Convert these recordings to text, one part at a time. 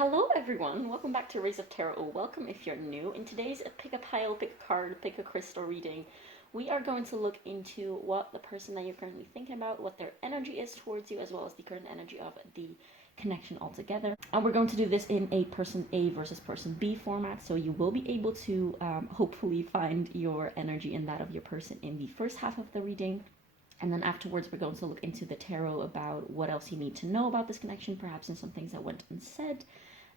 Hello everyone, welcome back to Rays of Tarot, or welcome if you're new. In today's pick a pile, pick a card, pick a crystal reading, we are going to look into what the person that you're currently thinking about, what their energy is towards you, as well as the current energy of the connection altogether. And we're going to do this in a person A versus person B format, so you will be able to hopefully find your energy in that of your person in the first half of the reading. And then afterwards, we're going to look into the tarot about what else you need to know about this connection, perhaps in some things that went unsaid,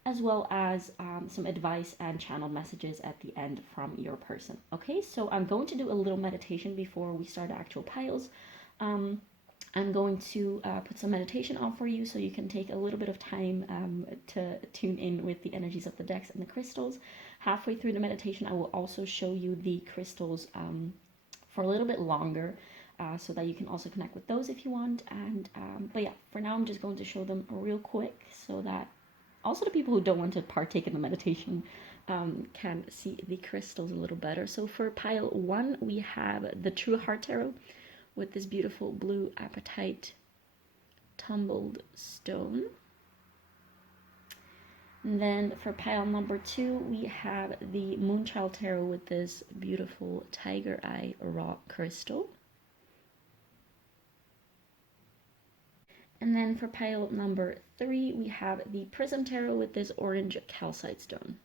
as well as some advice and channeled messages at the end from your person. Okay, so I'm going to do a little meditation before we start the actual piles. I'm going to put some meditation on for you so you can take a little bit of time to tune in with the energies of the decks and the crystals. Halfway through the meditation, I will also show you the crystals for a little bit longer, so that you can also connect with those if you want. And but yeah, for now I'm just going to show them real quick so that also the people who don't want to partake in the meditation can see the crystals a little better. So for pile 1, we have the True Heart Tarot with this beautiful blue apatite tumbled stone. And then for pile number 2, we have the Moonchild Tarot with this beautiful tiger eye rock crystal. And then for pile number 3, we have the Prism Tarot with this orange calcite stone.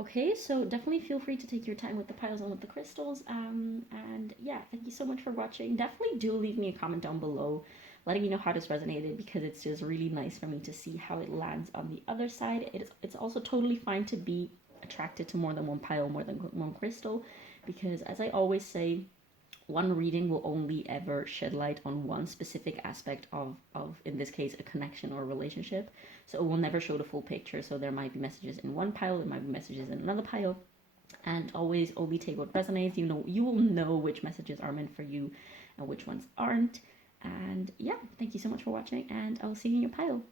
Okay, so definitely feel free to take your time with the piles and with the crystals. And yeah, thank you so much for watching. Definitely do leave me a comment down below letting me know how this resonated, because it's just really nice for me to see how it lands on the other side. It's also totally fine to be attracted to more than one pile, more than one crystal, because as I always say, one reading will only ever shed light on one specific aspect of, in this case, a connection or a relationship. So it will never show the full picture. So there might be messages in one pile, there might be messages in another pile. And always only take what resonates. You will know which messages are meant for you and which ones aren't. And yeah, thank you so much for watching, and I'll see you in your pile.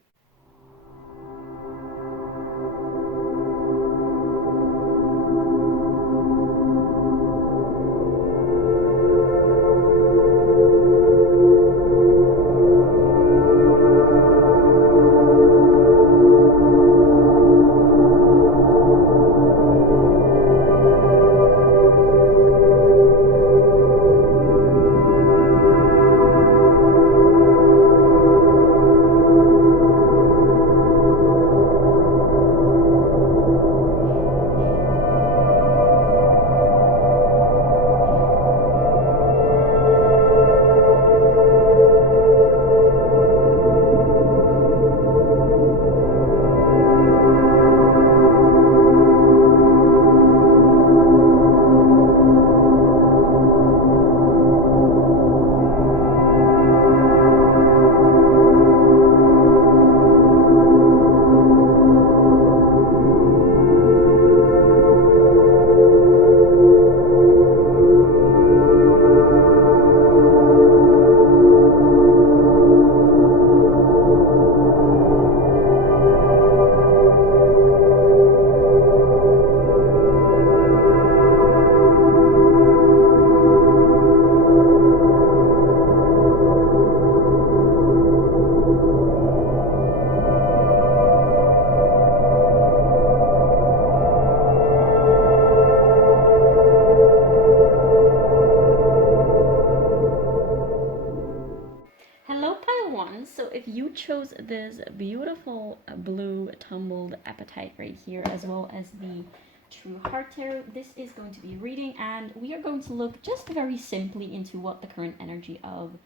So if you chose this beautiful blue tumbled apatite right here, as well as the True Heart Tarot, this is going to be a reading, and we are going to look just very simply into what the current energy of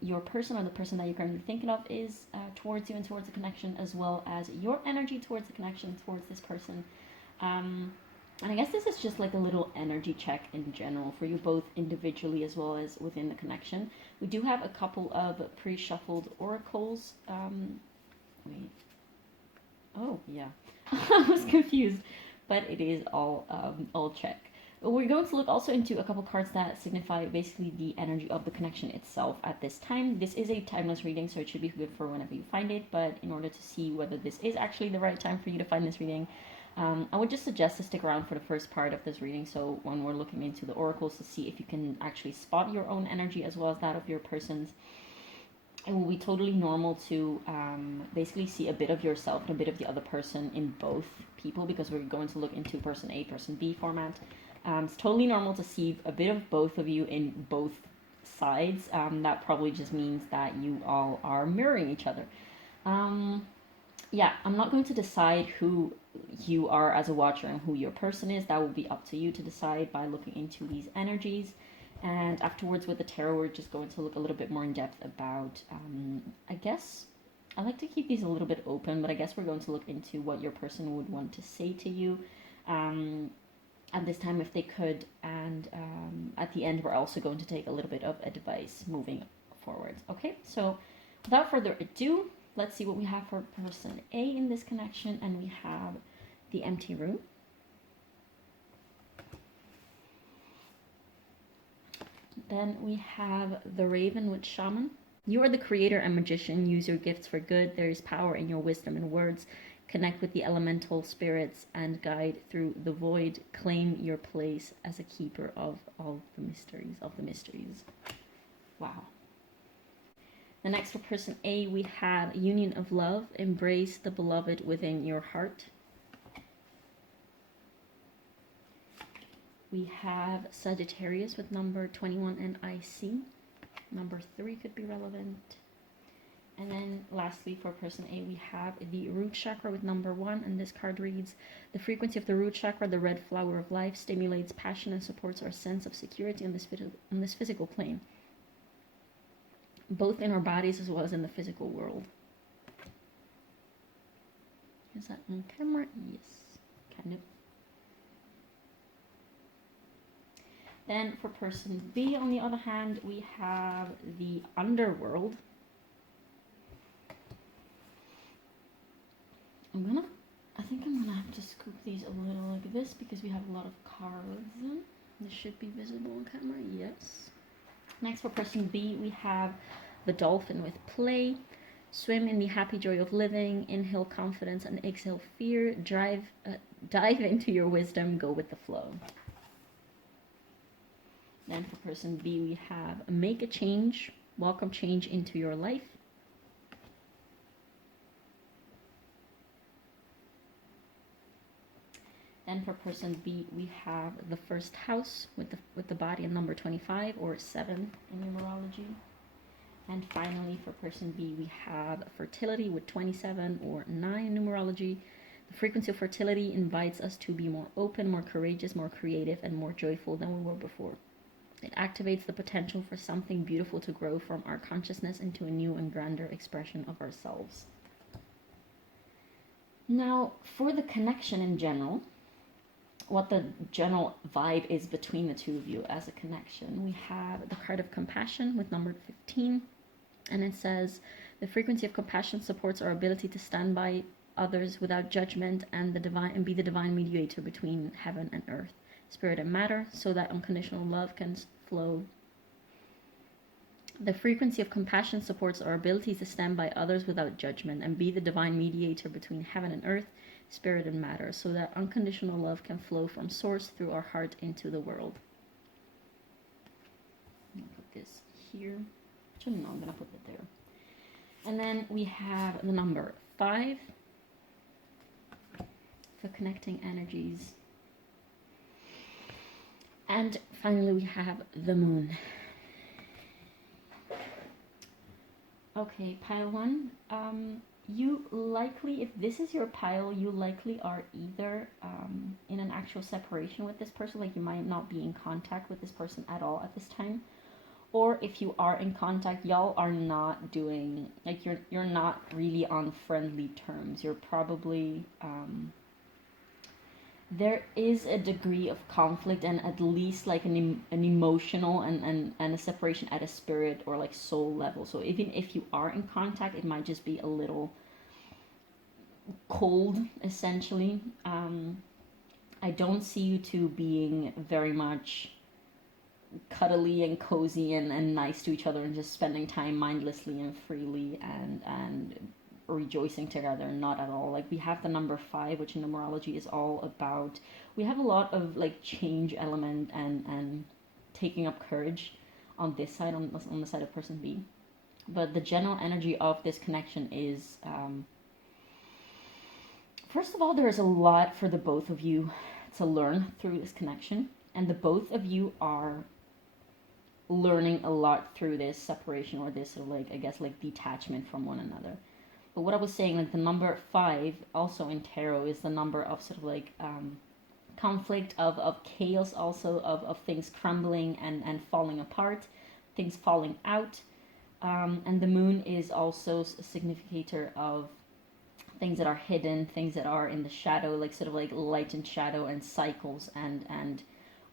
your person, or the person that you're currently thinking of, is towards you and towards the connection, as well as your energy towards the connection towards this person. And I guess this is just like a little energy check in general for you, both individually as well as within the connection. We do have a couple of pre-shuffled oracles. Wait. Oh, yeah. I was confused, but it is all check. We're going to look also into a couple cards that signify basically the energy of the connection itself at this time. This is a timeless reading, so it should be good for whenever you find it, but in order to see whether this is actually the right time for you to find this reading, I would just suggest to stick around for the first part of this reading, so when we're looking into the oracles, to see if you can actually spot your own energy as well as that of your person's. it will be totally normal to basically see a bit of yourself and a bit of the other person in both people, because we're going to look into person A, person B format. It's totally normal to see a bit of both of you in both sides. That probably just means that you all are mirroring each other. Yeah, I'm not going to decide who you are as a watcher and who your person is. That will be up to you to decide by looking into these energies. And afterwards with the tarot, we're just going to look a little bit more in depth about, I guess, I like to keep these a little bit open, but I guess we're going to look into what your person would want to say to you at this time if they could. And at the end, we're also going to take a little bit of advice moving forward. Okay, so without further ado, let's see what we have for person A in this connection. And we have the empty room. Then we have the Raven with Shaman. You are the creator and magician. Use your gifts for good. There is power in your wisdom and words. Connect with the elemental spirits and guide through the void. Claim your place as a keeper of all the mysteries. Wow. The next for person A, we have Union of Love. Embrace the beloved within your heart. We have Sagittarius with number 21 and IC. Number 3 could be relevant. And then lastly for person A, we have the root chakra with number 1. And this card reads, the frequency of the root chakra, the red flower of life, stimulates passion and supports our sense of security on this physical plane, both in our bodies as well as in the physical world. Is that on camera? Yes, kind of. Then for person B, on the other hand, we have the underworld. I think I'm gonna have to scoop these a little like this because we have a lot of cards. This should be visible on camera, yes. Next for person B, we have the dolphin with play. Swim in the happy joy of living. Inhale confidence and exhale fear. Dive into your wisdom. Go with the flow. Then for person B, we have make a change. Welcome change into your life. Then for person B, we have the first house with the body in number 25 or 7 in numerology. And finally for person B, we have fertility with 27 or 9 in numerology. The frequency of fertility invites us to be more open, more courageous, more creative, and more joyful than we were before. It activates the potential for something beautiful to grow from our consciousness into a new and grander expression of ourselves. Now, for the connection in general, what the general vibe is between the two of you as a connection, we have the card of compassion with number 15. And it says, the frequency of compassion supports our ability to stand by others without judgment and be the divine mediator between heaven and earth, spirit and matter, so that unconditional love can flow. The frequency of compassion supports our ability to stand by others without judgment and be the divine mediator between heaven and earth, spirit and matter, so that unconditional love can flow from source through our heart into the world. I'm going to put this here. Actually, no, I'm going to put it there. And then we have the number 5 for connecting energies. And finally, we have the moon. Okay, pile 1. You likely, if this is your pile, you likely are either in an actual separation with this person, like you might not be in contact with this person at all at this time. Or if you are in contact, y'all are not doing, like you're not really on friendly terms. You're probably, there is a degree of conflict and at least like an emotional and a separation at a spirit or like soul level. So even if you are in contact, it might just be a little cold, essentially. I don't see you two being very much cuddly and cozy and nice to each other and just spending time mindlessly and freely and rejoicing together. Not at all. Like, we have the number 5, which in numerology is all about, we have a lot of like change element and taking up courage on this side, on the side of person B. But the general energy of this connection is, first of all, there is a lot for the both of you to learn through this connection. And the both of you are learning a lot through this separation, or this sort of like, I guess, like detachment from one another. But what I was saying, like the number 5 also in tarot is the number of sort of like conflict, of chaos, also of things crumbling and falling apart, things falling out. And the moon is also a significator of things that are hidden, things that are in the shadow, like sort of like light and shadow and cycles and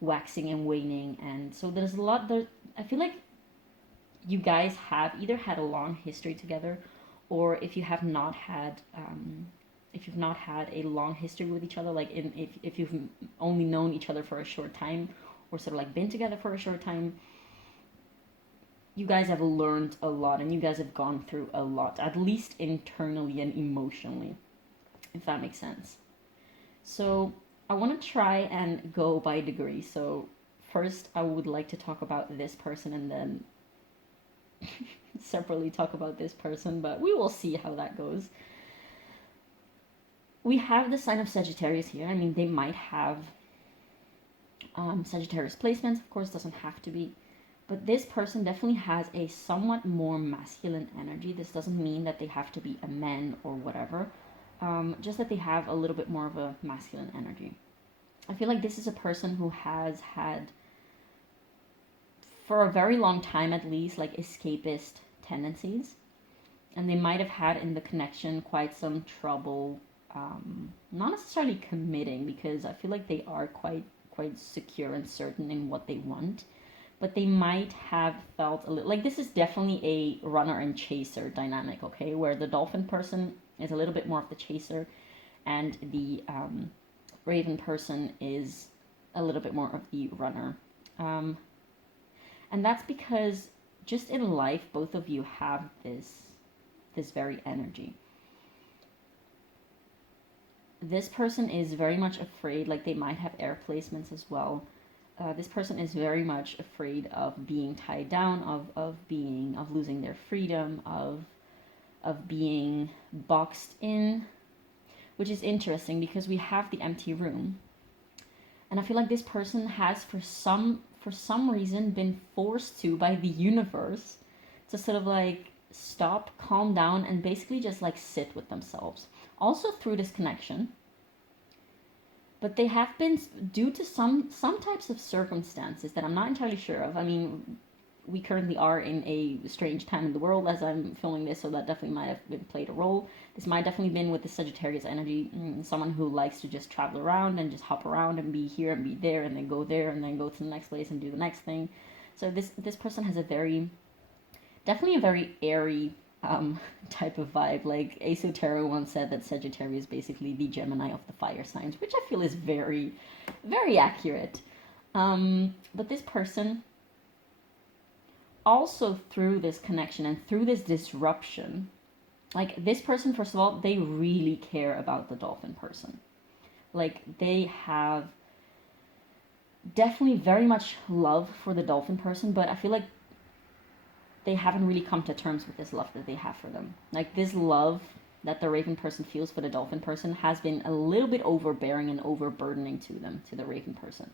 waxing and waning. And so there's a lot there. I feel like you guys have either had a long history together, or if you have not had if you've not had a long history with each other, like if you've only known each other for a short time, or sort of like been together for a short time, you guys have learned a lot, and you guys have gone through a lot, at least internally and emotionally, if that makes sense. So I want to try and go by degree. So first I would like to talk about this person, and then separately talk about this person, but we will see how that goes. We have the sign of Sagittarius here. I mean, they might have Sagittarius placements, of course, doesn't have to be. But this person definitely has a somewhat more masculine energy. This doesn't mean that they have to be a man or whatever, just that they have a little bit more of a masculine energy. I feel like this is a person who has had, for a very long time at least, like escapist tendencies. And they might have had in the connection quite some trouble, not necessarily committing, because I feel like they are quite secure and certain in what they want. But they might have felt a little like, this is definitely a runner and chaser dynamic, okay? Where the dolphin person is a little bit more of the chaser, and the raven person is a little bit more of the runner. And that's because just in life, both of you have this very energy. This person is very much afraid, like they might have air placements as well. This person is very much afraid of being tied down, of losing their freedom, of being boxed in, which is interesting because we have the empty room. And I feel like this person has for some reason been forced to, by the universe, to sort of like stop, calm down, and basically just like sit with themselves. Also through this connection. But they have been, due to some types of circumstances that I'm not entirely sure of. I mean, we currently are in a strange time in the world as I'm filming this, so that definitely might have been played a role. This might definitely been with the Sagittarius energy, someone who likes to just travel around and just hop around and be here and be there and then go there and then go to the next place and do the next thing. So this person has definitely a very airy type of vibe. Like Ace Tarot once said that Sagittarius is basically the Gemini of the fire signs, which I feel is very, very accurate. But this person, also through this connection and through this disruption, like this person, first of all, they really care about the dolphin person. Like they have definitely very much love for the dolphin person, but I feel like they haven't really come to terms with this love that they have for them. Like this love that the raven person feels for the dolphin person has been a little bit overbearing and overburdening to them, to the raven person.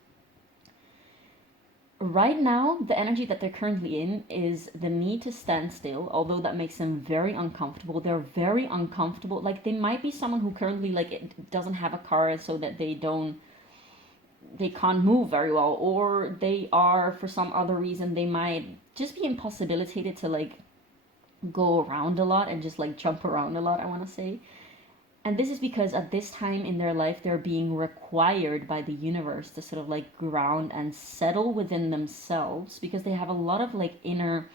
Right now, the energy that they're currently in is the need to stand still, although that makes them very uncomfortable. They're very uncomfortable. Like they might be someone who currently doesn't have a car, so that they can't move very well, or they are, for some other reason, they might just be impossibilitated to like go around a lot and just like jump around a lot, I want to say. And this is because at this time in their life, they're being required by the universe to sort of like ground and settle within themselves, because they have a lot of like inner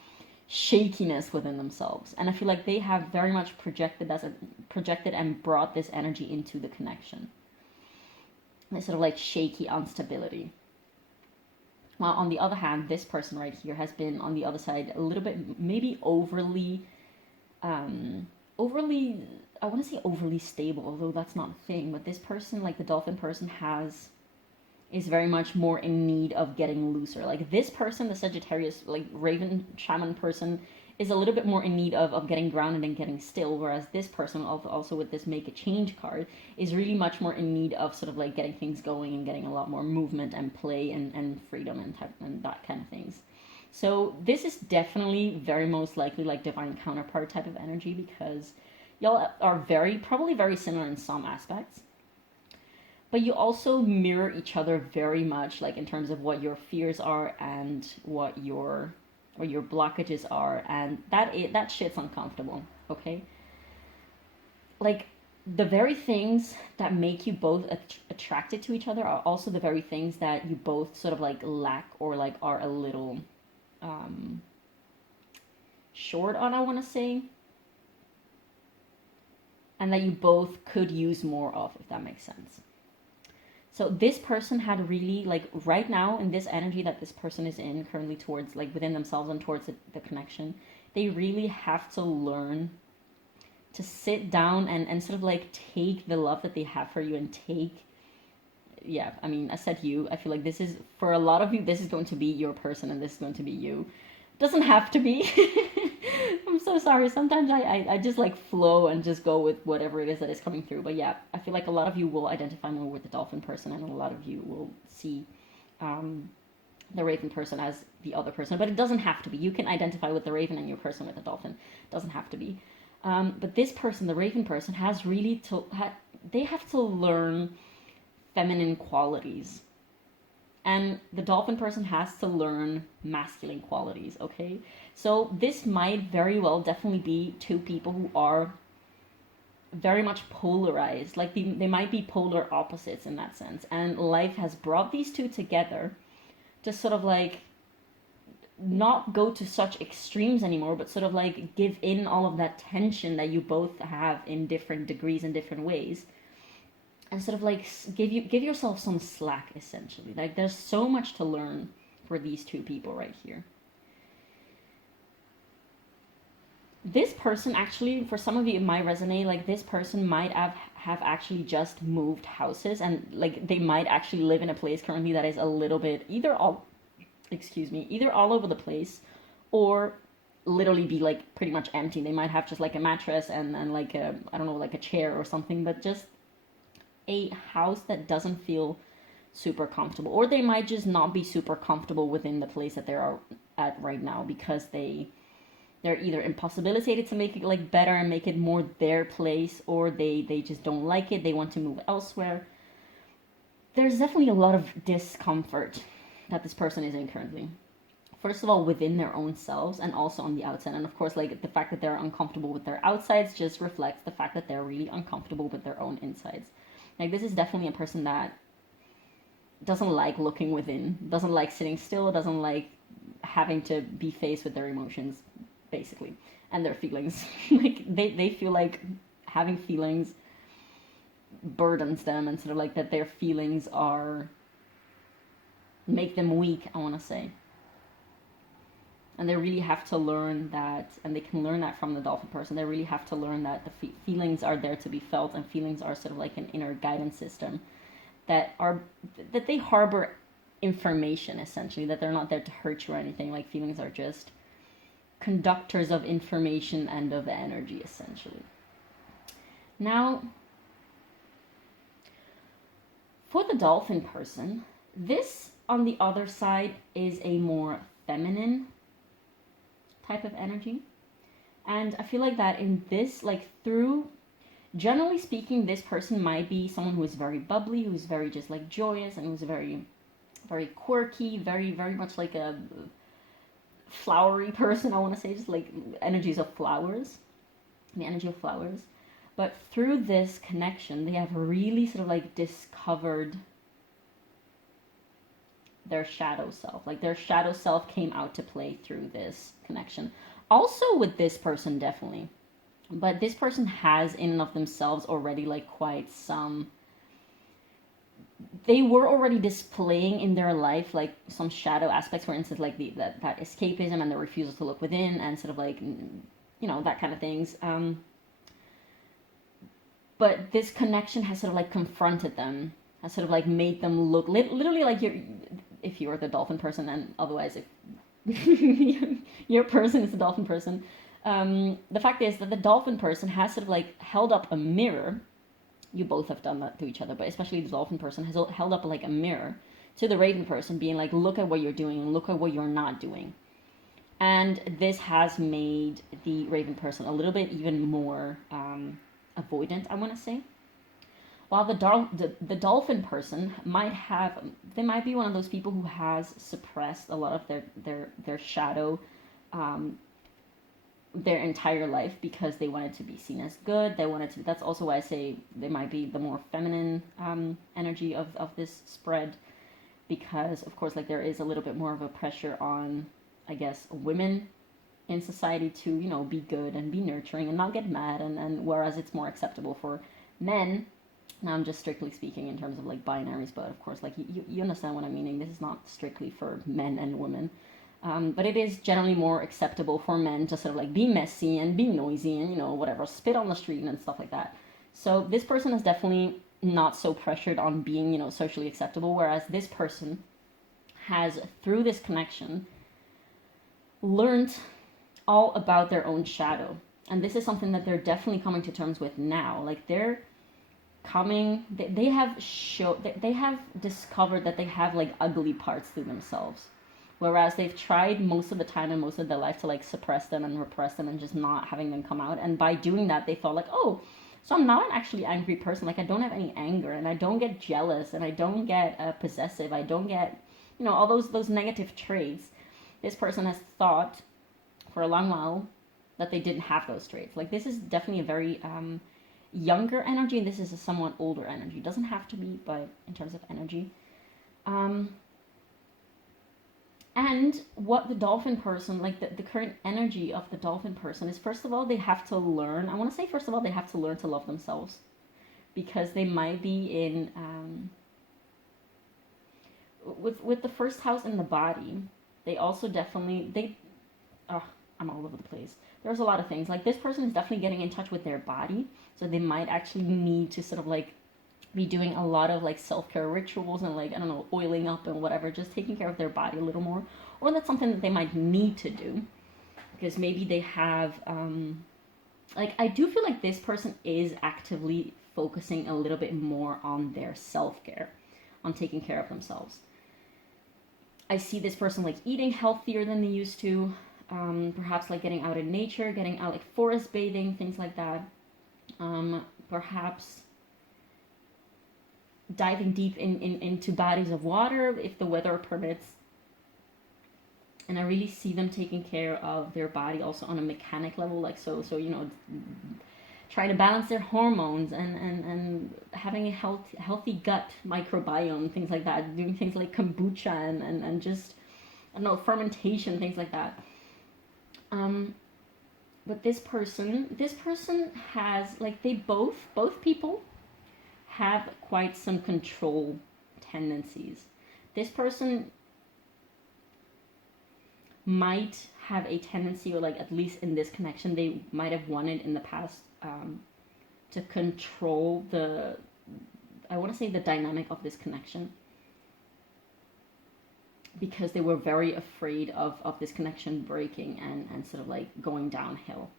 shakiness within themselves. And I feel like they have very much projected and brought this energy into the connection. This sort of like shaky instability. While on the other hand, this person right here has been on the other side a little bit, maybe overly, I want to say overly stable, although that's not a thing. But this person, like the dolphin person, is very much more in need of getting looser. Like this person, the Sagittarius, like raven shaman person, is a little bit more in need of getting grounded and getting still, whereas this person, also with this make a change card, is really much more in need of sort of like getting things going and getting a lot more movement and play and freedom and that kind of things. So this is definitely very most likely like divine counterpart type of energy, because y'all are probably very similar in some aspects, but you also mirror each other very much, like in terms of what your fears are and what your blockages are, and that shit's uncomfortable. Okay, like the very things that make you both attracted to each other are also the very things that you both sort of like lack or like are a little short on, I want to say, and that you both could use more of, if that makes sense. So this person had really, like right now in this energy that this person is in currently towards like within themselves and towards the connection, they really have to learn to sit down and sort of like take the love that they have for you and take, yeah, I mean, I said you, I feel like this is, for a lot of you, this is going to be your person and this is going to be you. Doesn't have to be. I'm so sorry. Sometimes I just like flow and just go with whatever it is that is coming through. But yeah, I feel like a lot of you will identify more with the dolphin person, and a lot of you will see the raven person as the other person. But it doesn't have to be. You can identify with the raven and your person with the dolphin. It doesn't have to be. But this person, the raven person, has really they have to learn feminine qualities. And the dolphin person has to learn masculine qualities, okay? So this might very well definitely be two people who are very much polarized. Like they might be polar opposites in that sense. And life has brought these two together to sort of like not go to such extremes anymore, but sort of like give in all of that tension that you both have in different degrees in different ways. And sort of like give yourself some slack, essentially. Like there's so much to learn for these two people right here. This person actually, for some of you, it might resonate. Like this person might have actually just moved houses, and like they might actually live in a place currently that is a little bit either all over the place, or literally be like pretty much empty. They might have just like a mattress and like a, I don't know, like a chair or something, but just a house that doesn't feel super comfortable. Or they might just not be super comfortable within the place that they're at right now, because they're either impossibilitated to make it like better and make it more their place, or they just don't like it, they want to move elsewhere. There's definitely a lot of discomfort that this person is in currently. First of all, within their own selves, and also on the outside. And of course, like the fact that they're uncomfortable with their outsides just reflects the fact that they're really uncomfortable with their own insides. Like this is definitely a person that doesn't like looking within, doesn't like sitting still, doesn't like having to be faced with their emotions, basically, and their feelings. Like they feel like having feelings burdens them, and sort of like that their feelings make them weak, I want to say. And they really have to learn that, and they can learn that from the dolphin person. They really have to learn that the feelings are there to be felt, and feelings are sort of like an inner guidance system that they harbor information, essentially, that they're not there to hurt you or anything. Like feelings are just conductors of information and of energy, essentially. Now, for the dolphin person, this on the other side is a more feminine type of energy. And I feel like that in this, like through, generally speaking, this person might be someone who is very bubbly, who's very just like joyous, and who's very, very quirky, very, very much like a flowery person, I want to say, just like energies of flowers, the energy of flowers. But through this connection, they have really sort of like discovered their shadow self. Like their shadow self came out to play through this connection. Also with this person, definitely. But this person has in and of themselves already like quite some, they were already displaying in their life like some shadow aspects, for instance, like that escapism and the refusal to look within, and sort of like, you know, that kind of things. But this connection has sort of like confronted them, sort of like made them look literally like if you're the dolphin person, and otherwise if your person is the dolphin person. The fact is that the dolphin person has sort of like held up a mirror. You both have done that to each other, but especially the dolphin person has held up like a mirror to the raven person, being like, look at what you're doing and look at what you're not doing. And this has made the raven person a little bit even more avoidant, I want to say. While the dolphin person they might be one of those people who has suppressed a lot of their shadow their entire life because they wanted to be seen as good. That's also why I say they might be the more feminine energy of this spread, because of course, like, there is a little bit more of a pressure on, I guess, women in society to, be good and be nurturing and not get mad, and whereas it's more acceptable for men. Now I'm just strictly speaking in terms of like binaries, but of course, like, you understand what I'm meaning. This is not strictly for men and women. But it is generally more acceptable for men to sort of like be messy and be noisy and, whatever, spit on the street and stuff like that. So this person is definitely not so pressured on being, socially acceptable, whereas this person has, through this connection, learned all about their own shadow. And this is something that they're definitely coming to terms with now. Like, they have discovered that they have like ugly parts to themselves, whereas they've tried most of the time and most of their life to like suppress them and repress them and just not having them come out. And by doing that, they thought like, oh, so I'm not an actually angry person. Like, I don't have any anger, and I don't get jealous, and I don't get possessive. I don't get, all those negative traits. This person has thought for a long while that they didn't have those traits. Like, this is definitely a very younger energy, and this is a somewhat older energy. It doesn't have to be, but in terms of energy. And what the dolphin person, like the current energy of the dolphin person is, first of all, they have to learn. I want to say, first of all, they have to learn to love themselves, because they might be in, with the first house in the body, they also definitely, I'm all over the place. There's a lot of things. Like, this person is definitely getting in touch with their body, so they might actually need to sort of like be doing a lot of like self-care rituals and like, I don't know, oiling up and whatever, just taking care of their body a little more. Or that's something that they might need to do, because maybe they have like, I do feel like this person is actively focusing a little bit more on their self-care, on taking care of themselves. I see this person like eating healthier than they used to, perhaps like getting out in nature, getting out, like forest bathing, things like that. Perhaps diving deep into bodies of water if the weather permits. And I really see them taking care of their body also on a mechanic level, like so trying to balance their hormones and having a healthy gut microbiome, things like that, doing things like kombucha and just, I don't know, fermentation, things like that. But this person has, like, they both people have quite some control tendencies. This person might have a tendency, or like at least in this connection, they might have wanted in the past to control the, I want to say, the dynamic of this connection, because they were very afraid of this connection breaking and sort of like going downhill.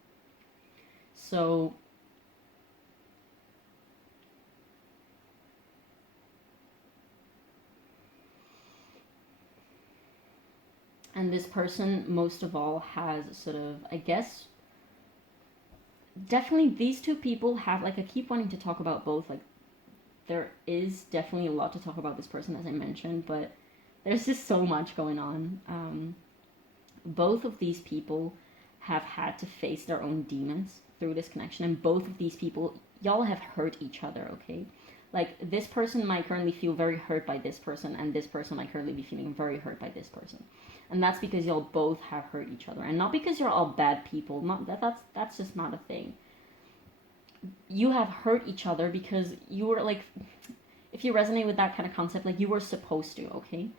So and this person most of all has sort of, I guess, definitely these two people have, like, I keep wanting to talk about both, like, there is definitely a lot to talk about this person, as I mentioned, but there's just so much going on. Both of these people have had to face their own demons through this connection, and both of these people, y'all have hurt each other, okay? Like, this person might currently feel very hurt by this person, and this person might currently be feeling very hurt by this person. And that's because y'all both have hurt each other, and not because you're all bad people. That's just not a thing. You have hurt each other because you were, like, if you resonate with that kind of concept, like, you were supposed to, okay?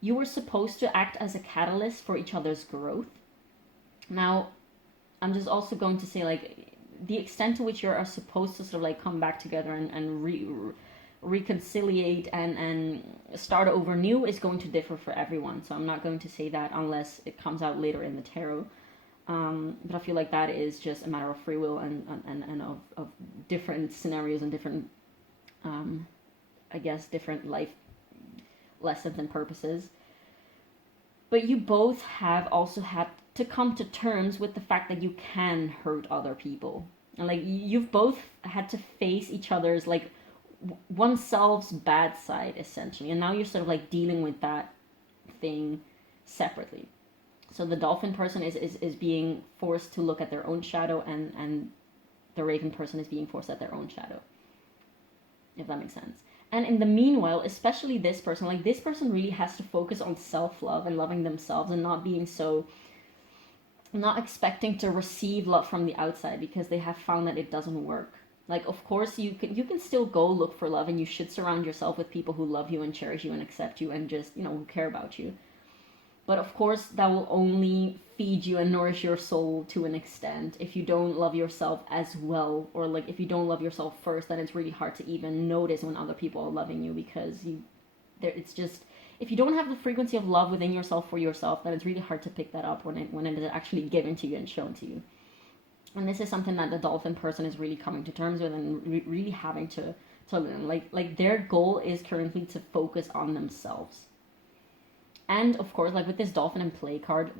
You were supposed to act as a catalyst for each other's growth. Now, I'm just also going to say, like, the extent to which you are supposed to sort of like come back together and reconciliate and start over new is going to differ for everyone. So I'm not going to say that unless it comes out later in the tarot. But I feel like that is just a matter of free will and of different scenarios and different, I guess, different life lessons and purposes. But you both have also had to come to terms with the fact that you can hurt other people. And like you've both had to face each other's like oneself's bad side essentially. And now you're sort of like dealing with that thing separately. So the dolphin person is being forced to look at their own shadow, and the raven person is being forced at their own shadow. If that makes sense. And in the meanwhile, especially this person, like this person really has to focus on self-love and loving themselves and not being so, not expecting to receive love from the outside, because they have found that it doesn't work. Like, of course, you can still go look for love, and you should surround yourself with people who love you and cherish you and accept you and just, who care about you. But of course, that will only feed you and nourish your soul to an extent. If you don't love yourself as well, or like if you don't love yourself first, then it's really hard to even notice when other people are loving you, because it's just, if you don't have the frequency of love within yourself for yourself, then it's really hard to pick that up when it is actually given to you and shown to you. And this is something that the dolphin person is really coming to terms with and really having to learn. Like their goal is currently to focus on themselves. And of course, like with this dolphin and play card,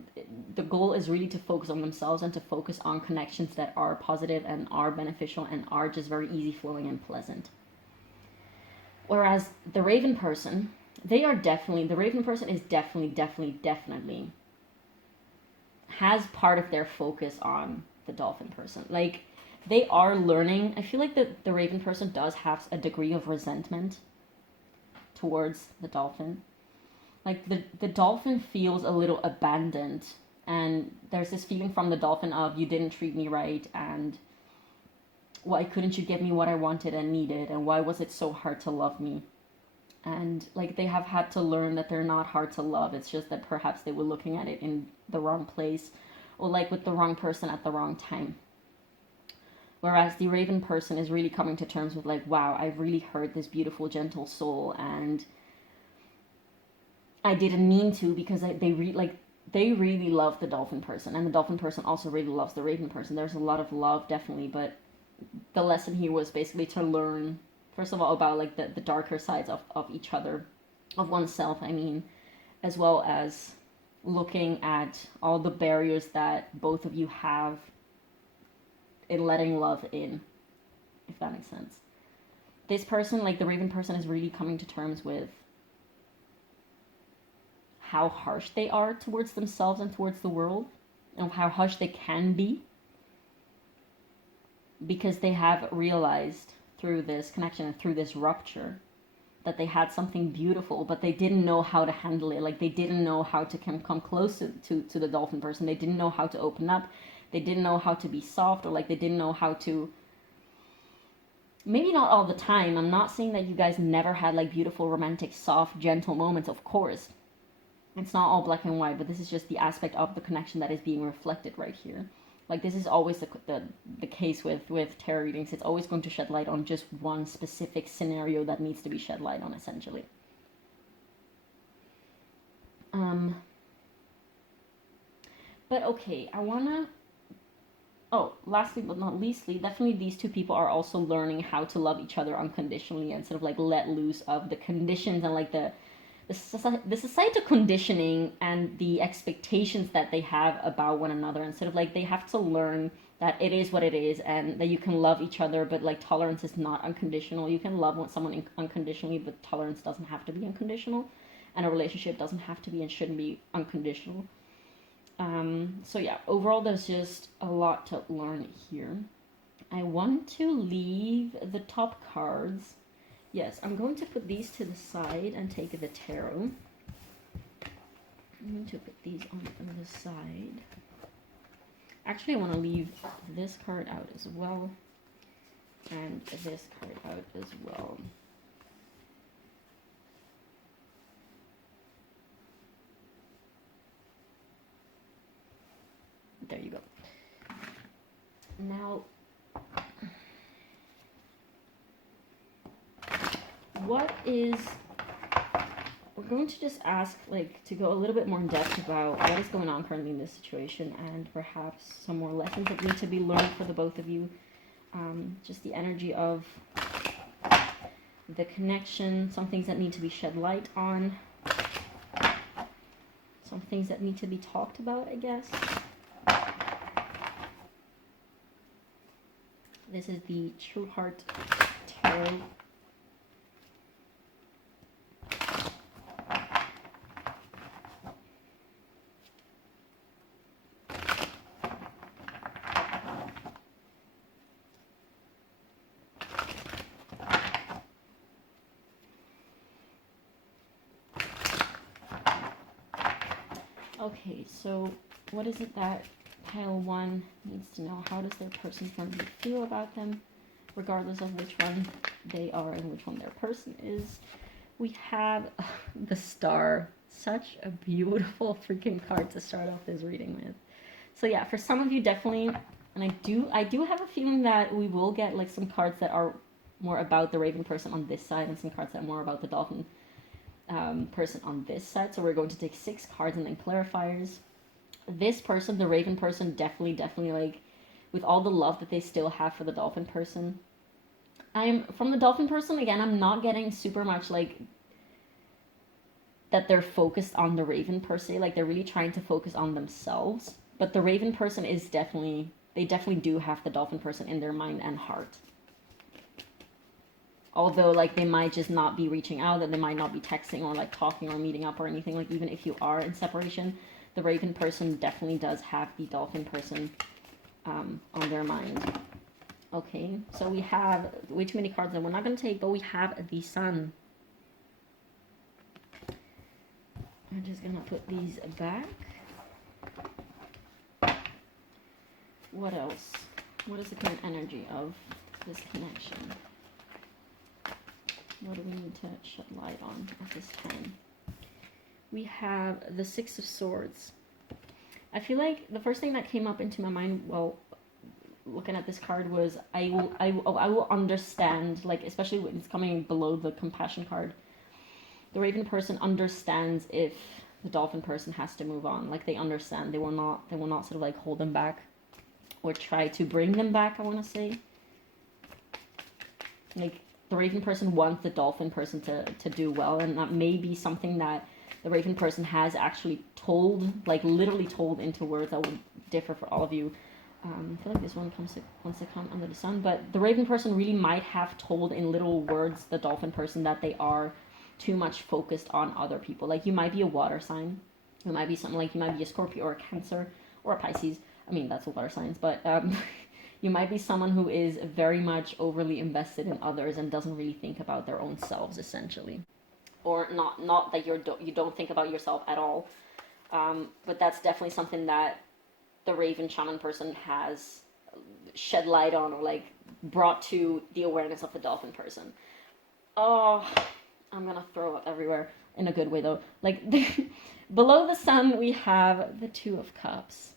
the goal is really to focus on themselves and to focus on connections that are positive and are beneficial and are just very easy flowing and pleasant. Whereas the raven person, the raven person is definitely has part of their focus on the dolphin person. Like they are learning. I feel like the raven person does have a degree of resentment towards the dolphin. Like the dolphin feels a little abandoned, and there's this feeling from the dolphin of, you didn't treat me right, and why couldn't you give me what I wanted and needed, and why was it so hard to love me? And like they have had to learn that they're not hard to love. It's just that perhaps they were looking at it in the wrong place, or like with the wrong person at the wrong time. Whereas the raven person is really coming to terms with like, wow, I've really hurt this beautiful, gentle soul, and I didn't mean to, because they really love the dolphin person, and the dolphin person also really loves the raven person. There's a lot of love, definitely, but the lesson here was basically to learn, first of all, about like the darker sides of each other, of oneself, I mean, as well as looking at all the barriers that both of you have in letting love in, if that makes sense. This person, like the raven person, is really coming to terms with how harsh they are towards themselves and towards the world, and how harsh they can be, because they have realized through this connection and through this rupture that they had something beautiful, but they didn't know how to handle it. Like they didn't know how to come close to the dolphin person. They didn't know how to open up. They didn't know how to be soft, or like they didn't know how to, maybe not all the time. I'm not saying that you guys never had like beautiful, romantic, soft, gentle moments, of course. It's not all black and white, but this is just the aspect of the connection that is being reflected right here. Like this is always the case with tarot readings. It's always going to shed light on just one specific scenario that needs to be shed light on, essentially. But okay, I wanna... Oh, lastly but not leastly, definitely these two people are also learning how to love each other unconditionally and sort of like let loose of the conditions and like the societal conditioning and the expectations that they have about one another, and sort of like they have to learn that it is what it is, and that you can love each other, but like tolerance is not unconditional. You can love someone unconditionally, but tolerance doesn't have to be unconditional, and a relationship doesn't have to be and shouldn't be unconditional. So yeah, overall there's just a lot to learn here. I want to leave the top cards. Yes, I'm going to put these to the side and take the tarot. I'm going to put these on the side. Actually, I want to leave this card out as well, and this card out as well. There you go. Now, what is... We're going to just ask, like, to go a little bit more in depth about what is going on currently in this situation, and perhaps some more lessons that need to be learned for the both of you. Just the energy of the connection, some things that need to be shed light on, some things that need to be talked about, I guess. This is the True Heart Tarot. Okay, so what is it that pile 1 needs to know? How does their person currently feel about them, regardless of which one they are and which one their person is? We have the Star. Such a beautiful freaking card to start off this reading with. So yeah, for some of you definitely, and I do have a feeling that we will get like some cards that are more about the Raven person on this side, and some cards that are more about the Dolphin person on this side. So we're going to take 6 cards and then clarifiers. This person, the Raven person, definitely like, with all the love that they still have for the Dolphin person. From the Dolphin person, again, I'm not getting super much like that they're focused on the Raven per se, like they're really trying to focus on themselves. But the Raven person is definitely, they definitely do have the Dolphin person in their mind and heart. Although, like, they might just not be reaching out, and they might not be texting or, like, talking or meeting up or anything. Like, even if you are in separation, the Raven person definitely does have the Dolphin person on their mind. Okay, so we have way too many cards that we're not going to take, but we have the Sun. I'm just going to put these back. What else? What is the current energy of this connection? What do we need to shed light on at this time? We have the 6 of Swords. I feel like the first thing that came up into my mind while looking at this card was I will understand, like, especially when it's coming below the Compassion card. The Raven person understands if the Dolphin person has to move on. Like, they understand. They will not sort of like hold them back or try to bring them back, I want to say. Like, the Raven person wants the Dolphin person to do well, and that may be something that the Raven person has actually told, like literally told into words that would differ for all of you. I feel like this one wants to come under the Sun, but the Raven person really might have told in little words the Dolphin person that they are too much focused on other people. Like, you might be a water sign, it might be something like you might be a Scorpio or a Cancer or a Pisces. I mean, that's a water signs, but you might be someone who is very much overly invested in others and doesn't really think about their own selves, essentially. Or not that you don't think about yourself at all. But that's definitely something that the Raven Shaman person has shed light on, or like brought to the awareness of the Dolphin person. Oh, I'm gonna throw up everywhere. In a good way, though. Like, below the Sun, we have the 2 of Cups.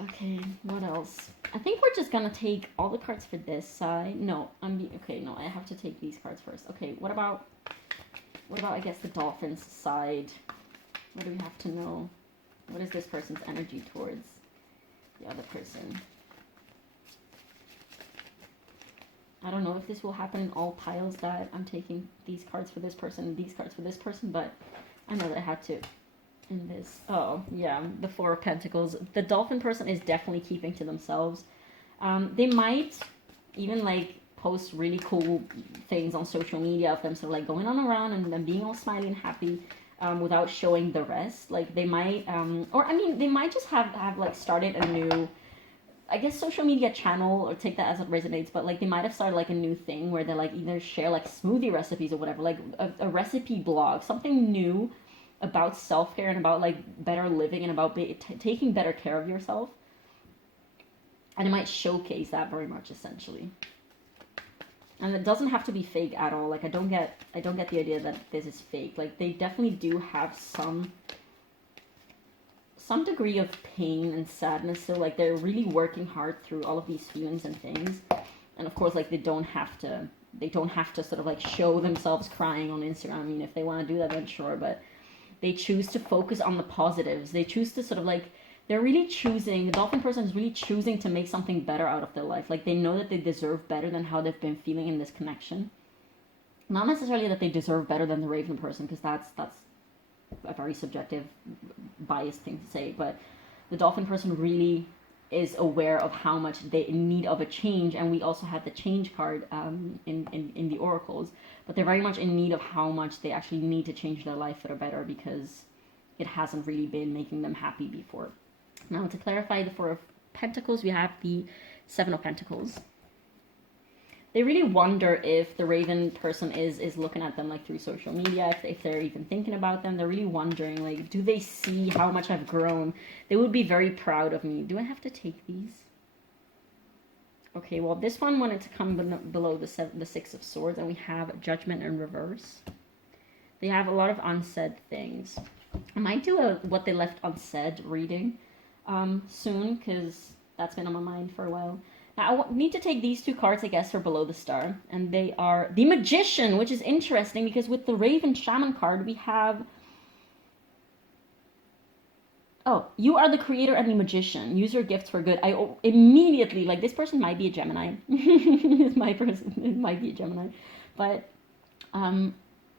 Okay, what else? I think we're just gonna take all the cards for this side. No, no, I have to take these cards first. Okay, what about I guess the Dolphin's side? What do we have to know? What is this person's energy towards the other person? I don't know if this will happen in all piles that I'm taking these cards for this person and these cards for this person, but I know that I had to in this. Oh, yeah, the 4 of Pentacles. The Dolphin person is definitely keeping to themselves. They might even, like, post really cool things on social media of them sort of, like, going on around and them being all smiley and happy without showing the rest. Like, they might, or, I mean, they might just have like, started a new, I guess, social media channel, or take that as it resonates, but, like, they might have started, like, a new thing where they, like, either share, like, smoothie recipes or whatever, like, a recipe blog, something new about self-care and about, like, better living and about taking better care of yourself. And it might showcase that very much, essentially. And it doesn't have to be fake at all. Like, I don't get the idea that this is fake. Like, they definitely do have some degree of pain and sadness. So, like, they're really working hard through all of these feelings and things. And of course, like they don't have to sort of like show themselves crying on Instagram. I mean, if they want to do that, then sure, but they choose to focus on the positives. They choose to sort of like, they're really choosing, the dolphin person is really choosing to make something better out of their life. Like they know that they deserve better than how they've been feeling in this connection. Not necessarily that they deserve better than the raven person, because that's a very subjective, biased thing to say, but the dolphin person really is aware of how much they in need of a change, and we also have the change card in the oracles, but they're very much in need of how much they actually need to change their life for the better, because it hasn't really been making them happy before. Now, to clarify the Four of Pentacles, we have the Seven of Pentacles. They really wonder if the raven person is looking at them like through social media, if they're even thinking about them. They're really wondering, like, do they see how much I've grown? They would be very proud of me. Do I have to take these? Okay, well, this one wanted to come below the Six of Swords, and we have Judgment in reverse. They have a lot of unsaid things. I might do a what they left unsaid reading soon, because that's been on my mind for a while. Now, I need to take these two cards, I guess, for below the star. And they are the Magician, which is interesting because with the Raven Shaman card, we have... Oh, you are the creator and the magician. Use your gifts for good. I immediately, like, this person might be a Gemini. It might be a Gemini. But,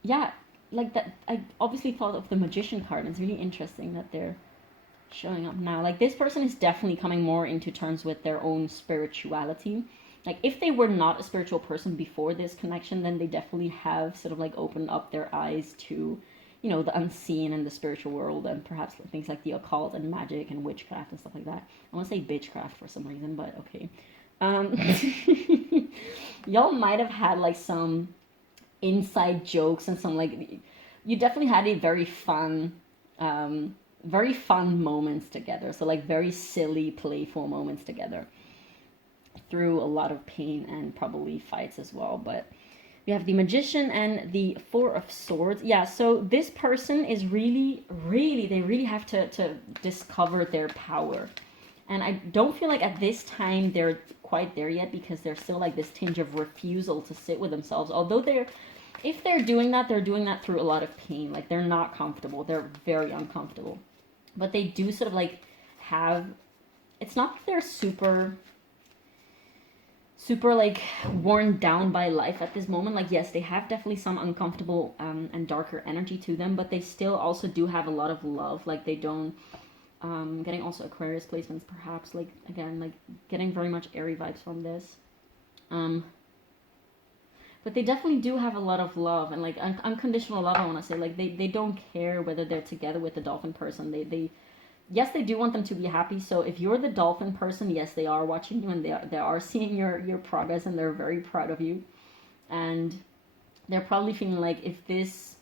yeah, like that, I obviously thought of the Magician card. And it's really interesting that they're showing up now. Like, this person is definitely coming more into terms with their own spirituality. Like, if they were not a spiritual person before this connection, then they definitely have sort of like opened up their eyes to, you know, the unseen and the spiritual world, and perhaps things like the occult and magic and witchcraft and stuff like that. I want to say bitchcraft for some reason, but okay. Y'all might have had like some inside jokes and some like, you definitely had a very fun moments together. So like very silly, playful moments together through a lot of pain and probably fights as well. But we have the Magician and the Four of Swords. Yeah, so this person is really, they really have to discover their power. And I don't feel like at this time they're quite there yet, because there's still like this tinge of refusal to sit with themselves. Although if they're doing that through a lot of pain. Like, they're not comfortable. They're very uncomfortable. But they do sort of like have, it's not that they're super like worn down by life at this moment. Like, yes, they have definitely some uncomfortable and darker energy to them, but they still also do have a lot of love. Like, they don't, getting also Aquarius placements perhaps, like, again, like getting very much airy vibes from this. But they definitely do have a lot of love and like unconditional love, I want to say. Like, they don't care whether they're together with the dolphin person. Yes, they do want them to be happy. So if you're the dolphin person, yes, they are watching you, and they are seeing your progress, and they're very proud of you. And they're probably feeling like, if this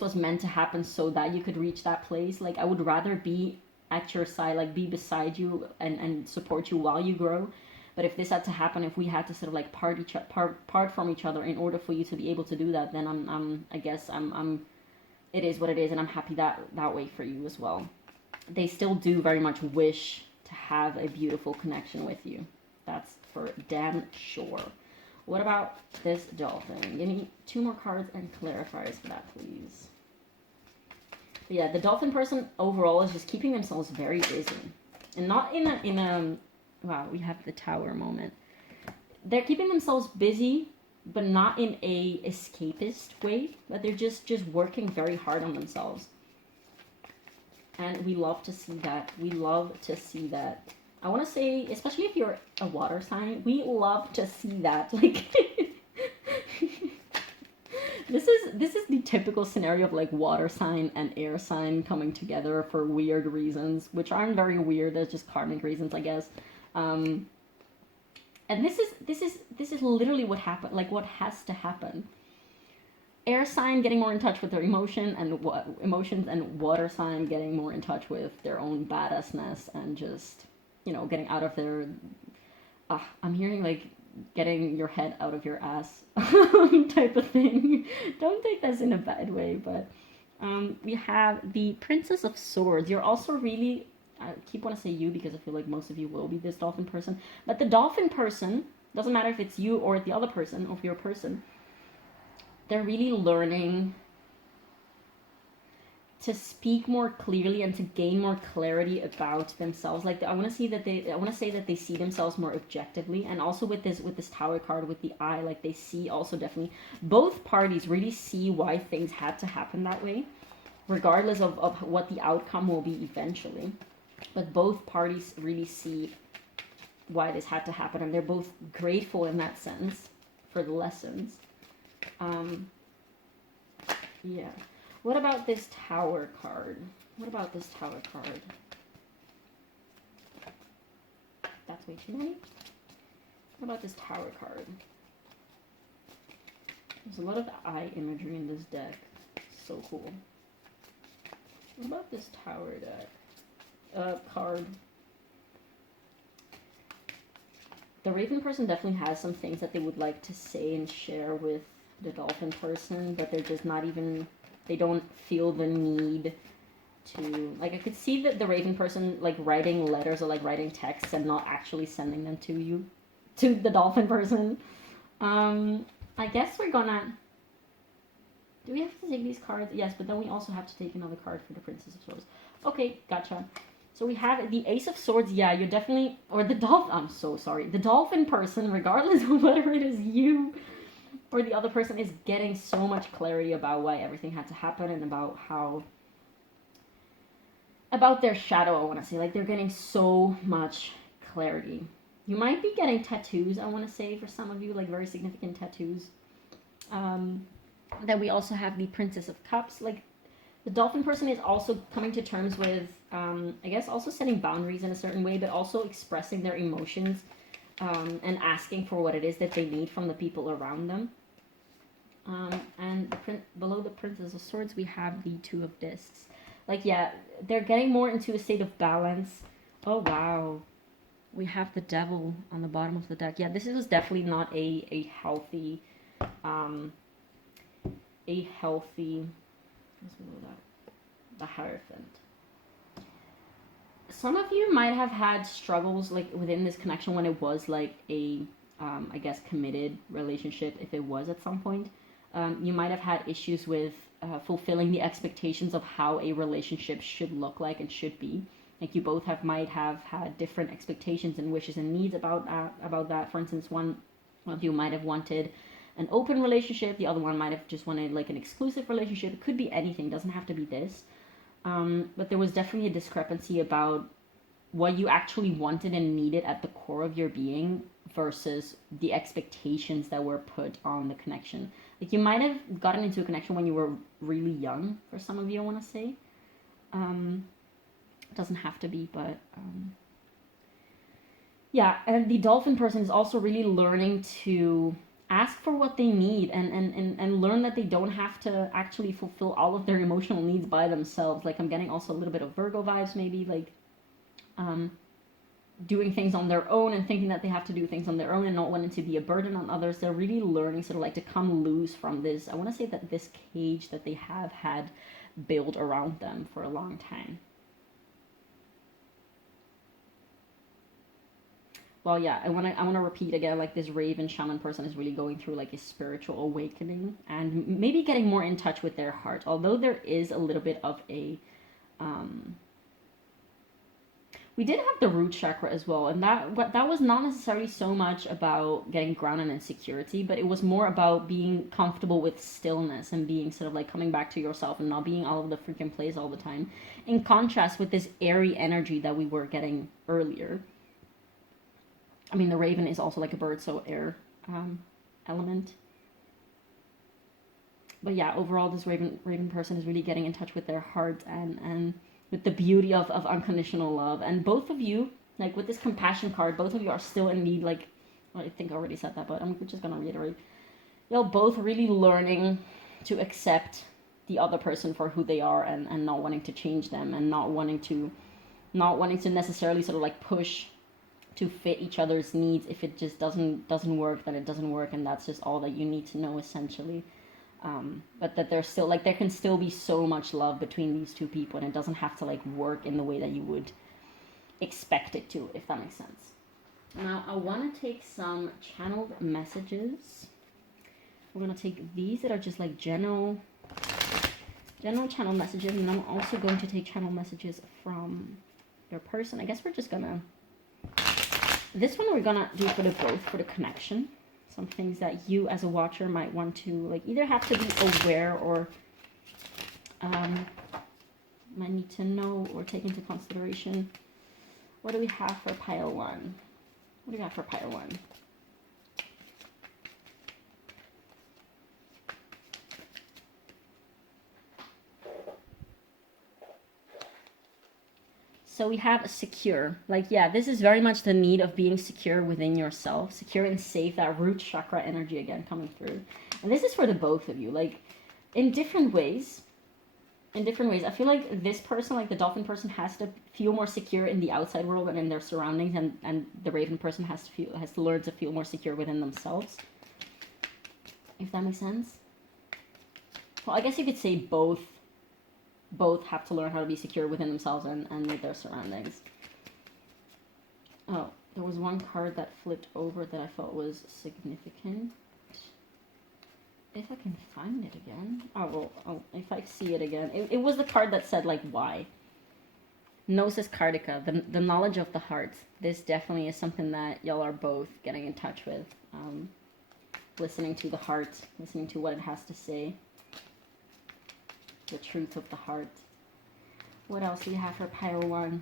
was meant to happen so that you could reach that place, like, I would rather be at your side, like be beside you and support you while you grow. But if this had to happen, if we had to sort of like part from each other in order for you to be able to do that, then I guess it is what it is, and I'm happy that way for you as well. They still do very much wish to have a beautiful connection with you. That's for damn sure. What about this dolphin? Give me 2 more cards and clarifiers for that, please. But yeah, the dolphin person overall is just keeping themselves very busy, and not in a wow, we have the Tower moment. They're keeping themselves busy, but not in a escapist way, but they're just working very hard on themselves. And we love to see that. We love to see that. I want to say, especially if you're a water sign, we love to see that. Like, this is the typical scenario of like water sign and air sign coming together for weird reasons, which aren't very weird. They're just karmic reasons, I guess. And this is literally what happened. Like, what has to happen. Air sign getting more in touch with their emotions, and water sign getting more in touch with their own badassness, and just, you know, getting out of their, I'm hearing like getting your head out of your ass type of thing. Don't take this in a bad way, but we have the Princess of Swords. You're also really, I keep want to say you because I feel like most of you will be this dolphin person, but the dolphin person doesn't matter if it's you or the other person or your person, they're really learning to speak more clearly and to gain more clarity about themselves. Like I want to say that they see themselves more objectively, and also with this Tower card with the eye, like they see also definitely both parties really see why things had to happen that way, regardless of what the outcome will be eventually. But both parties really see why this had to happen, and they're both grateful in that sense for the lessons. Yeah. What about this Tower card? What about this Tower card? That's way too many. What about this Tower card? There's a lot of eye imagery in this deck. So cool. What about this Tower deck? Card. The Raven person definitely has some things that they would like to say and share with the Dolphin person, but they're just not even... They don't feel the need to... Like, I could see that the Raven person, like, writing letters or, like, writing texts and not actually sending them to you. To the Dolphin person. I guess we're gonna... Do we have to take these cards? Yes, but then we also have to take another card for the Princess of Swords. Okay, gotcha. So we have the Ace of Swords. Yeah, you're definitely... Or the Dolphin... I'm so sorry. The Dolphin person, regardless of whether it is you... or the other person, is getting so much clarity about why everything had to happen and about how... About their shadow, I want to say. Like, they're getting so much clarity. You might be getting tattoos, I want to say, for some of you. Like, very significant tattoos. Then we also have the Princess of Cups. Like, the Dolphin person is also coming to terms with, I guess, also setting boundaries in a certain way, but also expressing their emotions and asking for what it is that they need from the people around them. And below the Princess of Swords, we have the Two of Discs. Like, yeah, they're getting more into a state of balance. Oh, wow. We have the Devil on the bottom of the deck. Yeah, this is definitely not a healthy, what's below that? The Hierophant. Some of you might have had struggles, like, within this connection when it was, like, a, I guess, committed relationship, if it was at some point. You might have had issues with fulfilling the expectations of how a relationship should look like and should be. Like, you both might have had different expectations and wishes and needs about that. For instance, one of you might have wanted an open relationship. The other one might have just wanted, like, an exclusive relationship. It could be anything. It doesn't have to be this. But there was definitely a discrepancy about what you actually wanted and needed at the core of your being versus the expectations that were put on the connection. Like, you might have gotten into a connection when you were really young, for some of you, I want to say. It doesn't have to be, but... yeah, and the Dolphin person is also really learning to ask for what they need and learn that they don't have to actually fulfill all of their emotional needs by themselves. Like, I'm getting also a little bit of Virgo vibes, maybe, like... doing things on their own and thinking that they have to do things on their own and not wanting to be a burden on others. They're really learning sort of like to come loose from this, I want to say, that this cage that they have had built around them for a long time. Well, yeah, I want to repeat again, like, this Raven Shaman person is really going through, like, a spiritual awakening and maybe getting more in touch with their heart, although there is a little bit of a we did have the root chakra as well, and that was not necessarily so much about getting grounded in security, but it was more about being comfortable with stillness and being sort of like coming back to yourself and not being all over the freaking place all the time, in contrast with this airy energy that we were getting earlier. I mean, the raven is also like a bird, so air element. But yeah, overall, this raven person is really getting in touch with their heart and with the beauty of unconditional love. And both of you, like with this compassion card, both of you are still in need, like, well, I think I already said that, but I'm just going to reiterate. You're both really learning to accept the other person for who they are and not wanting to change them and not wanting to necessarily sort of like push to fit each other's needs. If it just doesn't work, then it doesn't work, and that's just all that you need to know, essentially. But that there's still, like, there can still be so much love between these two people, and it doesn't have to, like, work in the way that you would expect it to, if that makes sense. Now I want to take some channeled messages. We're going to take these that are just like general channel messages, and I'm also going to take channel messages from your person. I guess we're just gonna, this one we're gonna do for the both, for the connection. Some things that you as a watcher might want to like either have to be aware or might need to know or take into consideration. What do we have for pile one? What do we have for pile one? So we have secure. Like, yeah, this is very much the need of being secure within yourself. Secure and safe, that root chakra energy again coming through. And this is for the both of you. Like, in different ways. In different ways. I feel like this person, like the dolphin person, has to feel more secure in the outside world and in their surroundings. And the raven person has to learn to feel more secure within themselves. If that makes sense. Well, I guess you could say both have to learn how to be secure within themselves and with their surroundings. Oh, there was one card that flipped over that I felt was significant. If I can find it again. Oh, well, if I see it again. It was the card that said, like, why. Gnosis Cardica, the knowledge of the heart. This definitely is something that y'all are both getting in touch with. Listening to the heart, listening to what it has to say. The truth of the heart. What else do we have for pile one?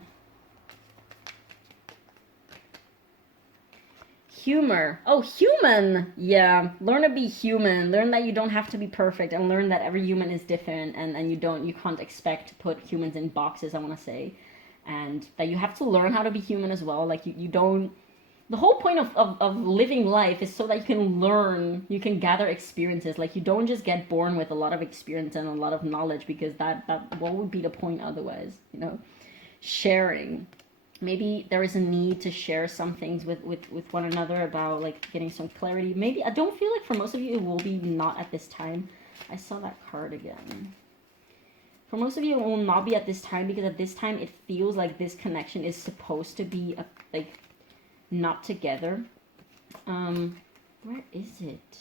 Humor. Oh, human. Yeah. Learn to be human. Learn that you don't have to be perfect, and learn that every human is different, and you can't expect to put humans in boxes, I want to say. And that you have to learn how to be human as well. Like you don't, the whole point of living life is so that you can learn, you can gather experiences. Like, you don't just get born with a lot of experience and a lot of knowledge, because that what would be the point otherwise, you know? Sharing. Maybe there is a need to share some things with one another about, like, getting some clarity. Maybe, I don't feel like for most of you it will be not at this time. I saw that card again. For most of you it will not be at this time, because at this time it feels like this connection is supposed to be like not together. Where is it?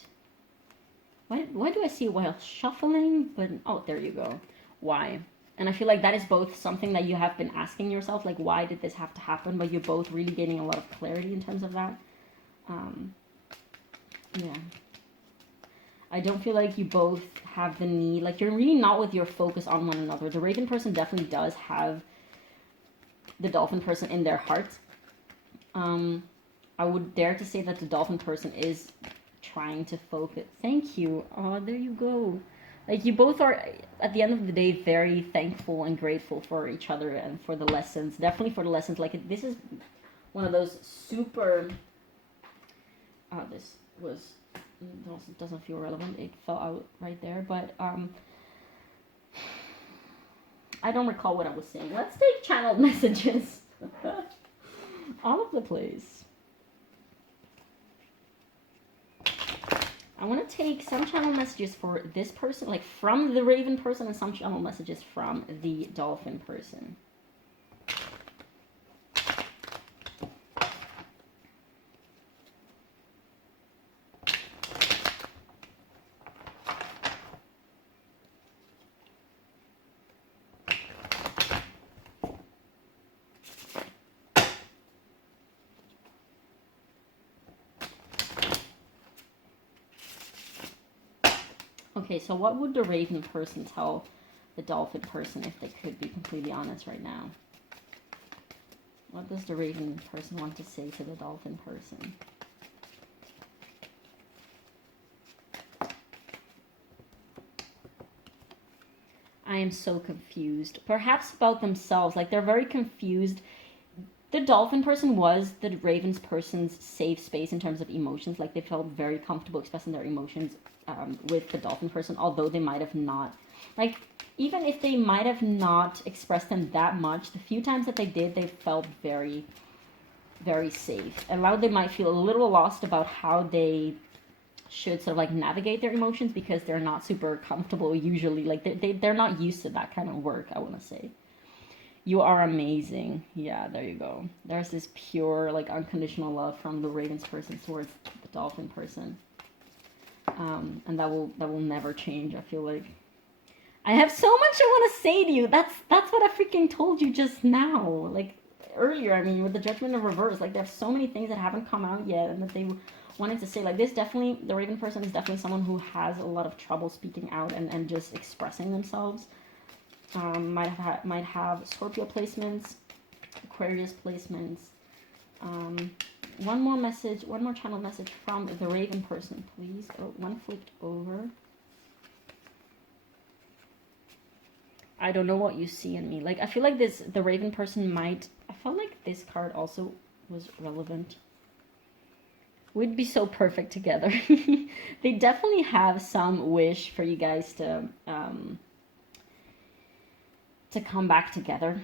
Why do I see it while shuffling? But oh, there you go. Why? And I feel like that is both something that you have been asking yourself, like, why did this have to happen? But you're both really gaining a lot of clarity in terms of that. Yeah. I don't feel like you both have the need, like, you're really not with your focus on one another. The Raven person definitely does have the Dolphin person in their heart. I would dare to say that the Dolphin person is trying to focus. Thank you. Oh, there you go. Like, you both are, at the end of the day, very thankful and grateful for each other and for the lessons. Definitely for the lessons. Like, this is one of those super... Oh, this was... doesn't feel relevant. It fell out right there. But, I don't recall what I was saying. Let's take channeled messages. All over the place. I want to take some channel messages for this person, like from the Raven person, and some channel messages from the Dolphin person. Okay, so what would the Raven person tell the Dolphin person if they could be completely honest right now? What does the Raven person want to say to the Dolphin person? I am so confused. Perhaps about themselves. Like, they're very confused. The Dolphin person was the Raven's person's safe space in terms of emotions. Like, they felt very comfortable expressing their emotions with the Dolphin person, although they might have not. Like, even if they might have not expressed them that much, the few times that they did, they felt very, very safe. And now they might feel a little lost about how they should sort of like navigate their emotions, because they're not super comfortable usually. Like, they're not used to that kind of work, I want to say. You are amazing. Yeah, there you go. There's this pure, like, unconditional love from the Ravens person towards the Dolphin person. And that will never change, I feel like. I have so much I want to say to you. That's what I freaking told you just now. Like, earlier, I mean, with the Judgment in Reverse, like, there's so many things that haven't come out yet and that they wanted to say. Like, this definitely, the Raven person is definitely someone who has a lot of trouble speaking out and just expressing themselves. Might have Scorpio placements, Aquarius placements. One more message, one more channel message from the Raven person, please. Oh, one flipped over. I don't know what you see in me. Like, I feel like the Raven person might... I felt like this card also was relevant. We'd be so perfect together. They definitely have some wish for you guys to come back together.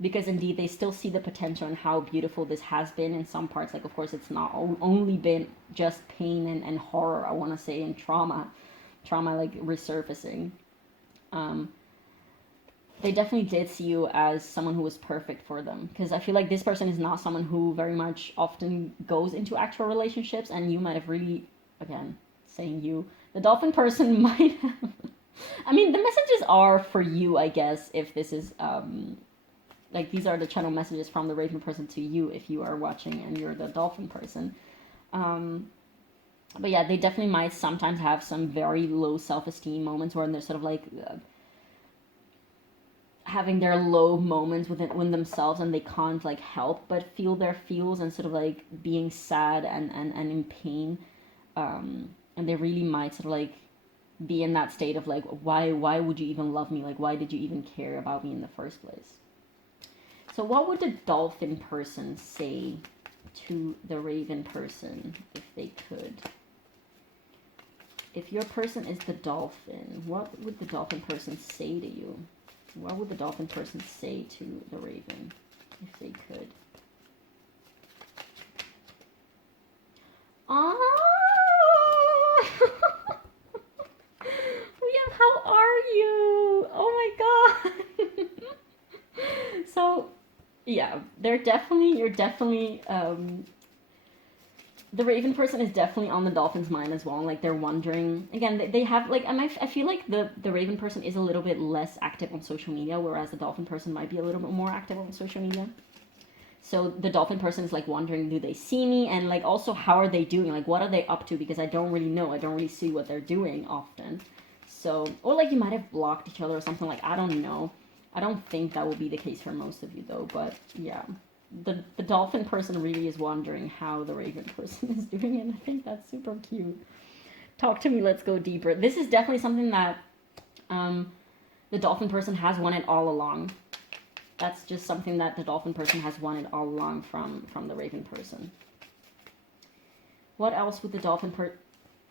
Because indeed, they still see the potential and how beautiful this has been in some parts. Like, of course, it's not only been just pain and horror, I want to say, and trauma, like, resurfacing. They definitely did see you as someone who was perfect for them. Because I feel like this person is not someone who very much often goes into actual relationships, and you might have really, again, saying you, the Dolphin person might have... I mean, the messages are for you, I guess, if this is, like, these are the channel messages from the Raven person to you if you are watching and you're the Dolphin person. But yeah, they definitely might sometimes have some very low self-esteem moments where they're sort of like having their low moments within themselves, and they can't like help but feel their feels and sort of like being sad and in pain. And they really might sort of like be in that state of like, why would you even love me? Like, why did you even care about me in the first place? So what would the Dolphin person say to the Raven person if they could? If your person is the Dolphin, what would the Dolphin person say to you? What would the Dolphin person say to the Raven if they could? Oh! William, how are you? Oh my god! So, yeah, you're definitely, the Raven person is definitely on the Dolphin's mind as well. Like, they're wondering, again, they have, like, I feel like the Raven person is a little bit less active on social media, whereas the Dolphin person might be a little bit more active on social media. So the Dolphin person is, like, wondering, do they see me? And, like, also, how are they doing? Like, what are they up to? Because I don't really know. I don't really see what they're doing often. So, or, like, you might have blocked each other or something. Like, I don't know. I don't think that will be the case for most of you, though. But, yeah. The Dolphin person really is wondering how the Raven person is doing, and I think that's super cute. Talk to me, let's go deeper. This is definitely something that the Dolphin person has wanted all along. That's just something that the Dolphin person has wanted all along from the Raven person. What else would the Dolphin person...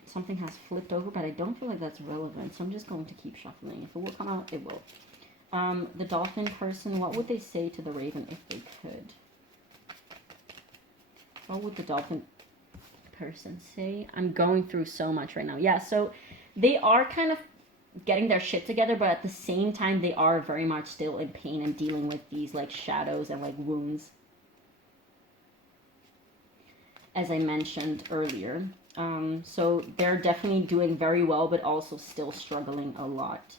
Something has flipped over, but I don't feel like that's relevant, so I'm just going to keep shuffling. If it will come out, it will. The Dolphin person, what would they say to the Raven if they could? What would the Dolphin person say? I'm going through so much right now. Yeah, so they are kind of getting their shit together, but at the same time, they are very much still in pain and dealing with these, like, shadows and, like, wounds. As I mentioned earlier. So they're definitely doing very well, but also still struggling a lot.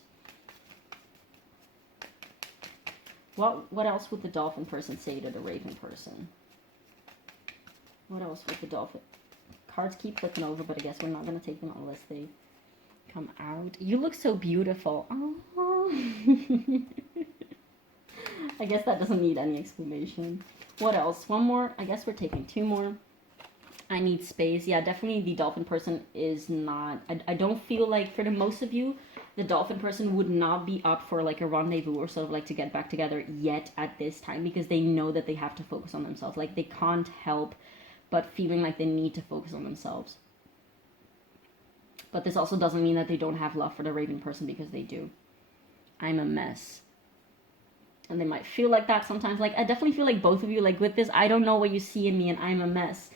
What else would the Dolphin person say to the Raven person? What else with the Dolphin? Cards keep flipping over, but I guess we're not going to take them unless they come out. You look so beautiful. Oh. I guess that doesn't need any explanation. What else? One more. I guess we're taking two more. I need space. Yeah, definitely the Dolphin person is not... I don't feel like, for the most of you, the Dolphin person would not be up for like a rendezvous or sort of like to get back together yet at this time, because they know that they have to focus on themselves. Like, they can't help but feeling like they need to focus on themselves. But this also doesn't mean that they don't have love for the Raven person, because they do. I'm a mess. And they might feel like that sometimes. Like, I definitely feel like both of you, like, with this, I don't know what you see in me and I'm a mess.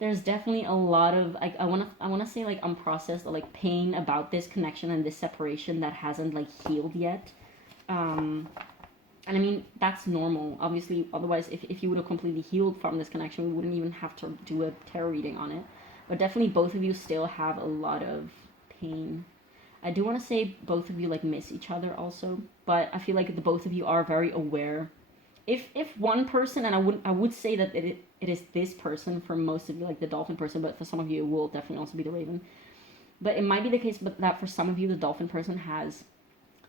There's definitely a lot of, like, I wanna say, like, unprocessed, or, like, pain about this connection and this separation that hasn't, like, healed yet. And I mean, that's normal. Obviously, otherwise, if you would have completely healed from this connection, we wouldn't even have to do a tarot reading on it. But definitely both of you still have a lot of pain. I do want to say both of you like miss each other also, but I feel like the both of you are very aware. If one person, and I would say that it is this person for most of you, like the dolphin person, but for some of you it will definitely also be the raven. But it might be the case but that for some of you the dolphin person has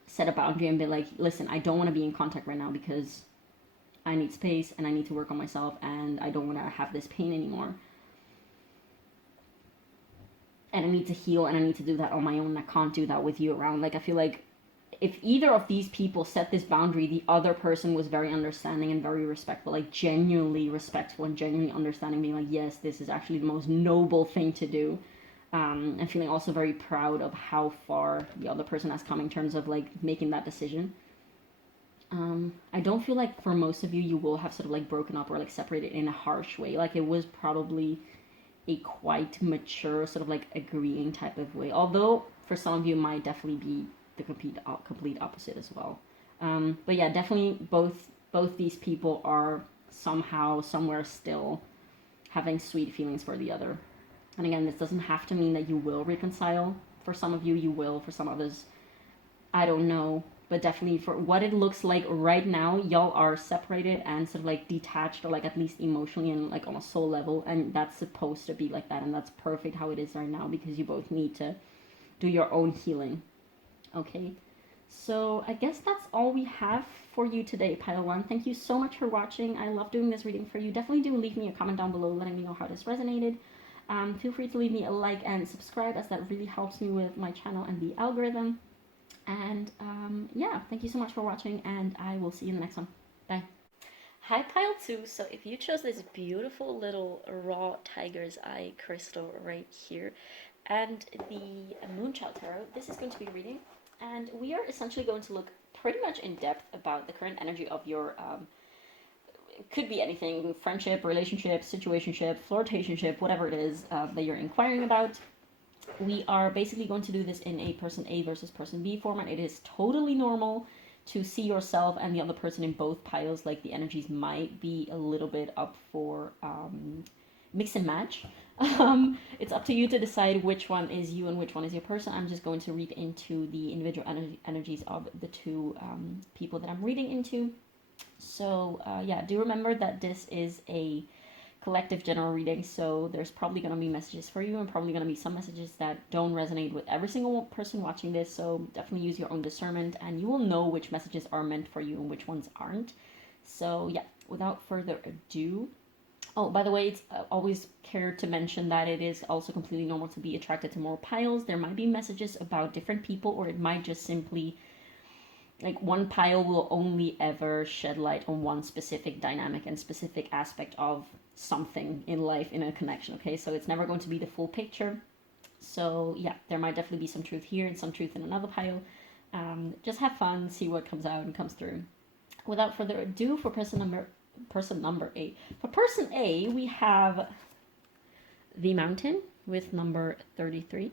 set a boundary and been like, listen, I don't want to be in contact right now because I need space and I need to work on myself and I don't want to have this pain anymore. And I need to heal and I need to do that on my own. I can't do that with you around. Like, I feel like if either of these people set this boundary, the other person was very understanding and very respectful, like genuinely respectful and genuinely understanding, being like, yes, this is actually the most noble thing to do. And feeling also very proud of how far the other person has come in terms of like making that decision. I don't feel like for most of you, you will have sort of like broken up or like separated in a harsh way. Like it was probably a quite mature sort of like agreeing type of way. Although for some of you, it might definitely be the complete opposite as well. But yeah, definitely both these people are somehow, somewhere still having sweet feelings for the other. And again, this doesn't have to mean that you will reconcile. For some of you, you will. For some others, I don't know. But definitely for what it looks like right now, y'all are separated and sort of like detached, or like at least emotionally and like on a soul level. And that's supposed to be like that. And that's perfect how it is right now because you both need to do your own healing. Okay. So I guess that's all we have for you today, Pile 1. Thank you so much for watching. I love doing this reading for you. Definitely do leave me a comment down below letting me know how this resonated. Feel free to leave me a like and subscribe, as that really helps me with my channel and the algorithm. And yeah, thank you so much for watching, and I will see you in the next one. Bye. Hi, Pile 2. So if you chose this beautiful little raw tiger's eye crystal right here and the Moonchild Tarot, this is going to be reading. And we are essentially going to look pretty much in depth about the current energy of your it could be anything: friendship, relationship, situationship, flirtationship, whatever it is that you're inquiring about. We are basically going to do this in a person A versus person B format. It is totally normal to see yourself and the other person in both piles. Like, the energies might be a little bit up for mix and match. It's up to you to decide which one is you and which one is your person. I'm just going to read into the individual energies of the two people that I'm reading into. So yeah, do remember that this is a collective general reading, so there's probably going to be messages for you and probably going to be some messages that don't resonate with every single person watching this, so definitely use your own discernment and you will know which messages are meant for you and which ones aren't. So yeah, without further ado, oh, by the way, it's always care to mention that it is also completely normal to be attracted to more piles. There might be messages about different people, or it might just simply, like, one pile will only ever shed light on one specific dynamic and specific aspect of something in life, in a connection, okay? So it's never going to be the full picture. So yeah, there might definitely be some truth here and some truth in another pile. Just have fun, see what comes out and comes through. Without further ado, for person number A. For person A, we have the Mountain with number 33.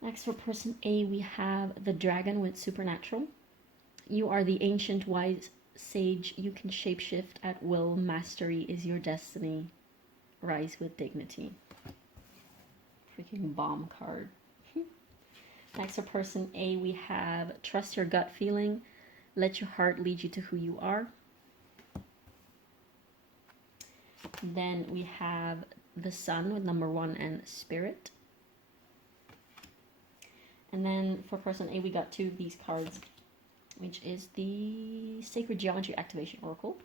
Next, for person A, we have the Dragon with Supernatural. You are the ancient wise sage. You can shapeshift at will. Mastery is your destiny. Rise with dignity. Freaking bomb card. Next, for person A, we have Trust your gut feeling. Let your heart lead you to who you are. Then we have the Sun with number 1 and Spirit. And then for person A, we got 2 of these cards, which is the Sacred Geometry Activation Oracle.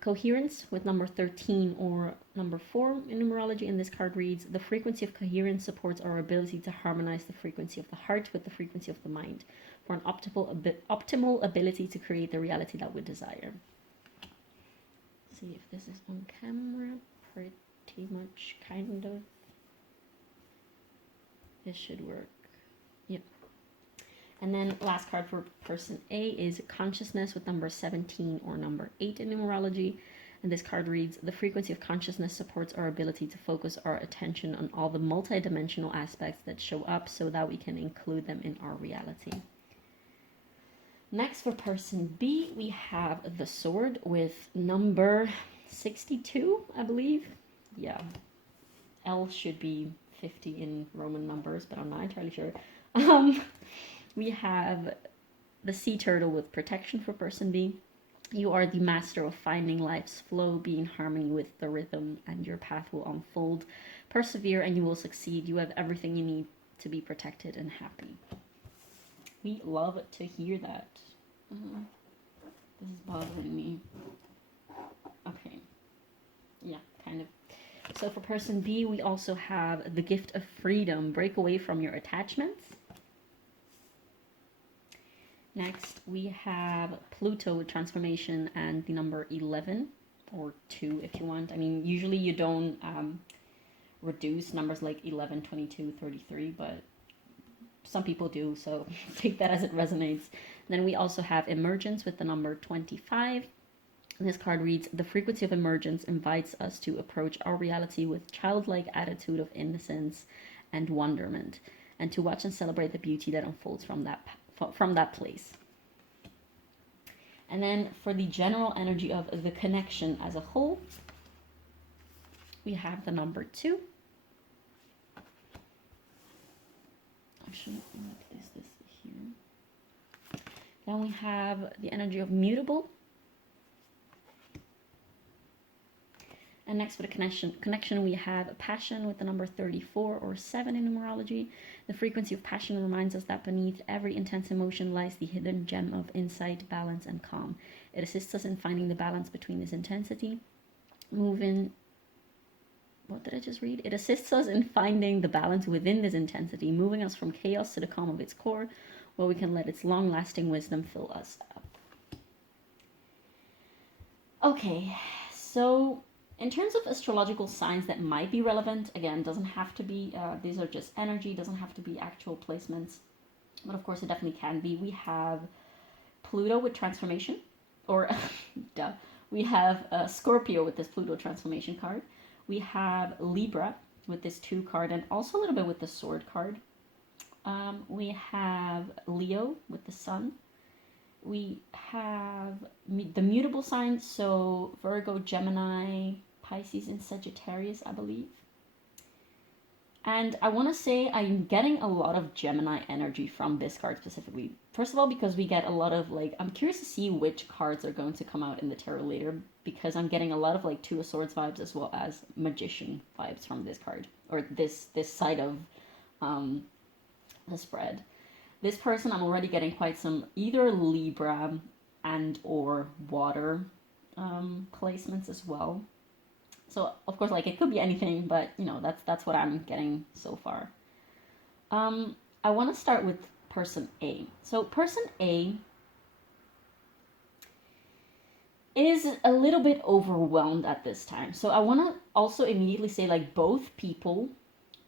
Coherence with number 13 or number 4 in numerology. And this card reads, the frequency of coherence supports our ability to harmonize the frequency of the heart with the frequency of the mind for an optimal ability to create the reality that we desire. Let's see if this is on camera. Pretty much, kind of. This should work. Yep. And then last card for person A is Consciousness with number 17 or number 8 in numerology. And this card reads, the frequency of consciousness supports our ability to focus our attention on all the multidimensional aspects that show up so that we can include them in our reality. Next, for person B, we have the sword with number 62, I believe. Yeah. L should be 50 in Roman numbers, but I'm not entirely sure. We have the sea turtle with protection for person B. You are the master of finding life's flow, be in harmony with the rhythm, and your path will unfold. Persevere and you will succeed. You have everything you need to be protected and happy. We love to hear that. This is bothering me. Okay. Yeah, kind of. So for person B, we also have the gift of freedom. Break away from your attachments. Next, we have Pluto with transformation and the number 11, or 2 if you want. I mean, usually you don't reduce numbers like 11, 22, 33, but some people do, so take that as it resonates. Then we also have emergence with the number 25. This card reads, the frequency of emergence invites us to approach our reality with childlike attitude of innocence and wonderment, and to watch and celebrate the beauty that unfolds from that place. And then for the general energy of the connection as a whole, we have the number 2. Actually, what is this here? Then we have the energy of mutable. And next for the connection, we have passion with the number 34 or 7 in numerology. The frequency of passion reminds us that beneath every intense emotion lies the hidden gem of insight, balance, and calm. It assists us in finding the balance between this intensity. What did I just read? It assists us in finding the balance within this intensity, moving us from chaos to the calm of its core, where we can let its long-lasting wisdom fill us up. Okay, so in terms of astrological signs that might be relevant, again, doesn't have to be, these are just energy, doesn't have to be actual placements, but of course it definitely can be. We have Pluto with transformation, or duh, we have Scorpio with this Pluto transformation card. We have Libra with this 2 card, and also a little bit with the sword card. We have Leo with the sun. We have the mutable signs, so Virgo, Gemini, Pisces, and Sagittarius, I believe. And I want to say I'm getting a lot of Gemini energy from this card specifically. First of all, because we get a lot of, like, I'm curious to see which cards are going to come out in the tarot later, because I'm getting a lot of, like, 2 of Swords vibes as well as Magician vibes from this card, or this side of the spread. This person, I'm already getting quite some either Libra and or water placements as well. So, of course, like, it could be anything, but, you know, that's what I'm getting so far. I want to start with person A. So, person A is a little bit overwhelmed at this time. So, I want to also immediately say, like, both people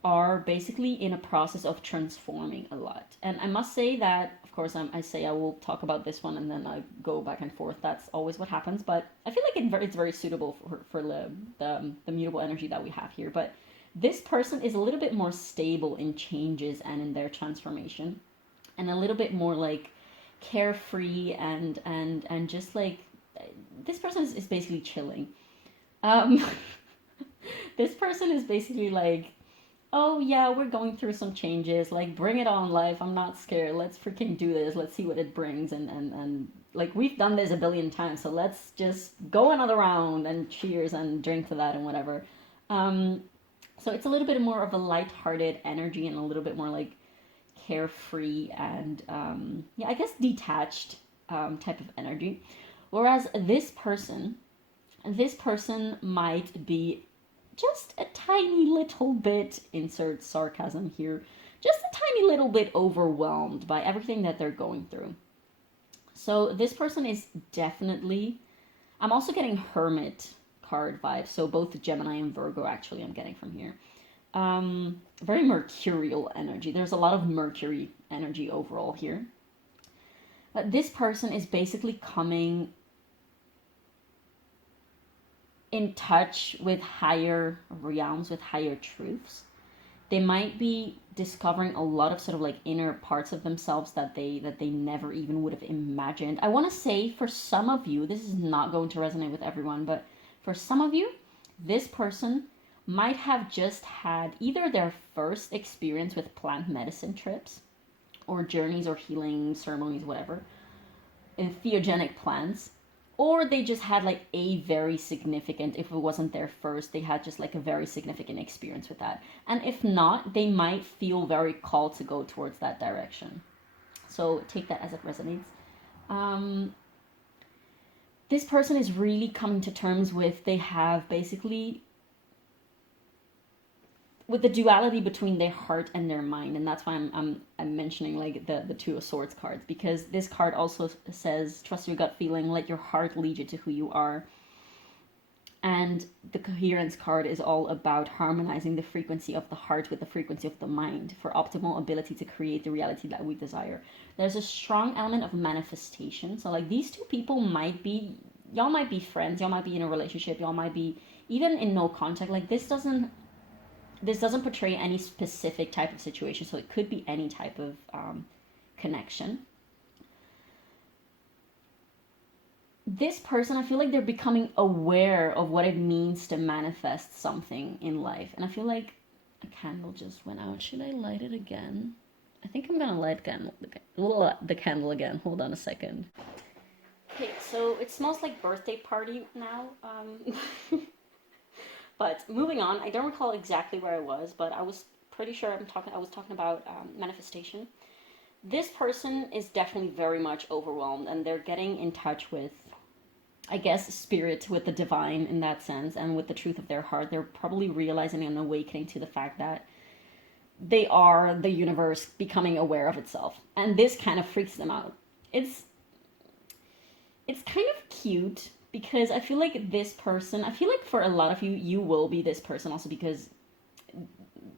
are basically in a process of transforming a lot. And I must say that, of course, I say I will talk about this one and then I go back and forth. That's always what happens. But I feel like it's very suitable for the mutable energy that we have here. But this person is a little bit more stable in changes and in their transformation. And a little bit more, like, carefree and just, like, this person is basically chilling. This person is basically like, oh yeah, we're going through some changes, like, bring it on, life, I'm not scared, let's freaking do this, let's see what it brings, and like, we've done this a billion times, so let's just go another round, and cheers, and drink to that, and whatever. So it's a little bit more of a lighthearted energy, and a little bit more, like, carefree, and, yeah, I guess detached, type of energy. Whereas this person might be just a tiny little bit, insert sarcasm here, just a tiny little bit overwhelmed by everything that they're going through. So this person is definitely, I'm also getting Hermit card vibes, so both Gemini and Virgo actually I'm getting from here. Very mercurial energy. There's a lot of Mercury energy overall here. But this person is basically coming in touch with higher realms, with higher truths. They might be discovering a lot of sort of like inner parts of themselves that they never even would have imagined. I want to say for some of you, this is not going to resonate with everyone, but for some of you, this person might have just had either their first experience with plant medicine trips or journeys or healing ceremonies, whatever, in theogenic plants, or they just had like a very significant, if it wasn't their first, they had just like a very significant experience with that. And if not, they might feel very called to go towards that direction. So take that as it resonates. This person is really coming to terms with, they have basically with the duality between their heart and their mind, and that's why I'm mentioning like the Two of Swords cards, because this card also says trust your gut feeling, let your heart lead you to who you are. And the coherence card is all about harmonizing the frequency of the heart with the frequency of the mind for optimal ability to create the reality that we desire. There's a strong element of manifestation. So like these two people might be, y'all might be friends, y'all might be in a relationship, y'all might be even in no contact. Like this doesn't portray any specific type of situation, so it could be any type of connection. This person, I feel like they're becoming aware of what it means to manifest something in life. And I feel like a candle just went out. Should I light it again? I think I'm gonna light the candle again. Hold on a second. Okay, so it smells like birthday party now. But moving on, I don't recall exactly where I was, but I was pretty sure I was talking about manifestation. This person is definitely very much overwhelmed, and they're getting in touch with, I guess, spirit, with the divine in that sense, and with the truth of their heart. They're probably realizing and awakening to the fact that they are the universe becoming aware of itself, and this kind of freaks them out. It's kind of cute, because I feel like this person, I feel like for a lot of you, you will be this person also, because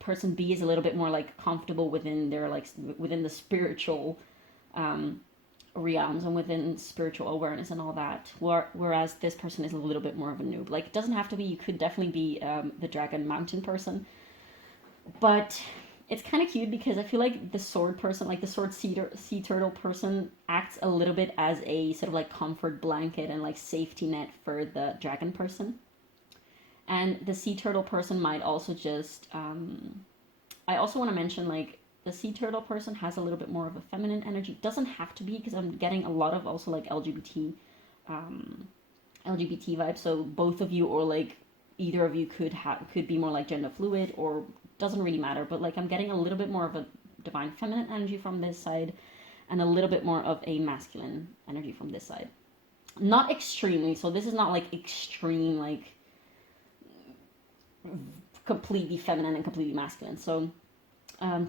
person B is a little bit more like comfortable within their like within the spiritual realms and within spiritual awareness and all that, whereas this person is a little bit more of a noob. Like it doesn't have to be, you could definitely be the dragon mountain person, but it's kind of cute because I feel like the sword person, like the sword sea turtle person, acts a little bit as a sort of like comfort blanket and like safety net for the dragon person. And the sea turtle person might also just, I also want to mention like the sea turtle person has a little bit more of a feminine energy. Doesn't have to be, because I'm getting a lot of also like LGBT vibes. So both of you, or like either of you could be more like gender fluid, or doesn't really matter, but like I'm getting a little bit more of a divine feminine energy from this side and a little bit more of a masculine energy from this side. Not extremely, so this is not like extreme, like completely feminine and completely masculine. So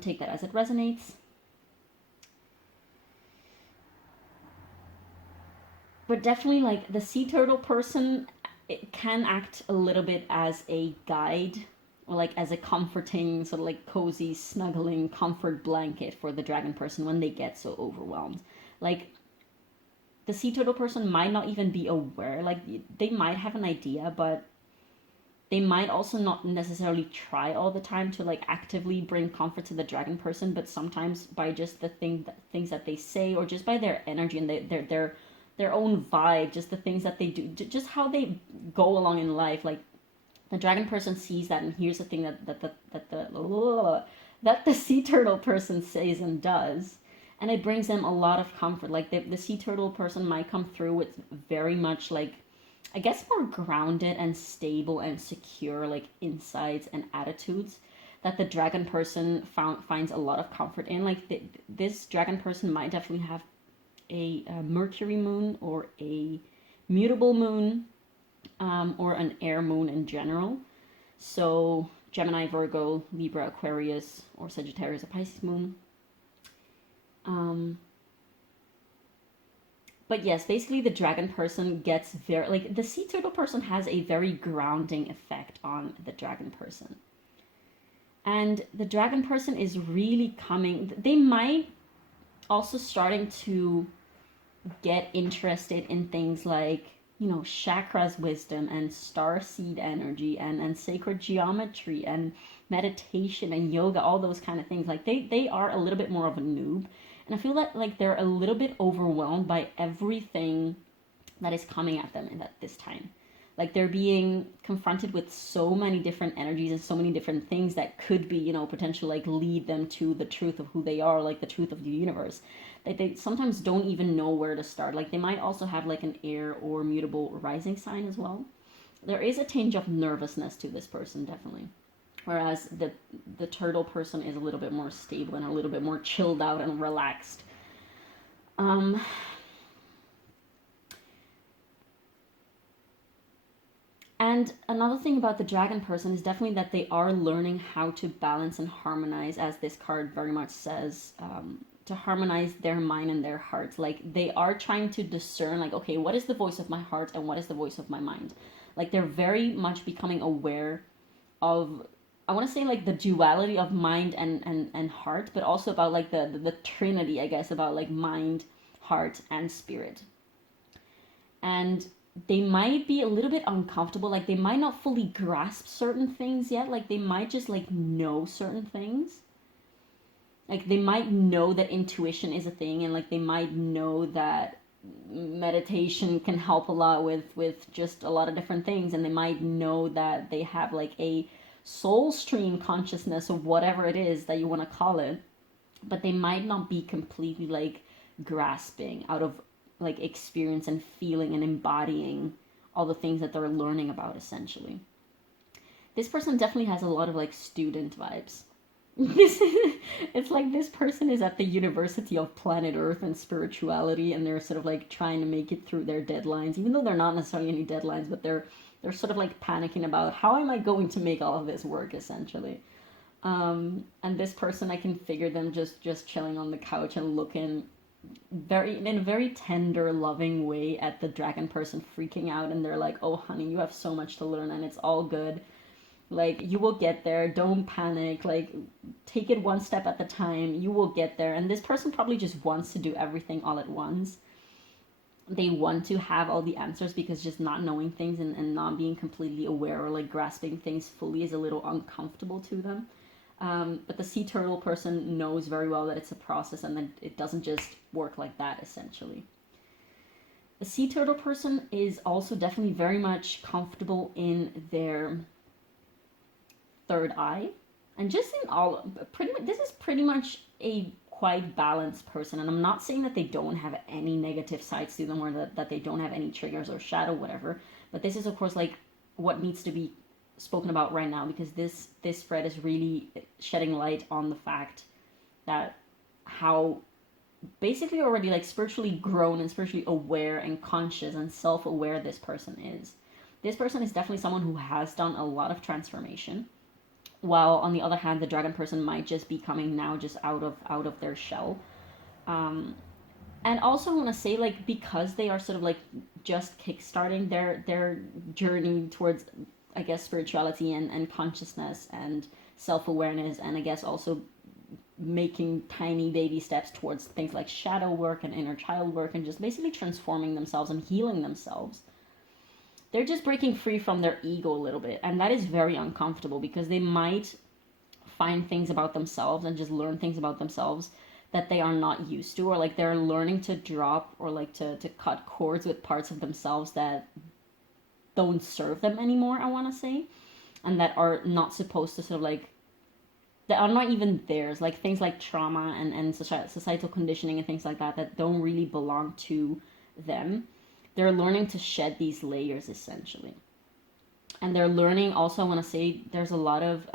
take that as it resonates. But definitely like the sea turtle person, it can act a little bit as a guide, or like as a comforting, sort of like cozy, snuggling comfort blanket for the dragon person when they get so overwhelmed. Like the sea turtle person might not even be aware, like they might have an idea, but they might also not necessarily try all the time to like actively bring comfort to the dragon person, but sometimes by just the things that they say, or just by their energy and their own vibe, just the things that they do, just how they go along in life, like the dragon person sees that and hears the thing that the sea turtle person says and does, and it brings them a lot of comfort. Like the sea turtle person might come through with very much like, I guess, more grounded and stable and secure like insights and attitudes that the dragon person finds a lot of comfort in. Like this dragon person might definitely have a Mercury moon or a mutable moon, or an air moon in general. So Gemini, Virgo, Libra, Aquarius, or Sagittarius, or Pisces moon. But yes, basically the dragon person gets very, like the sea turtle person has a very grounding effect on the dragon person. And the dragon person is really coming, they might also starting to get interested in things like chakras wisdom and star seed energy and sacred geometry and meditation and yoga, all those kind of things. Like they are a little bit more of a noob. And I feel that like they're a little bit overwhelmed by everything that is coming at them at this time. Like they're being confronted with so many different energies and so many different things that could be, potentially like lead them to the truth of who they are, like the truth of the universe. Like they sometimes don't even know where to start. Like they might also have like an air or mutable rising sign as well. There is a tinge of nervousness to this person, definitely. Whereas the turtle person is a little bit more stable and a little bit more chilled out and relaxed. And another thing about the dragon person is definitely that they are learning how to balance and harmonize, as this card very much says, to harmonize their mind and their heart. Like they are trying to discern, like, okay, what is the voice of my heart and what is the voice of my mind? Like they're very much becoming aware of, I want to say like the duality of mind and heart, but also about like the trinity, I guess, about like mind, heart, and spirit. And they might be a little bit uncomfortable, like they might not fully grasp certain things yet, like they might just like know certain things, like they might know that intuition is a thing, and like they might know that meditation can help a lot with just a lot of different things, and they might know that they have like a soul stream consciousness or whatever it is that you want to call it, but they might not be completely like grasping out of like experience and feeling and embodying all the things that they're learning about, essentially. This person definitely has a lot of like student vibes. It's like this person is at the University of Planet Earth and spirituality, and they're sort of like trying to make it through their deadlines, even though they're not necessarily any deadlines, but they're sort of like panicking about how am I going to make all of this work, essentially. And this person, I can figure them just chilling on the couch and looking in a very tender, loving way at the dragon person freaking out, and they're like, oh honey, you have so much to learn and it's all good, like you will get there, don't panic, like take it one step at a time, you will get there. And this person probably just wants to do everything all at once. They want to have all the answers, because just not knowing things and not being completely aware or like grasping things fully is a little uncomfortable to them. But the sea turtle person knows very well that it's a process and that it doesn't just work like that, essentially. The sea turtle person is also definitely very much comfortable in their third eye. And just in all, this is pretty much a quite balanced person. And I'm not saying that they don't have any negative sides to them, or that they don't have any triggers or shadow, whatever. But this is, of course, like what needs to be spoken about right now, because this spread is really shedding light on the fact that how basically already like spiritually grown and spiritually aware and conscious and self-aware this person is. This person is definitely someone who has done a lot of transformation, while on the other hand the dragon person might just be coming now just out of their shell. And also I want to say, like, because they are sort of like just kickstarting their journey towards, I guess, spirituality and consciousness and self-awareness, and I guess also making tiny baby steps towards things like shadow work and inner child work, and just basically transforming themselves and healing themselves. They're just breaking free from their ego a little bit, and that is very uncomfortable, because they might find things about themselves and just learn things about themselves that they are not used to, or like they're learning to drop or like to cut cords with parts of themselves that don't serve them anymore, I want to say, and that are not supposed to sort of like, that are not even theirs, like things like trauma and societal conditioning and things like that don't really belong to them. They're learning to shed these layers, essentially. And they're learning also, I want to say, there's a lot of,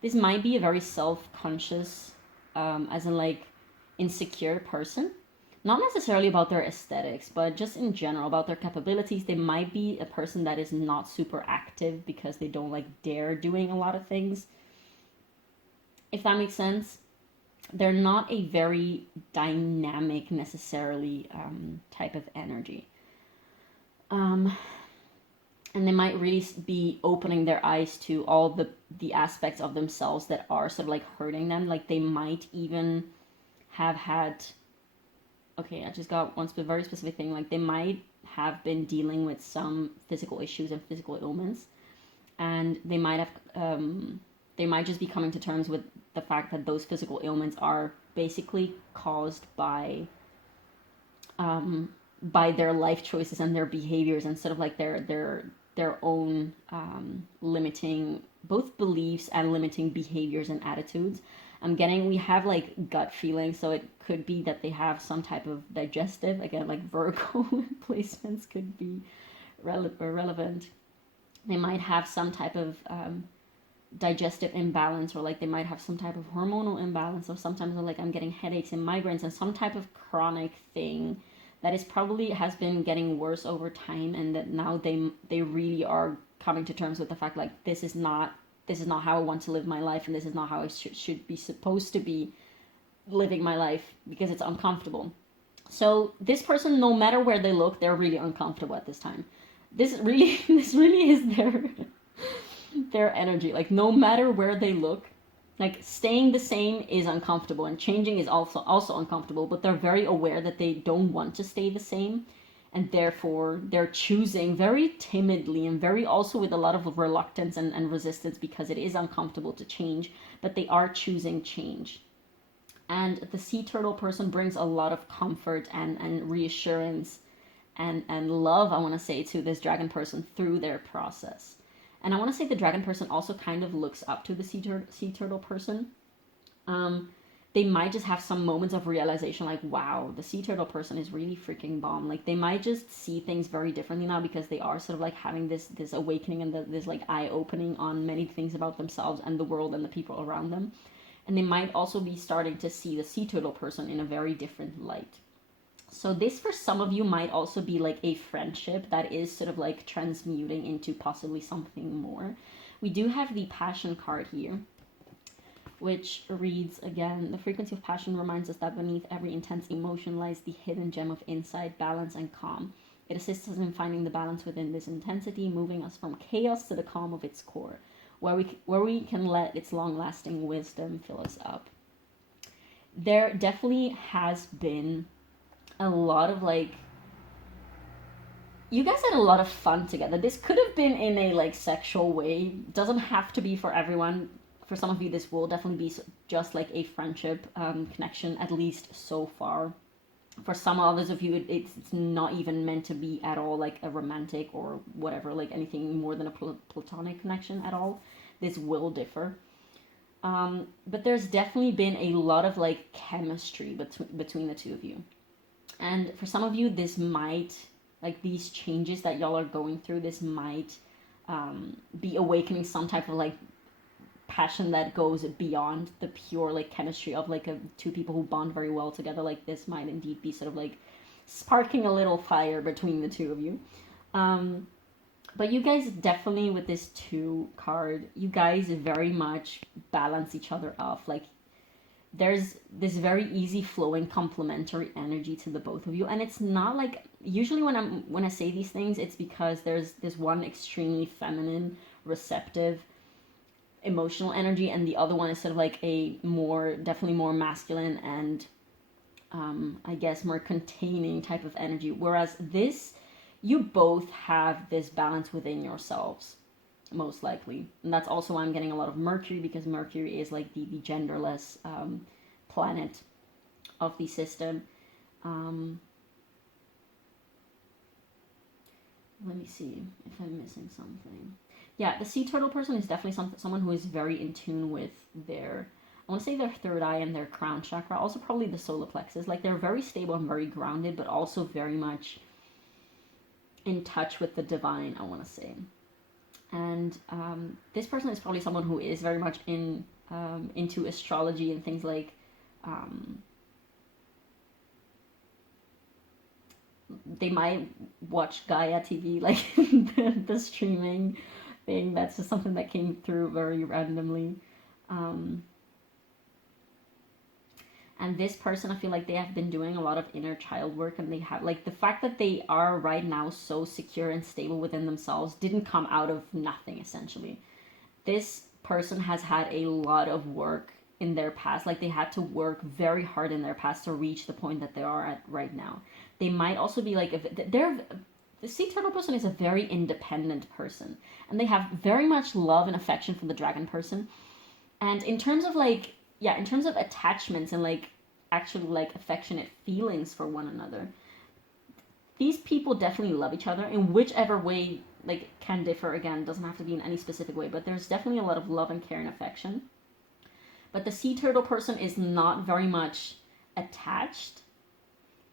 this might be a very self-conscious, as in like insecure person. Not necessarily about their aesthetics, but just in general about their capabilities. They might be a person that is not super active because they don't like dare doing a lot of things, if that makes sense. They're not a very dynamic necessarily type of energy. And they might really be opening their eyes to all the aspects of themselves that are sort of like hurting them. Like they might even have had, okay, I just got one very specific thing, like they might have been dealing with some physical issues and physical ailments, and they might have they might just be coming to terms with the fact that those physical ailments are basically caused by their life choices and their behaviors, and sort of like their own limiting both beliefs and limiting behaviors and attitudes. I'm getting, we have like gut feeling, so it could be that they have some type of digestive, again, like Virgo placements could be relevant. They might have some type of digestive imbalance, or like they might have some type of hormonal imbalance, or sometimes like I'm getting headaches and migraines and some type of chronic thing that is probably has been getting worse over time, and that now they really are coming to terms with the fact like this is not how I want to live my life, and this is not how I should be supposed to be living my life, because it's uncomfortable. So this person, no matter where they look, they're really uncomfortable at this time. This really is their energy. Like no matter where they look, like staying the same is uncomfortable, and changing is also uncomfortable, but they're very aware that they don't want to stay the same, and therefore they're choosing very timidly and very also with a lot of reluctance and resistance, because it is uncomfortable to change, but they are choosing change. And the sea turtle person brings a lot of comfort and reassurance and love, I want to say, to this dragon person through their process. And I want to say the dragon person also kind of looks up to the sea turtle person. They might just have some moments of realization, like, wow, the sea turtle person is really freaking bomb. Like they might just see things very differently now, because they are sort of like having this awakening and this like eye opening on many things about themselves and the world and the people around them. And they might also be starting to see the sea turtle person in a very different light. So this for some of you might also be like a friendship that is sort of like transmuting into possibly something more. We do have the passion card here, which reads again, the frequency of passion reminds us that beneath every intense emotion lies the hidden gem of insight, balance, and calm. It assists us in finding the balance within this intensity, moving us from chaos to the calm of its core, where we can let its long-lasting wisdom fill us up. There definitely has been a lot of like, you guys had a lot of fun together. This could have been in a like sexual way. Doesn't have to be for everyone. For some of you, this will definitely be just like a friendship connection, at least so far. For some others of you, it's not even meant to be at all like a romantic or whatever, like anything more than a platonic connection at all. This will differ. But there's definitely been a lot of like chemistry between the two of you. And for some of you, this might, like these changes that y'all are going through, this might be awakening some type of like passion that goes beyond the pure like chemistry of like two people who bond very well together. Like this might indeed be sort of like sparking a little fire between the two of you. But you guys definitely, with this 2 card, you guys very much balance each other off. Like there's this very easy flowing complementary energy to the both of you, and it's not like, usually when I say these things, it's because there's this one extremely feminine, receptive, emotional energy, and the other one is sort of like a definitely more masculine and I guess more containing type of energy. Whereas this, you both have this balance within yourselves, most likely. And that's also why I'm getting a lot of Mercury, because Mercury is like the genderless planet of the system. Let me see if I'm missing something. Yeah, the sea turtle person is definitely someone who is very in tune with their, I want to say their third eye and their crown chakra, also probably the solar plexus. Like they're very stable and very grounded, but also very much in touch with the divine, I want to say. And this person is probably someone who is very much into astrology and things like they might watch Gaia TV, like the streaming thing. That's just something that came through very randomly. And this person, I feel like they have been doing a lot of inner child work, and they have, like, the fact that they are right now so secure and stable within themselves didn't come out of nothing, essentially. This person has had a lot of work in their past. Like, they had to work very hard in their past to reach the point that they are at right now. They might also be like, if they're, the sea turtle person is a very independent person, and they have very much love and affection for the dragon person. And in terms of like, yeah, in terms of attachments and like actually like affectionate feelings for one another, these people definitely love each other in whichever way, like, can differ. Again, doesn't have to be in any specific way, but there's definitely a lot of love and care and affection. But the sea turtle person is not very much attached.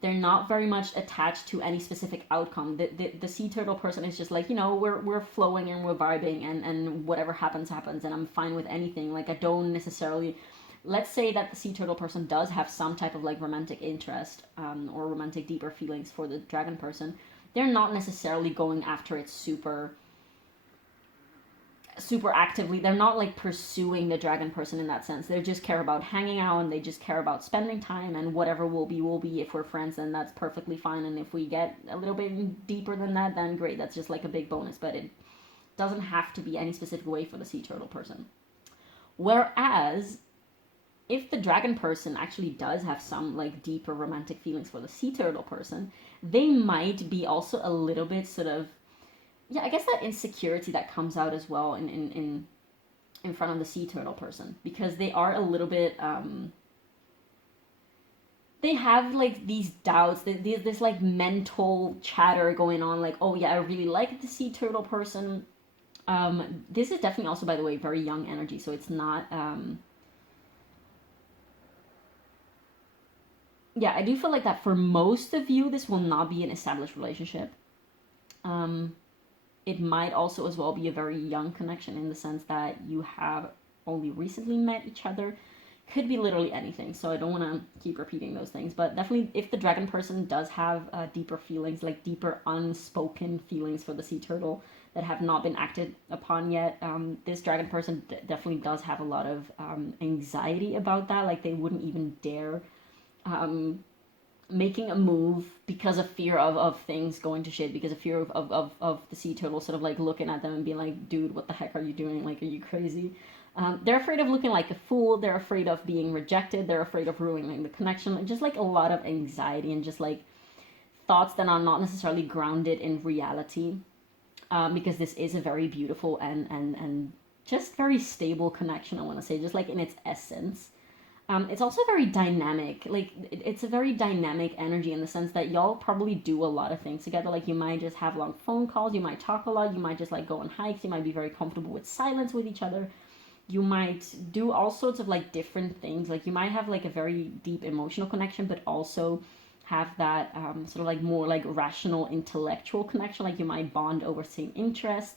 They're not very much attached to any specific outcome. The sea turtle person is just like, you know, we're flowing and we're vibing, and whatever happens, happens, and I'm fine with anything. Like, I don't necessarily, let's say that the sea turtle person does have some type of like romantic interest, or romantic deeper feelings for the dragon person. They're not necessarily going after it super actively. They're not like pursuing the dragon person in that sense. They just care about hanging out, and they just care about spending time, and whatever will be. If we're friends, then that's perfectly fine, and if we get a little bit deeper than that, then great, that's just like a big bonus. But it doesn't have to be any specific way for the sea turtle person. Whereas if the dragon person actually does have some like deeper romantic feelings for the sea turtle person, they might be also a little bit sort of, yeah, I guess that insecurity that comes out as well in front of the sea turtle person, because they are a little bit, they have like these doubts, this like mental chatter going on, like, oh yeah, I really like the sea turtle person. This is definitely also, by the way, very young energy, so it's not, yeah, I do feel like that for most of you, this will not be an established relationship. It might also as well be a very young connection, in the sense that you have only recently met each other. Could be literally anything, so I don't want to keep repeating those things. But definitely, if the dragon person does have deeper feelings, like deeper unspoken feelings for the sea turtle that have not been acted upon yet, this dragon person definitely does have a lot of anxiety about that. Like, they wouldn't even dare making a move because of fear of things going to shit, because of fear of the sea turtle sort of like looking at them and being like, dude, what the heck are you doing? Like, are you crazy? They're afraid of looking like a fool. They're afraid of being rejected. They're afraid of ruining the connection. Just like a lot of anxiety and just like thoughts that are not necessarily grounded in reality, because this is a very beautiful and just very stable connection, I want to say, just like in its essence. It's also very dynamic. Like, it's a very dynamic energy in the sense that y'all probably do a lot of things together. Like, you might just have long phone calls. You might talk a lot. You might just like go on hikes. You might be very comfortable with silence with each other. You might do all sorts of like different things. Like, you might have like a very deep emotional connection, but also have that sort of like more like rational intellectual connection. Like, you might bond over same interests,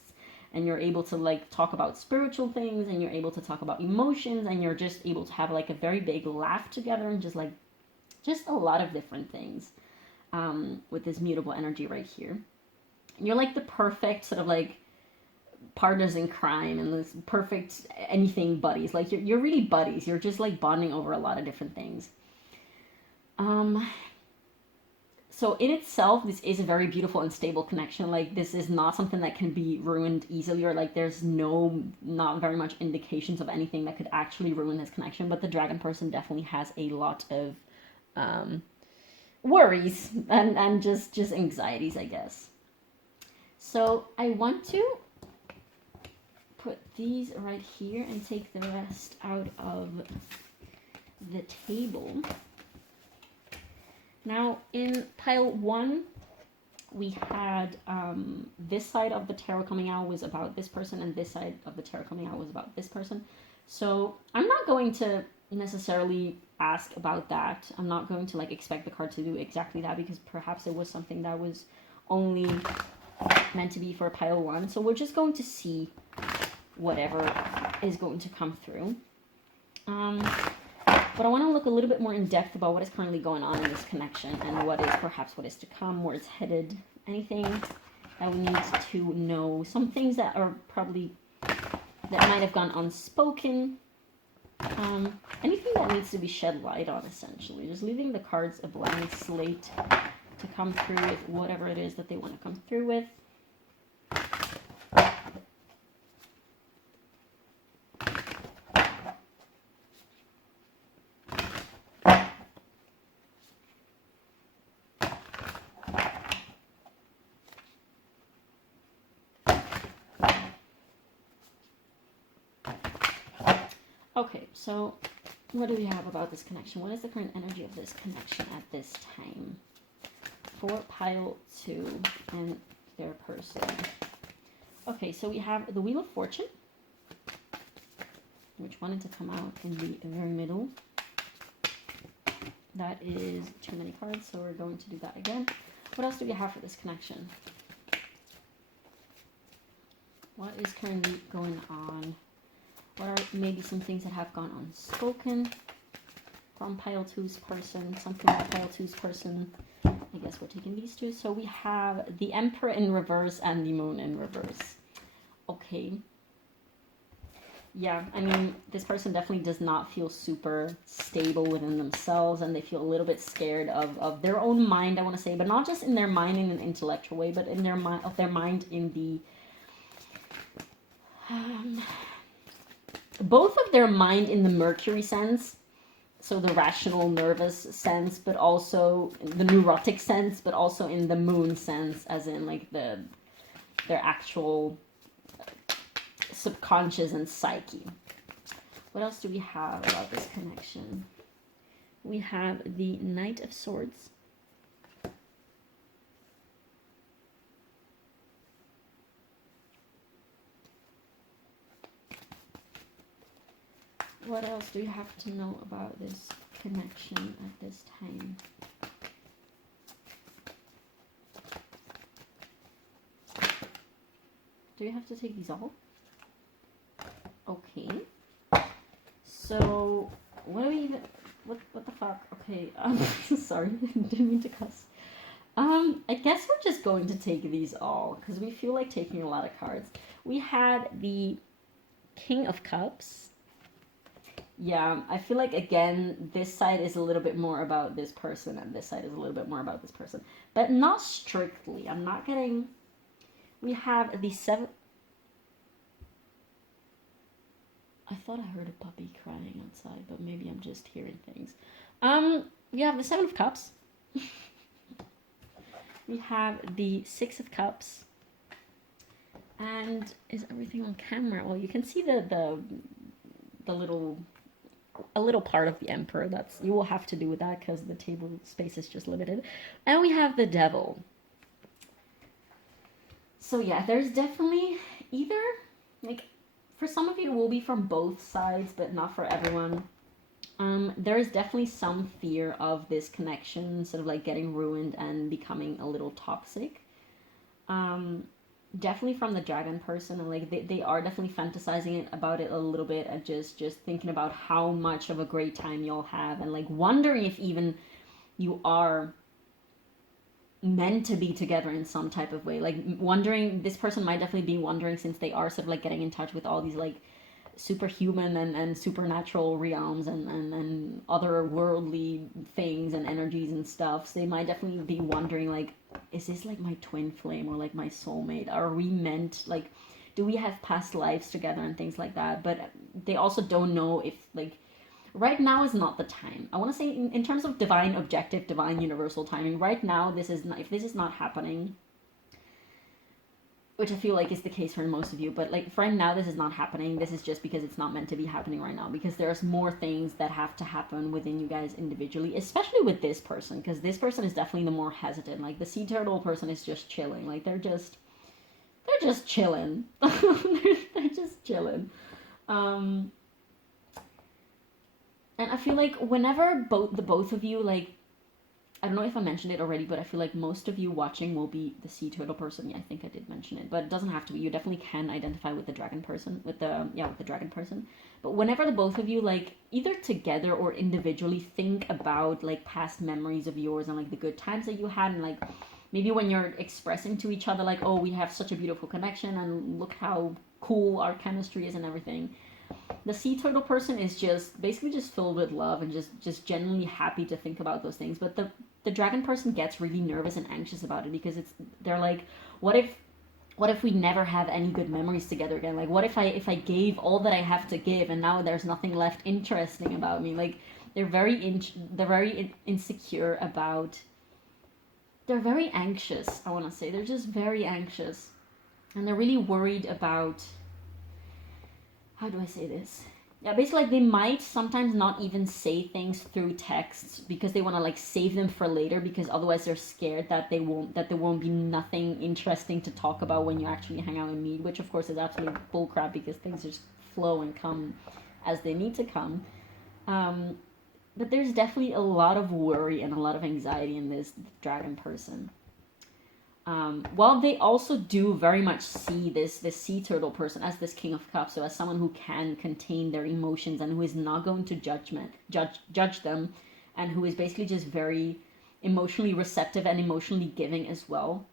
and you're able to like talk about spiritual things, and you're able to talk about emotions, and you're just able to have like a very big laugh together, and just a lot of different things with this mutable energy right here. And you're like the perfect sort of like partners in crime, and this perfect anything buddies. Like, you're really buddies. You're just like bonding over a lot of different things. So in itself, this is a very beautiful and stable connection. Like, this is not something that can be ruined easily, or like there's not very much indications of anything that could actually ruin this connection. But the dragon person definitely has a lot of worries and just anxieties, I guess. So I want to put these right here and take the rest out of the table. Now, in pile 1, we had this side of the tarot coming out was about this person, and this side of the tarot coming out was about this person. So I'm not going to necessarily ask about that. I'm not going to like expect the card to do exactly that, because perhaps it was something that was only meant to be for pile 1. So we're just going to see whatever is going to come through. But I want to look a little bit more in depth about what is currently going on in this connection, and what is to come, where it's headed, anything that we need to know, some things that are probably, that might have gone unspoken, anything that needs to be shed light on, essentially. Just leaving the cards a blank slate to come through with whatever it is that they want to come through with. Okay, so what do we have about this connection? What is the current energy of this connection at this time? For pile 2 and their person. Okay, so we have the Wheel of Fortune, which wanted to come out in the very middle. That is too many cards, so we're going to do that again. What else do we have for this connection? What is currently going on? What are maybe some things that have gone unspoken from pile 2's person? Something about pile 2's person. I guess we're taking these two. So we have the Emperor in reverse and the Moon in reverse. Okay. Yeah, I mean, this person definitely does not feel super stable within themselves, and they feel a little bit scared of their own mind, I want to say, but not just in their mind in an intellectual way, but in their mind in the both of their mind in the Mercury sense, so the rational, nervous sense, but also the neurotic sense, but also in the Moon sense, as in like their actual subconscious and psyche. What else do we have about this connection? We have the Knight of Swords. What else do you have to know about this connection at this time? Do you have to take these all? Okay. So, what do we even... What the fuck? Okay, sorry, didn't mean to cuss. I guess we're just going to take these all, because we feel like taking a lot of cards. We had the King of Cups. Yeah, I feel like, again, this side is a little bit more about this person, and this side is a little bit more about this person. But not strictly. I'm not getting... We have the Seven... I thought I heard a puppy crying outside, but maybe I'm just hearing things. We have the Seven of Cups. We have the Six of Cups. And is everything on camera? Well, you can see the little... a little part of the Emperor. That's, you will have to do with that because the table space is just limited. And we have the Devil. So yeah, there's definitely either, like, for some of you it will be from both sides, but not for everyone. There is definitely some fear of this connection sort of like getting ruined and becoming a little toxic. Definitely from the dragon person, and like they are definitely fantasizing about it a little bit, and just thinking about how much of a great time you'll have, and like wondering if even you are meant to be together in some type of way. Like wondering, this person might definitely be wondering, since they are sort of like getting in touch with all these like superhuman and supernatural realms and otherworldly things and energies and stuff. So they might definitely be wondering, like, is this like my twin flame or like my soulmate? Are we meant, like, do we have past lives together and things like that? But they also don't know if, like, right now is not the time. I want to say in terms of divine objective, divine universal timing, right now, this is not, if this is not happening, which I feel like is the case for most of you, but like for right now, this is not happening. This is just because it's not meant to be happening right now, because there's more things that have to happen within you guys individually, especially with this person, because this person is definitely the more hesitant. Like the sea turtle person is just chilling. Like they're just chilling. they're just chilling. And I feel like whenever the both of you, like, I don't know if I mentioned it already, but I feel like most of you watching will be the sea turtle person. Yeah, I think I did mention it, but it doesn't have to be. You definitely can identify with the dragon person, with the dragon person. But whenever the both of you, like, either together or individually think about, like, past memories of yours and, like, the good times that you had, and, like, maybe when you're expressing to each other, like, oh, we have such a beautiful connection, and look how cool our chemistry is and everything. The sea turtle person is just basically just filled with love and just genuinely happy to think about those things. But the dragon person gets really nervous and anxious about it, because they're like, what if we never have any good memories together again? Like, what if I gave all that I have to give and now there's nothing left interesting about me? Like, they're very insecure about. They're very anxious. I want to say they're just very anxious, and they're really worried about. How do I say this? Yeah, basically, like, they might sometimes not even say things through texts because they want to like save them for later, because otherwise they're scared that there won't be nothing interesting to talk about when you actually hang out and meet, which of course is absolute bullcrap, because things just flow and come as they need to come. Um, but there's definitely a lot of worry and a lot of anxiety in this dragon person. While they also do very much see this sea turtle person as this King of Cups, so as someone who can contain their emotions and who is not going to judge them, and who is basically just very emotionally receptive and emotionally giving as well.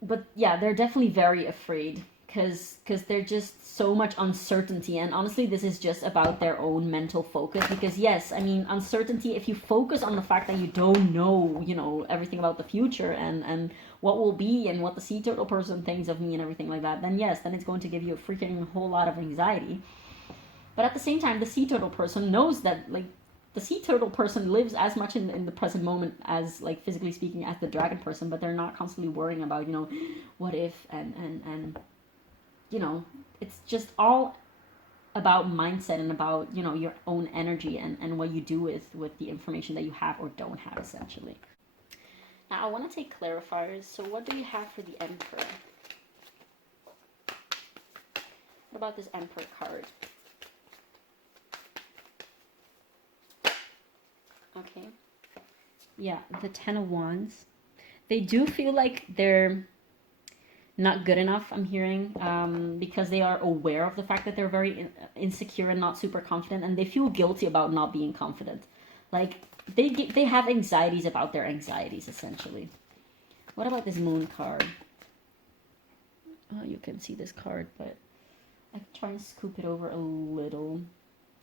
But yeah, they're definitely very afraid, because there's just so much uncertainty, and honestly this is just about their own mental focus, because yes, I mean, uncertainty, if you focus on the fact that you don't know, everything about the future and what will be and what the sea turtle person thinks of me and everything like that, then yes, then it's going to give you a freaking whole lot of anxiety. But at the same time, the sea turtle person knows that, like, the sea turtle person lives as much in the present moment as, like, physically speaking, as the dragon person, but they're not constantly worrying about, what if, and it's just all about mindset and about, your own energy and what you do with the information that you have or don't have, essentially. Now, I want to take clarifiers. So what do you have for the Emperor? What about this Emperor card? Okay. Yeah, the Ten of Wands. They do feel like they're not good enough, I'm hearing, because they are aware of the fact that they're very insecure and not super confident, and they feel guilty about not being confident. Like, they have anxieties about their anxieties, essentially. What about this Moon card? Oh, you can see this card, but I can try and scoop it over a little,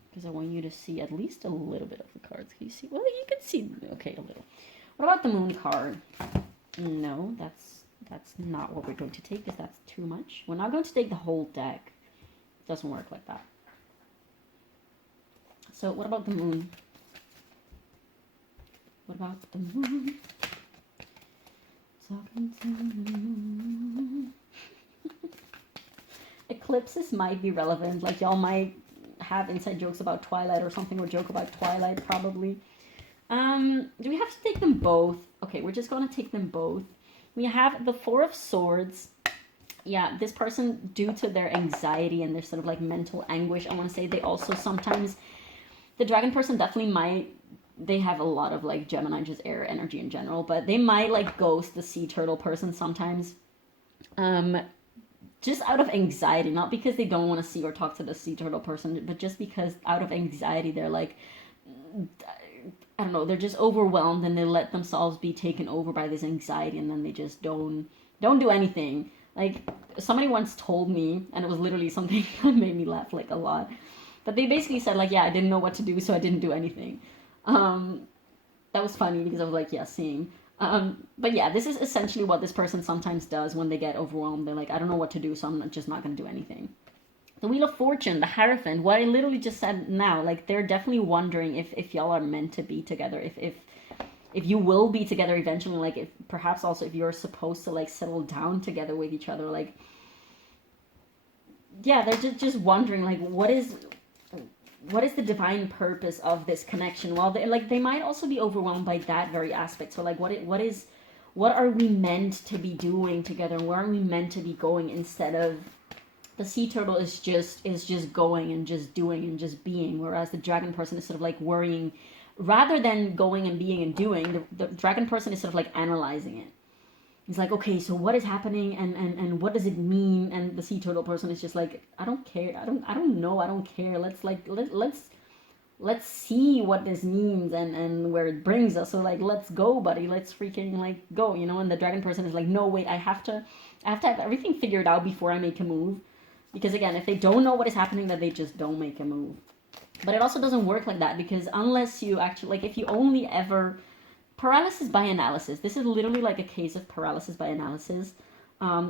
because I want you to see at least a little bit of the cards. Can you see? Well, you can see, okay, a little. What about the Moon card? No, that's not what we're going to take, because that's too much. We're not going to take the whole deck. It doesn't work like that. So what about the Moon? What about the Moon? Talking to the moon. Eclipses might be relevant. Like, y'all might have inside jokes about Twilight or something, or joke about Twilight, probably. Do we have to take them both? Okay, we're just going to take them both. We have the Four of Swords. Yeah, this person, due to their anxiety and their sort of like mental anguish, I want to say they also sometimes, the dragon person definitely might, they have a lot of like Gemini, just air energy in general, but they might like ghost the sea turtle person sometimes. Just out of anxiety, not because they don't want to see or talk to the sea turtle person, but just because out of anxiety, they're like, I don't know, they're just overwhelmed, and they let themselves be taken over by this anxiety, and then they just don't do anything. Like, somebody once told me, and it was literally something that made me laugh like a lot, but they basically said, like, yeah, I didn't know what to do, so I didn't do anything. That was funny, because I was like, yeah, same. But yeah, this is essentially what this person sometimes does when they get overwhelmed. They're like, I don't know what to do, so I'm just not going to do anything. The Wheel of Fortune, the Hierophant, what I literally just said now, like, they're definitely wondering if y'all are meant to be together, if you will be together eventually, like, if perhaps also if you're supposed to, like, settle down together with each other, like, yeah, they're just wondering, like, what is the divine purpose of this connection? Well, they might also be overwhelmed by that very aspect. So, like, what are we meant to be doing together? Where are we meant to be going, instead of the sea turtle is just going and just doing and just being, whereas the dragon person is sort of like worrying, rather than going and being and doing. The dragon person is sort of like analyzing it. He's like, okay, so what is happening, and what does it mean? And the sea turtle person is just like, I don't care. I don't know. I don't care. Let's see what this means and where it brings us. So, like, let's go, buddy. Let's freaking, like, go, And the dragon person is like, no, wait, I have to have everything figured out before I make a move. Because again, if they don't know what is happening, then they just don't make a move. But it also doesn't work like that, because unless you actually, like, if you only ever, paralysis by analysis, this is literally like a case of paralysis by analysis.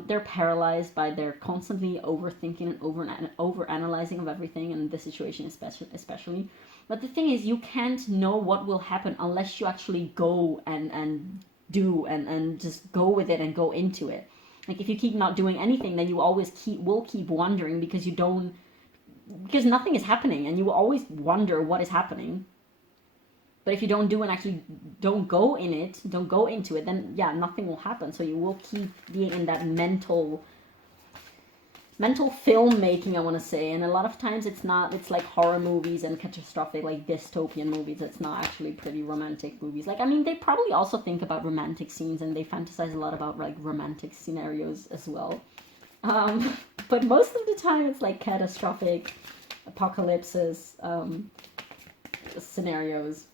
They're paralyzed by their constantly overthinking and over-analyzing of everything, and the situation especially. But the thing is, you can't know what will happen unless you actually go and do and just go with it and go into it. Like, if you keep not doing anything, then you always will keep wondering, because you don't because nothing is happening, and you will always wonder what is happening. But if you don't do and actually don't go into it, then yeah, nothing will happen. So you will keep being in that mental filmmaking, I want to say. And a lot of times it's like horror movies and catastrophic, like dystopian movies. It's not actually pretty romantic movies. Like, I mean, they probably also think about romantic scenes, and they fantasize a lot about like romantic scenarios as well. But most of the time it's like catastrophic apocalypses scenarios.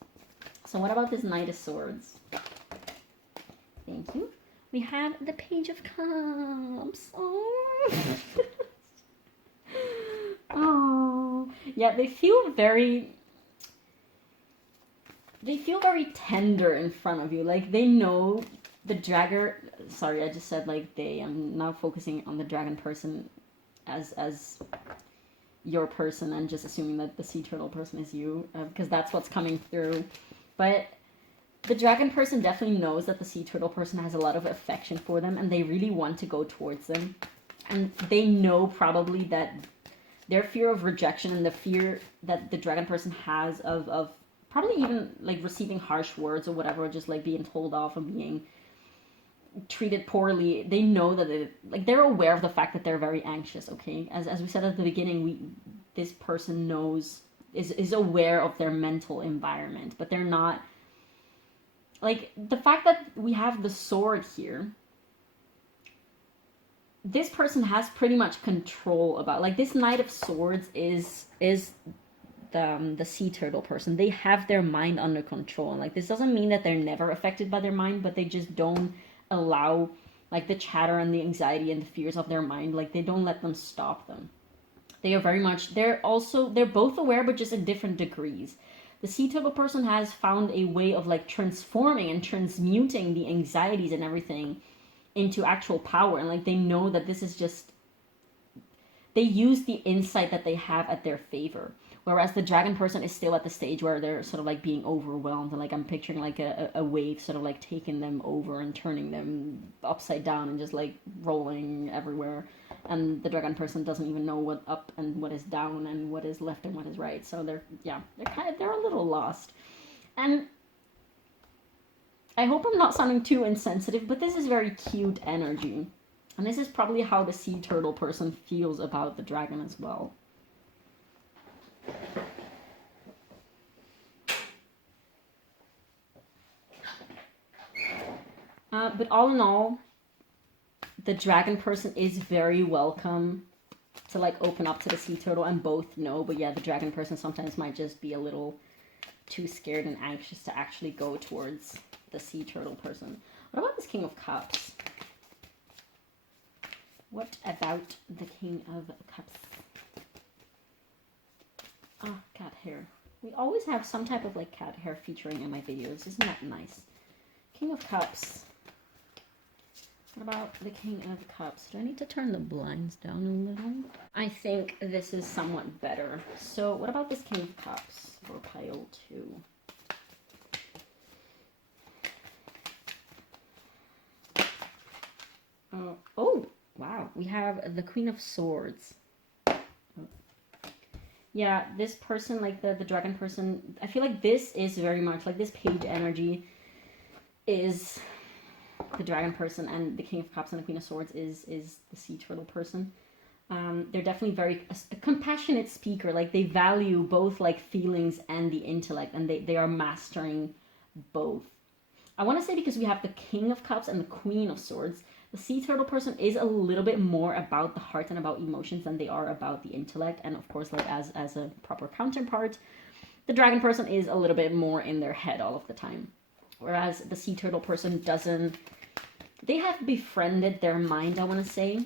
So what about this Knight of Swords? Thank you. We have the Page of Cups. Oh. Oh. Yeah, they feel very tender in front of you. Like, they know the dragon. Sorry, I just said like they. I'm now focusing on the dragon person as your person, and just assuming that the sea turtle person is you, because that's what's coming through. But the dragon person definitely knows that the sea turtle person has a lot of affection for them, and they really want to go towards them. And they know probably that their fear of rejection and the fear that the dragon person has of probably even like receiving harsh words or whatever, or just like being told off and being treated poorly, they know that they're aware of the fact that they're very anxious. Okay, as we said at the beginning, this person is aware of their mental environment, but they're not, like, the fact that we have the sword here, this person has pretty much control about, like, this Knight of Swords is the sea turtle person. They have their mind under control. Like, this doesn't mean that they're never affected by their mind, but they just don't allow, like, the chatter and the anxiety and the fears of their mind, like, they don't let them stop them. They are very much, they're both aware, but just in different degrees. The sea turtle person has found a way of like transforming and transmuting the anxieties and everything into actual power. And like, they know that this is just, they use the insight that they have at their favor. Whereas the dragon person is still at the stage where they're sort of like being overwhelmed. And like, I'm picturing like a wave sort of like taking them over and turning them upside down and just like rolling everywhere. And the dragon person doesn't even know what up and what is down and what is left and what is right. So they're a little lost. And I hope I'm not sounding too insensitive, but this is very cute energy. And this is probably how the sea turtle person feels about the dragon as well. But all in all, the dragon person is very welcome to like open up to the sea turtle, and both know. But yeah, the dragon person sometimes might just be a little too scared and anxious to actually go towards the sea turtle person. What about this King of Cups? What about the King of Cups? Oh, cat hair. We always have some type of like cat hair featuring in my videos. Isn't that nice? King of Cups. What about the King of Cups? Do I need to turn the blinds down a little? I think this is somewhat better. So what about this King of Cups for pile 2? Oh, wow. We have the Queen of Swords. Yeah, this person, like the dragon person, I feel like this is very much, like this page energy is the dragon person, and the King of Cups and the Queen of Swords is the sea turtle person. They're definitely very a compassionate speaker. Like, they value both like feelings and the intellect, and they are mastering both. I want to say, because we have the King of Cups and the Queen of Swords, the sea turtle person is a little bit more about the heart and about emotions than they are about the intellect. And of course, like as a proper counterpart, the dragon person is a little bit more in their head all of the time. Whereas the sea turtle person doesn't, they have befriended their mind, I want to say.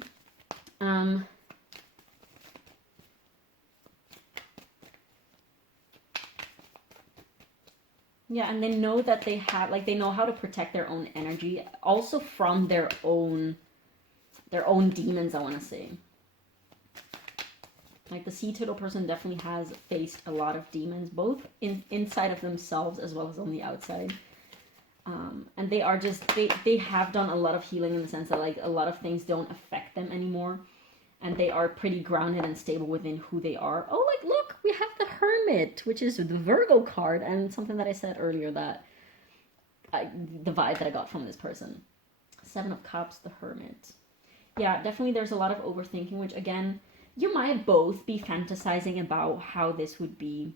Yeah, and they know that they have, like, they know how to protect their own energy, also from their own demons, I want to say. Like, the sea turtle person definitely has faced a lot of demons, both inside of themselves as well as on the outside. And they are just, they have done a lot of healing in the sense that, like, a lot of things don't affect them anymore. and they are pretty grounded and stable within who they are. Oh, like, look, we have the Hermit, which is the Virgo card, and something that I said earlier that the vibe that I got from this person. Seven of Cups, the Hermit. Yeah, definitely there's a lot of overthinking, which again, you might both be fantasizing about how this would be,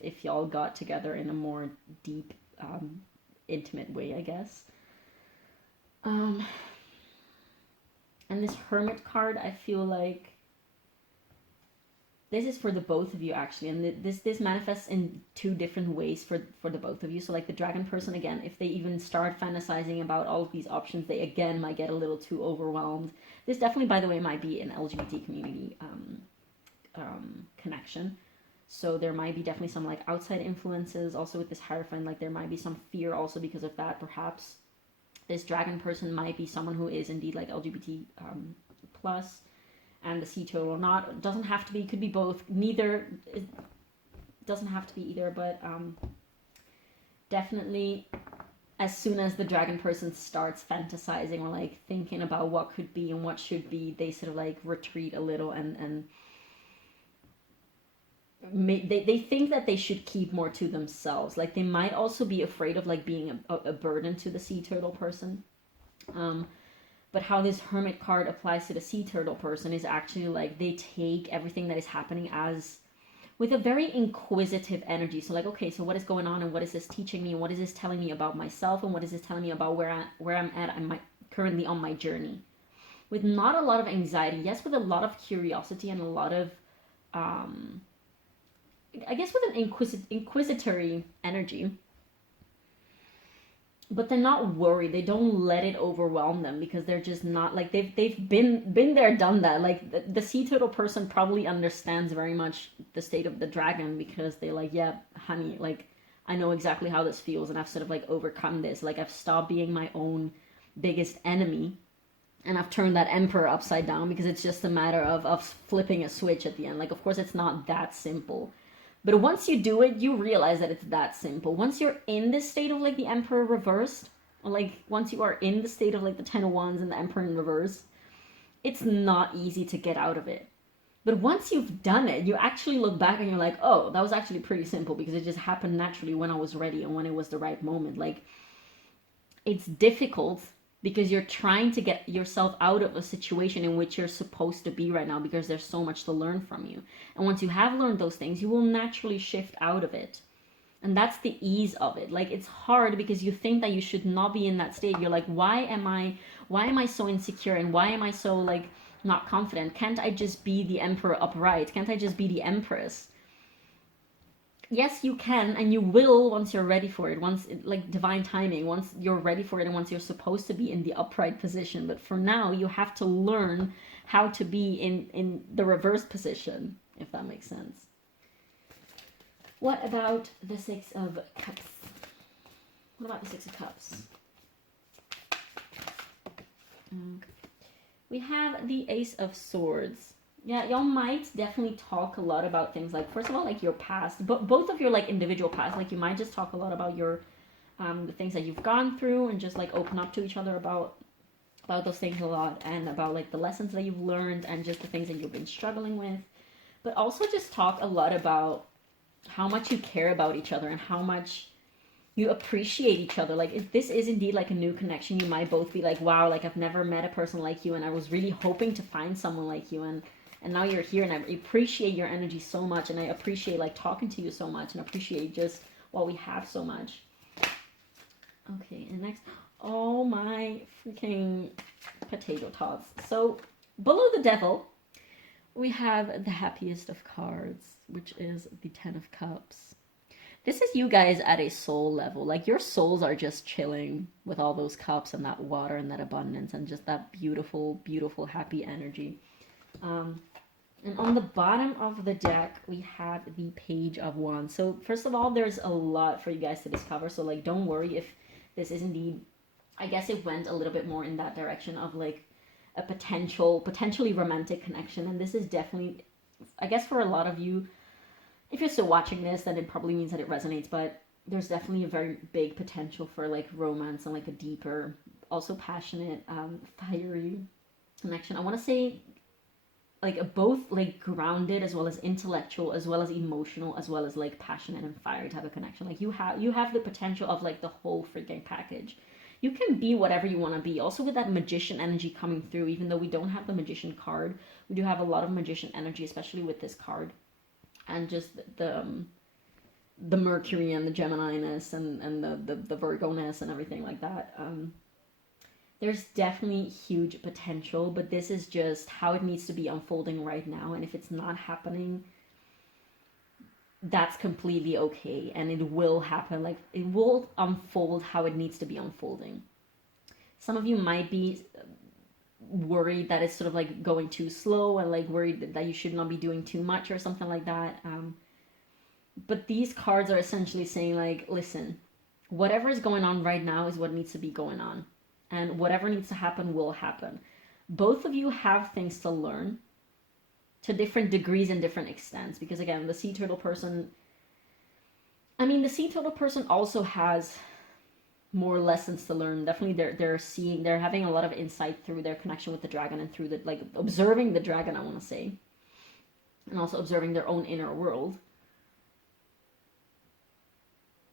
if y'all got together in a more deep, intimate way, I guess. And this Hermit card, I feel like this is for the both of you actually, and this manifests in two different ways for the both of you. So like the dragon person, again, if they even start fantasizing about all of these options, they again might get a little too overwhelmed. This definitely, by the way, might be an LGBT community connection. So there might be definitely some like outside influences also with this Hierophant. Like there might be some fear also because of that. Perhaps this dragon person might be someone who is indeed like LGBT plus, and the sea turtle or not. It doesn't have to be, could be both. Neither, it doesn't have to be either, but definitely as soon as the dragon person starts fantasizing or like thinking about what could be and what should be, they sort of like retreat a little and they think that they should keep more to themselves. Like they might also be afraid of like being a burden to the sea turtle person. But how this Hermit card applies to the sea turtle person is actually like they take everything that is happening as with a very inquisitive energy. So like, okay, so what is going on and what is this teaching me and what is this telling me about myself and what is this telling me about where I'm at currently on my journey. With not a lot of anxiety, yes, with a lot of curiosity and a lot of I guess with an inquisitory energy, but they're not worried. They don't let it overwhelm them because they're just not like they've been there, done that. Like the sea turtle person probably understands very much the state of the dragon because they're like, yeah, honey, like I know exactly how this feels and I've sort of like overcome this. Like I've stopped being my own biggest enemy and I've turned that emperor upside down because it's just a matter of flipping a switch at the end. Like of course it's not that simple. But once you do it, you realize that it's that simple. Once you're in this state of like the Emperor reversed, or like once you are in the state of like the Ten of Wands and the Emperor in reverse, it's not easy to get out of it. But once you've done it, you actually look back and you're like, oh, that was actually pretty simple because it just happened naturally when I was ready and when it was the right moment. Like, it's difficult because you're trying to get yourself out of a situation in which you're supposed to be right now because there's so much to learn from you. And once you have learned those things, you will naturally shift out of it. And that's the ease of it. Like it's hard because you think that you should not be in that state. You're like, why am I so insecure and why am I so like not confident? Can't I just be the emperor upright? Can't I just be the empress? Yes, you can, and you will once you're ready for it. Once, like divine timing, once you're ready for it, and once you're supposed to be in the upright position. But for now, you have to learn how to be in the reverse position, if that makes sense. What about the Six of Cups? What about the Six of Cups? Okay. We have the Ace of Swords. Yeah, y'all might definitely talk a lot about things like, first of all, like your past, but both of your like individual past. Like you might just talk a lot about your the things that you've gone through and just like open up to each other about those things a lot and about like the lessons that you've learned and just the things that you've been struggling with. But also just talk a lot about how much you care about each other and how much you appreciate each other. Like if this is indeed like a new connection, you might both be like, wow, like I've never met a person like you and I was really hoping to find someone like you, and now you're here and I appreciate your energy so much and I appreciate like talking to you so much and appreciate just what we have so much. Okay, and next, oh my freaking potato tots. So below the devil, we have the happiest of cards, which is the Ten of Cups. This is you guys at a soul level. Like your souls are just chilling with all those cups and that water and that abundance and just that beautiful, beautiful, happy energy. And on the bottom of the deck, we have the Page of Wands. So first of all, there's a lot for you guys to discover. So like, don't worry if this is indeed, I guess it went a little bit more in that direction of like a potentially romantic connection. And this is definitely, I guess for a lot of you, if you're still watching this, then it probably means that it resonates. But there's definitely a very big potential for like romance and like a deeper, also passionate, fiery connection. I want to say like both like grounded as well as intellectual as well as emotional as well as like passionate and fiery type of connection. Like you have the potential of like the whole freaking package. You can be whatever you want to be. Also with that magician energy coming through, even though we don't have the magician card, we do have a lot of magician energy, especially with this card, and just the Mercury and the Gemini-ness and the Virgo-ness and everything like that. There's definitely huge potential, but this is just how it needs to be unfolding right now. And if it's not happening, that's completely okay. And it will happen. Like, it will unfold how it needs to be unfolding. Some of you might be worried that it's sort of like going too slow and like worried that you should not be doing too much or something like that. But these cards are essentially saying like, listen, whatever is going on right now is what needs to be going on. And whatever needs to happen will happen. Both of you have things to learn to different degrees and different extents. Because again, the sea turtle person, the sea turtle person also has more lessons to learn. Definitely they're having a lot of insight through their connection with the dragon and through the, like, observing the dragon, I want to say. And also observing their own inner world.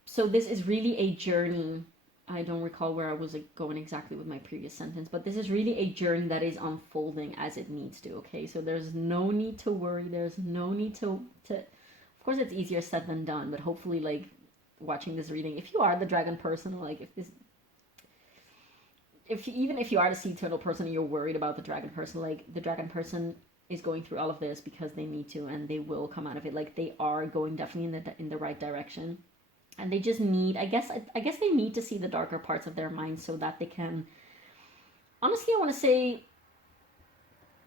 So this is really a journey. I don't recall where I was going exactly with my previous sentence, but this is really a journey that is unfolding as it needs to, okay? So there's no need to worry. There's no need to of course, it's easier said than done, but hopefully, like, watching this reading, if you are the dragon person, or like even if you are the sea turtle person and you're worried about the dragon person, like, the dragon person is going through all of this because they need to, and they will come out of it. Like, they are going definitely in the right direction. And they just need, I guess they need to see the darker parts of their mind so that they can, honestly, I want to say,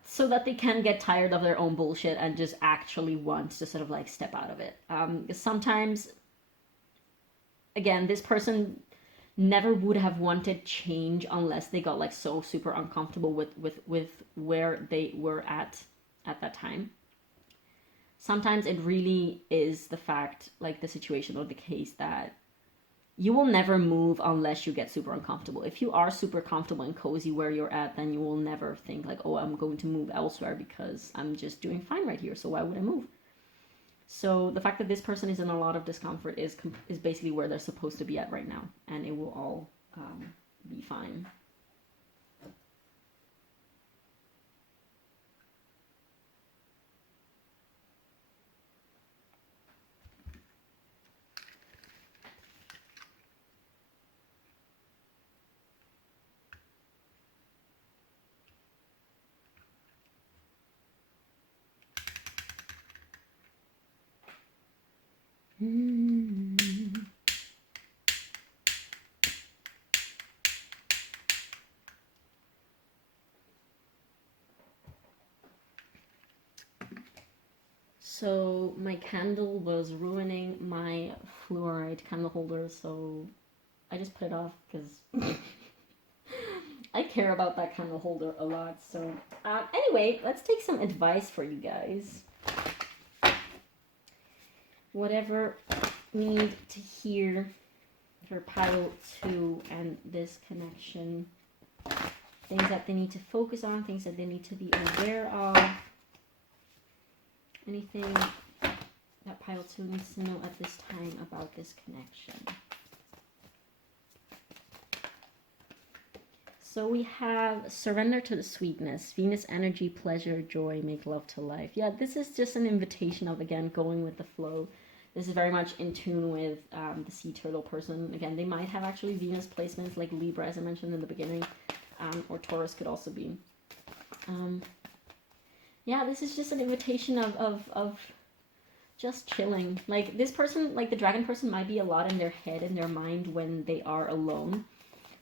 so that they can get tired of their own bullshit and just actually want to sort of like step out of it. Sometimes, again, this person never would have wanted change unless they got like so super uncomfortable with where they were at that time. Sometimes it really is the fact, like the situation or the case, that you will never move unless you get super uncomfortable. If you are super comfortable and cozy where you're at, then you will never think like, oh, I'm going to move elsewhere because I'm just doing fine right here, so why would I move? So the fact that this person is in a lot of discomfort is basically where they're supposed to be at right now, and it will all be fine. So my candle was ruining my fluorite candle holder, so I just put it off because I care about that candle holder a lot. So anyway, let's take some advice for you guys. Whatever we need to hear for pile 2 and this connection. Things that they need to focus on, things that they need to be aware of. Anything that pile 2 needs to know at this time about this connection. So we have surrender to the sweetness, Venus energy, pleasure, joy, make love to life. Yeah, this is just an invitation of, again, going with the flow. This is very much in tune with the sea turtle person. Again, they might have actually Venus placements like Libra, as I mentioned in the beginning, or Taurus could also be. Yeah, this is just an invitation of just chilling. Like, this person, like the dragon person, might be a lot in their head and their mind when they are alone,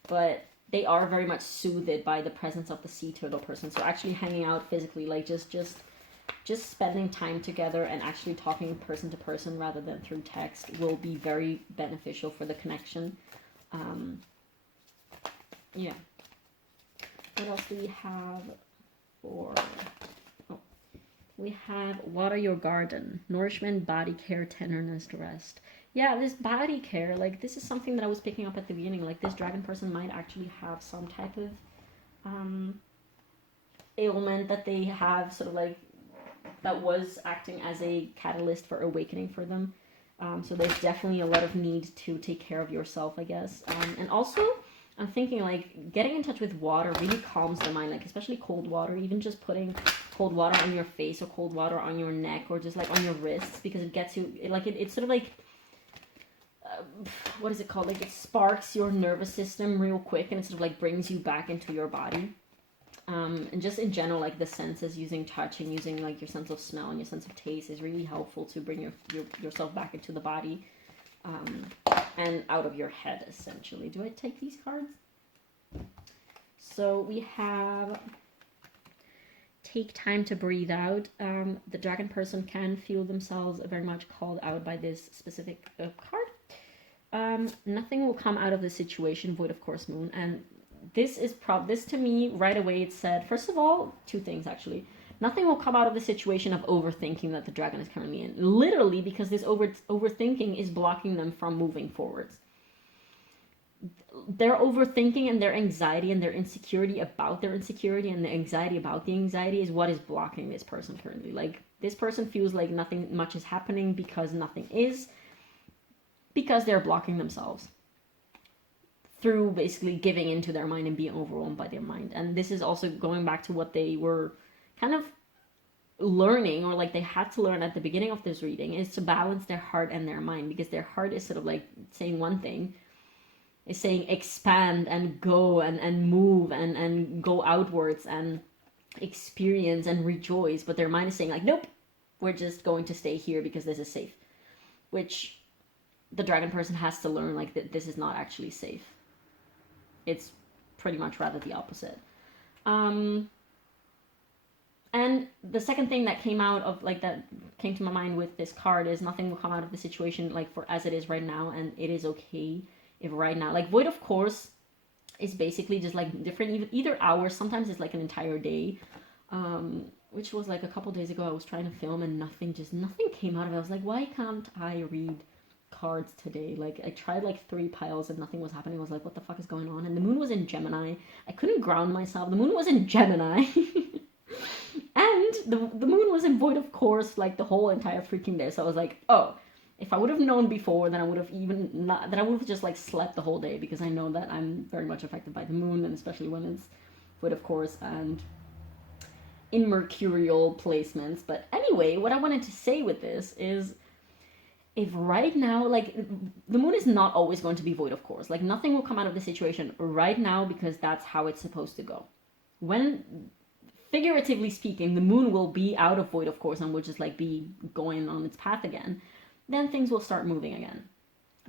but they are very much soothed by the presence of the sea turtle person. So actually hanging out physically, like just spending time together and actually talking person to person rather than through text will be very beneficial for the connection. Yeah. What else do we have for... We have water your garden, nourishment, body care, tenderness, rest. Yeah, this body care, like, this is something that I was picking up at the beginning. Like, this dragon person might actually have some type of ailment that they have, sort of like, that was acting as a catalyst for awakening for them. So there's definitely a lot of need to take care of yourself, I guess. And also, I'm thinking like getting in touch with water really calms the mind, like especially cold water, even just putting cold water on your face or cold water on your neck or just like on your wrists, because it gets you, it's sort of like, what is it called? Like it sparks your nervous system real quick and it sort of like brings you back into your body. And just in general, like the senses, using touch and using like your sense of smell and your sense of taste is really helpful to bring yourself back into the body, and out of your head, essentially. Do I take these cards? So we have take time to breathe out. The dragon person can feel themselves very much called out by this specific card. Nothing will come out of the situation, void of course moon, and this to me right away it said, first of all, two things actually. Nothing will come out of the situation of overthinking that the dragon is currently in. Literally, because this overthinking is blocking them from moving forwards. Their overthinking and their anxiety and their insecurity about their insecurity and the anxiety about the anxiety is what is blocking this person currently. Like, this person feels like nothing much is happening because nothing is, because they're blocking themselves through basically giving into their mind and being overwhelmed by their mind. And this is also going back to what they were kind of learning, or like they had to learn at the beginning of this reading, is to balance their heart and their mind, because their heart is sort of like saying one thing, is saying expand and go and move and go outwards and experience and rejoice, but their mind is saying like, nope, we're just going to stay here because this is safe, which the dragon person has to learn, like, that this is not actually safe. It's pretty much rather the opposite. And the second thing that came out of, like, that came to my mind with this card is nothing will come out of the situation, like, for as it is right now, and it is okay if right now, like, void of course is basically just like different, either hours, sometimes it's like an entire day, which was like a couple days ago. I was trying to film and nothing came out of it. I was like, why can't I read cards today? Like, I tried like 3 piles and nothing was happening. I was like, what the fuck is going on? And the moon was in Gemini. I couldn't ground myself. The moon was in Gemini. And the moon was in void of course like the whole entire freaking day. So I was like, oh, if I would have known before, then I would have just like slept the whole day, because I know that I'm very much affected by the moon, and especially when it's void of course and in mercurial placements. But anyway, what I wanted to say with this is, if right now, like, the moon is not always going to be void of course. Like, nothing will come out of the situation right now because that's how it's supposed to go. When, figuratively speaking, the moon will be out of void of course and will just like be going on its path again, then things will start moving again.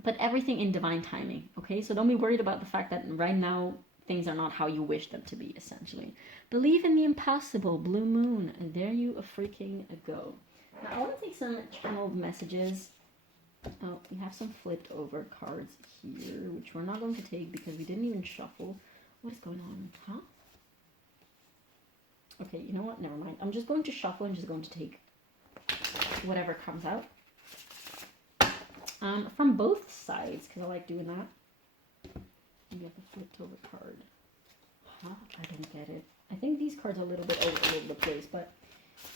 But everything in divine timing, okay? So don't be worried about the fact that right now things are not how you wish them to be, essentially. Believe in the impossible, blue moon, and there you freaking go. Now I want to take some channeled messages. Oh, we have some flipped over cards here, which we're not going to take because we didn't even shuffle. What is going on? Huh? Okay, you know what? Never mind. I'm just going to shuffle and just going to take whatever comes out. From both sides, because I like doing that. You have a flipped over card. Huh? I don't get it. I think these cards are a little bit all over the place, but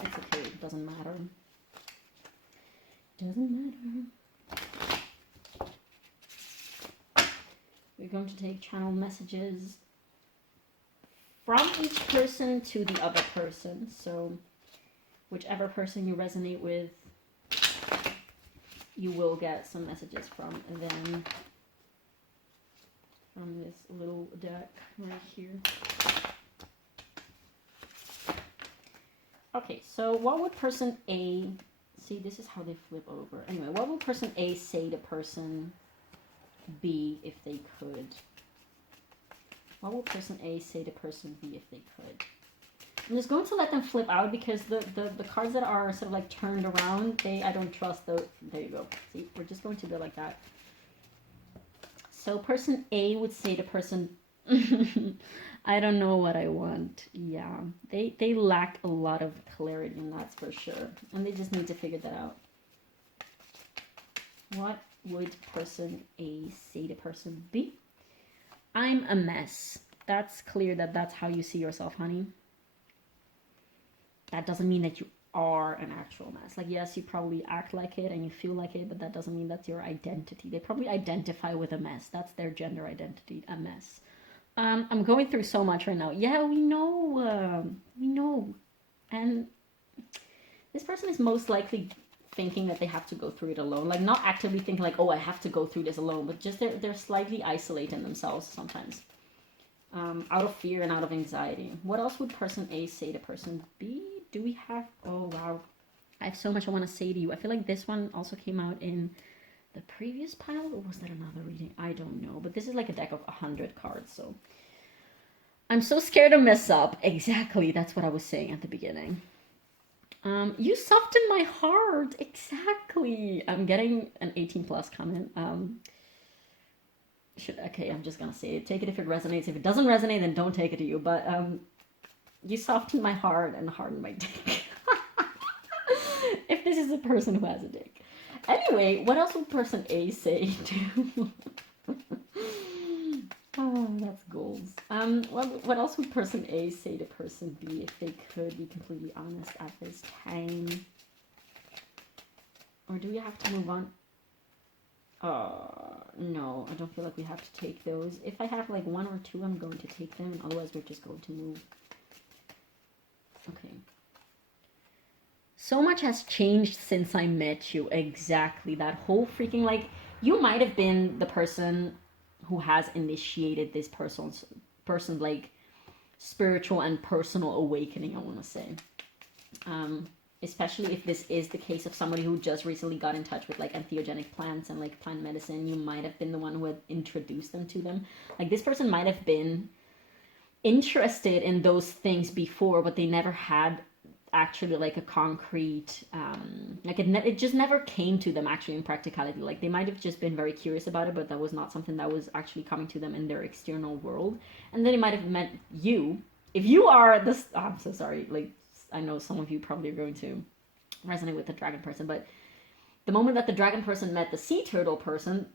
it's okay. It doesn't matter. Doesn't matter. We're going to take channel messages from each person to the other person. So whichever person you resonate with, you will get some messages from them, from this little deck right here. Okay, so what would person A, see, this is how they flip over. Anyway, what would person A say to person B if they could? What will person A say to person B if they could? I'm just going to let them flip out because the cards that are sort of like turned around, I don't trust those. There you go. See, we're just going to go like that. So person A would say to person, I don't know what I want. Yeah, they lack a lot of clarity, and that's for sure. And they just need to figure that out. What would person A say to person B? I'm a mess. That's clear that that's how you see yourself, honey. that doesn't mean that you are an actual mess. Like, yes, you probably act like it and you feel like it, but that doesn't mean that's your identity. They probably identify with a mess. That's their gender identity, a mess. I'm going through so much right now. Yeah, we know. We know. And this person is most likely thinking that they have to go through it alone. Like, not actively thinking like, oh, I have to go through this alone, but just they're slightly isolating themselves sometimes. Out of fear and out of anxiety. What else would person A say to person B? Do we have... Oh, wow. I have so much I want to say to you. I feel like this one also came out in the previous pile, or was that another reading? I don't know. But this is like a deck of 100 cards, so... I'm so scared to mess up. Exactly, that's what I was saying at the beginning. You soften my heart. Exactly. I'm getting an 18 plus comment. Okay, I'm just gonna say it. Take it if it resonates. If it doesn't resonate, then don't take it to you. But you soften my heart and harden my dick. If this is a person who has a dick. Anyway, what else would person A say to... Oh, that's goals. What else would person A say to person B if they could be completely honest at this time? Or do we have to move on? No, I don't feel like we have to take those. If I have like one or two, I'm going to take them. Otherwise, we're just going to move. Okay. So much has changed since I met you. Exactly. That whole freaking, like, you might have been the person who has initiated this person's like spiritual and personal awakening, I want to say. Especially if this is the case of somebody who just recently got in touch with like entheogenic plants and like plant medicine. You might have been the one who had introduced them to them. Like, this person might have been interested in those things before, but they never had actually like a concrete like it just never came to them actually in practicality. Like, they might have just been very curious about it, but that was not something that was actually coming to them in their external world. And then they might have met you. If you are this, oh, I'm so sorry, like, I know some of you probably are going to resonate with the dragon person, but the moment that the dragon person met the sea turtle person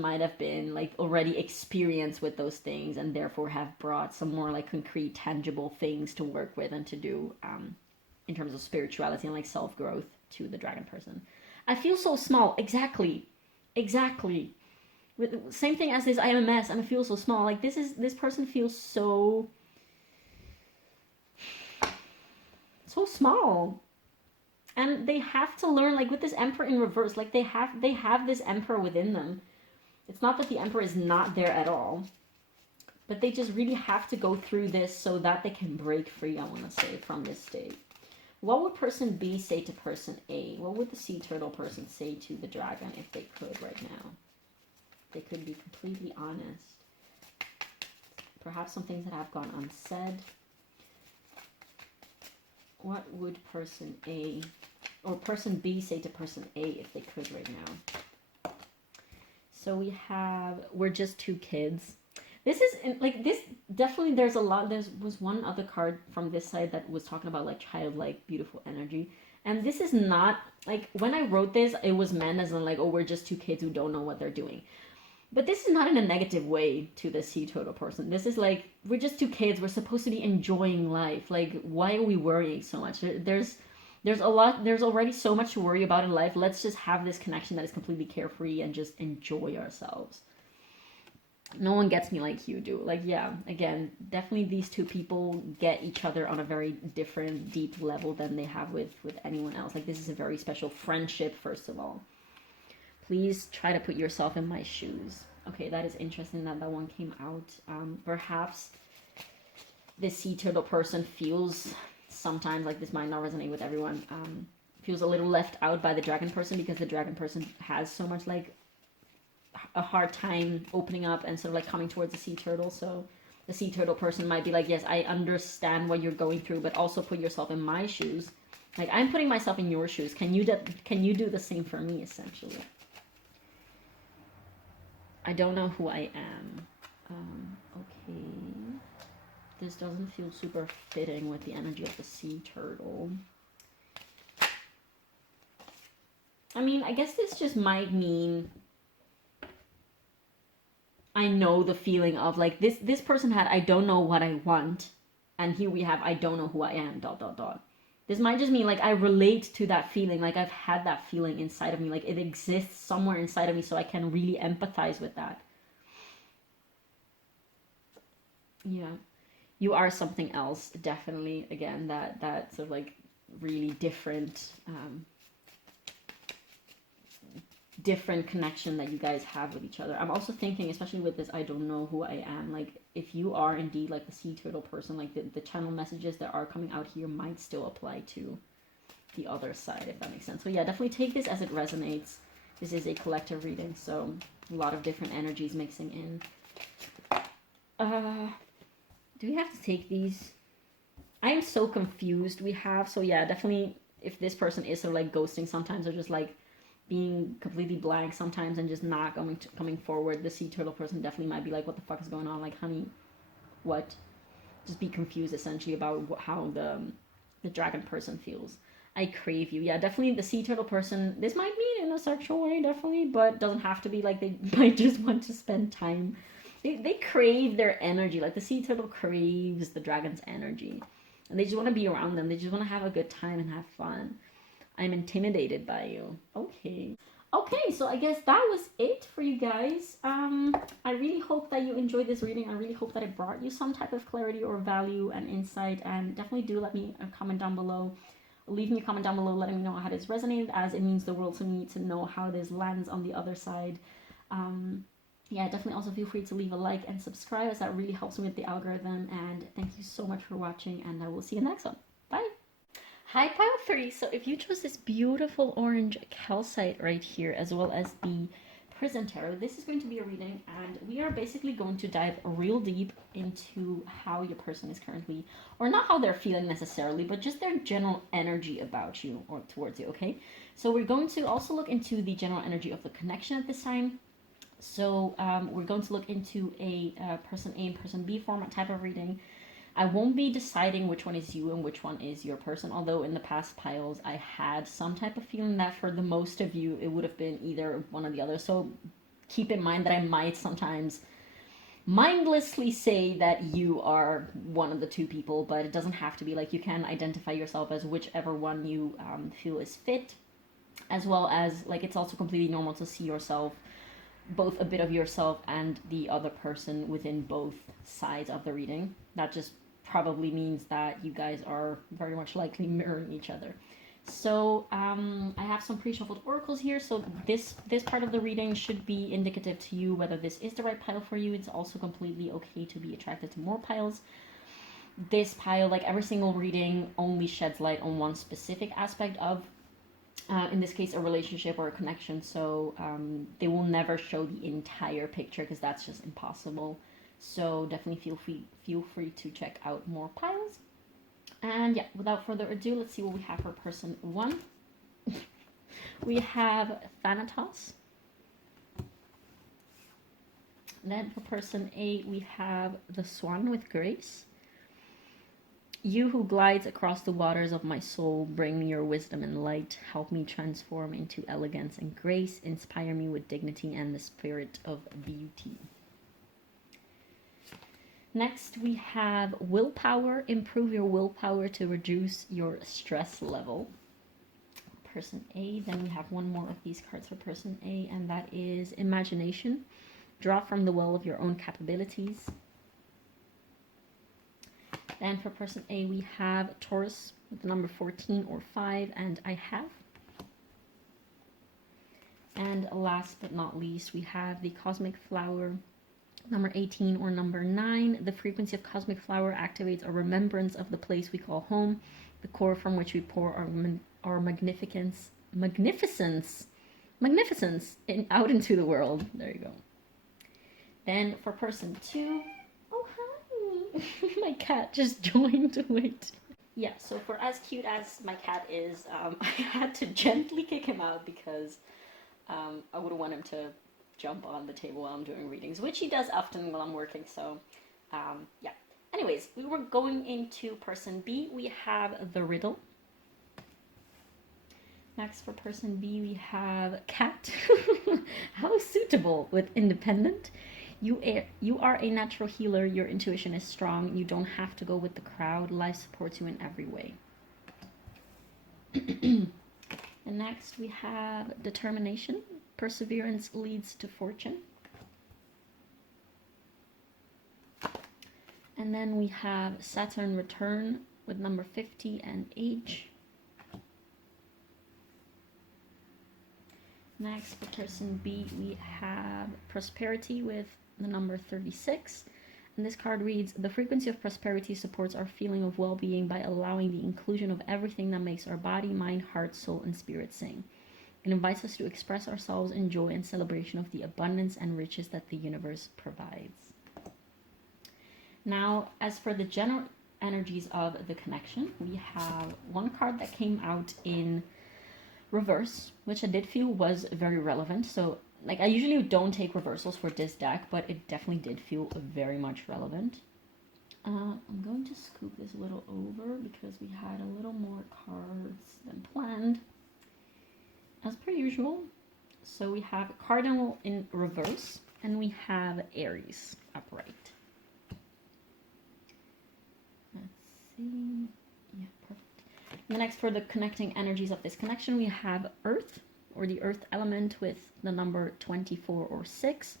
might have been like already experienced with those things, and therefore have brought some more like concrete, tangible things to work with and to do in terms of spirituality and like self-growth to the dragon person. I feel so small. Exactly. Same thing as this I am a mess and I feel so small. Like, this person feels so small. And they have to learn, like, with this Emperor in reverse, like, they have this Emperor within them. It's not that the Emperor is not there at all, but they just really have to go through this so that they can break free, I want to say, from this state. What would person B say to person A? What would the sea turtle person say to the dragon if they could right now? They could be completely honest. Perhaps some things that have gone unsaid. What would person A or person B say to person A if they could right now? So we have, we're just two kids. This is, like, this, definitely there's a lot, there was one other card from this side that was talking about, like, childlike, beautiful energy. And this is not, like, when I wrote this, it was meant as in, like, oh, we're just two kids who don't know what they're doing. But this is not in a negative way to the sea turtle person. This is like, we're just two kids. We're supposed to be enjoying life. Like, why are we worrying so much? There's already so much to worry about in life. Let's just have this connection that is completely carefree and just enjoy ourselves. No one gets me like you do. Like, yeah, again, definitely these two people get each other on a very different, deep level than they have with anyone else. Like, this is a very special friendship, first of all. Please try to put yourself in my shoes. Okay, that is interesting that one came out. Perhaps the sea turtle person feels sometimes, like, this might not resonate with everyone, feels a little left out by the dragon person because the dragon person has so much, like, a hard time opening up and sort of, like, coming towards the sea turtle. So the sea turtle person might be like, yes, I understand what you're going through, but also put yourself in my shoes. Like, I'm putting myself in your shoes. Can you do the same for me, essentially? I don't know who I am. Okay. This doesn't feel super fitting with the energy of the sea turtle. I mean, I guess this just might mean I know the feeling of, like, this person had I don't know what I want, and here we have I don't know who I am, ... This might just mean like I relate to that feeling, like I've had that feeling inside of me, like it exists somewhere inside of me, so I can really empathize with that. Yeah, you are something else, definitely. Again, that sort of like really different connection that you guys have with each other. I'm also thinking, especially with this I don't know who I am, like if you are indeed like the sea turtle person, like the channel messages that are coming out here might still apply to the other side, if that makes sense. So yeah, definitely take this as it resonates. This is a collective reading, so a lot of different energies mixing in. Do we have to take these? I am so confused. We have, so yeah, definitely if this person is sort of like ghosting sometimes, or just like being completely blank sometimes and just not coming forward, the sea turtle person definitely might be like, what the fuck is going on? Like, honey, what? Just be confused essentially about how the dragon person feels. I crave you. Yeah, definitely the sea turtle person, this might mean in a sexual way, definitely, but doesn't have to be. Like, they might just want to spend time. They crave their energy. Like, the sea turtle craves the dragon's energy. And they just want to be around them. They just want to have a good time and have fun. I'm intimidated by you. Okay. Okay, so I guess that was it for you guys. I really hope that you enjoyed this reading. I really hope that it brought you some type of clarity or value and insight. And definitely do let me comment down below. Leave me a comment down below letting me know how this resonated, as it means the world to me to know how this lands on the other side. Yeah, definitely also feel free to leave a like and subscribe, as that really helps me with the algorithm. And thank you so much for watching, and I will see you in the next one. Bye! Hi, Pile 3. So if you chose this beautiful orange calcite right here, as well as the Prison Tarot, this is going to be a reading, and we are basically going to dive real deep into how your person is currently, or not how they're feeling necessarily, but just their general energy about you or towards you, okay? So we're going to also look into the general energy of the connection at this time. So we're going to look into a person A and person B format type of reading. I won't be deciding which one is you and which one is your person, although in the past piles I had some type of feeling that for the most of you it would have been either one or the other. So keep in mind that I might sometimes mindlessly say that you are one of the two people, but it doesn't have to be. Like, you can identify yourself as whichever one you feel is fit, as well as, like, it's also completely normal to see yourself, both a bit of yourself and the other person within both sides of the reading. That just probably means that you guys are very much likely mirroring each other. So I have some pre-shuffled oracles here, so this part of the reading should be indicative to you whether this is the right pile for you. It's also completely okay to be attracted to more piles. This pile, like every single reading, only sheds light on one specific aspect of, in this case, a relationship or a connection. So they will never show the entire picture, because that's just impossible. So definitely feel free to check out more piles. And yeah, without further ado, let's see what we have for person 1. We have Thanatos. Then for person A, we have the Swan with Grace. You who glides across the waters of my soul, bring me your wisdom and light. Help me transform into elegance and grace. Inspire me with dignity and the spirit of beauty. Next, we have Willpower. Improve your willpower to reduce your stress level. Person A. Then we have one more of these cards for person A, and that is Imagination. Draw from the well of your own capabilities. Then for person A, we have Taurus with the number 14 or 5, and I have. And last but not least, we have the Cosmic Flower, number 18 or number 9. The frequency of Cosmic Flower activates a remembrance of the place we call home, the core from which we pour our magnificence out into the world. There you go. Then for person 2, oh hi, my cat just joined. Wait. Yeah, so for as cute as my cat is, I had to gently kick him out because I wouldn't want him to jump on the table while I'm doing readings, which he does often while I'm working, so yeah. Anyways, we were going into person B. We have the Riddle. Next for person B, we have Cat. How suitable with Independent. You are a natural healer. Your intuition is strong. You don't have to go with the crowd. Life supports you in every way. And next we have determination. Perseverance leads to fortune. And then we have Saturn return with number 50 and age. Next, for person B, we have prosperity with the number 36. And this card reads, the frequency of prosperity supports our feeling of well-being by allowing the inclusion of everything that makes our body, mind, heart, soul, and spirit sing. It invites us to express ourselves in joy and celebration of the abundance and riches that the universe provides. Now, as for the general energies of the connection, we have one card that came out in reverse, which I did feel was very relevant. So, like, I usually don't take reversals for this deck, but it definitely did feel very much relevant. I'm going to scoop this a little over because we had a little more cards than planned, as per usual. So we have Cardinal in reverse, and we have Aries upright. Let's see. Yeah, perfect. And next, for the connecting energies of this connection, we have Earth, or the Earth element with the number 24 or 6.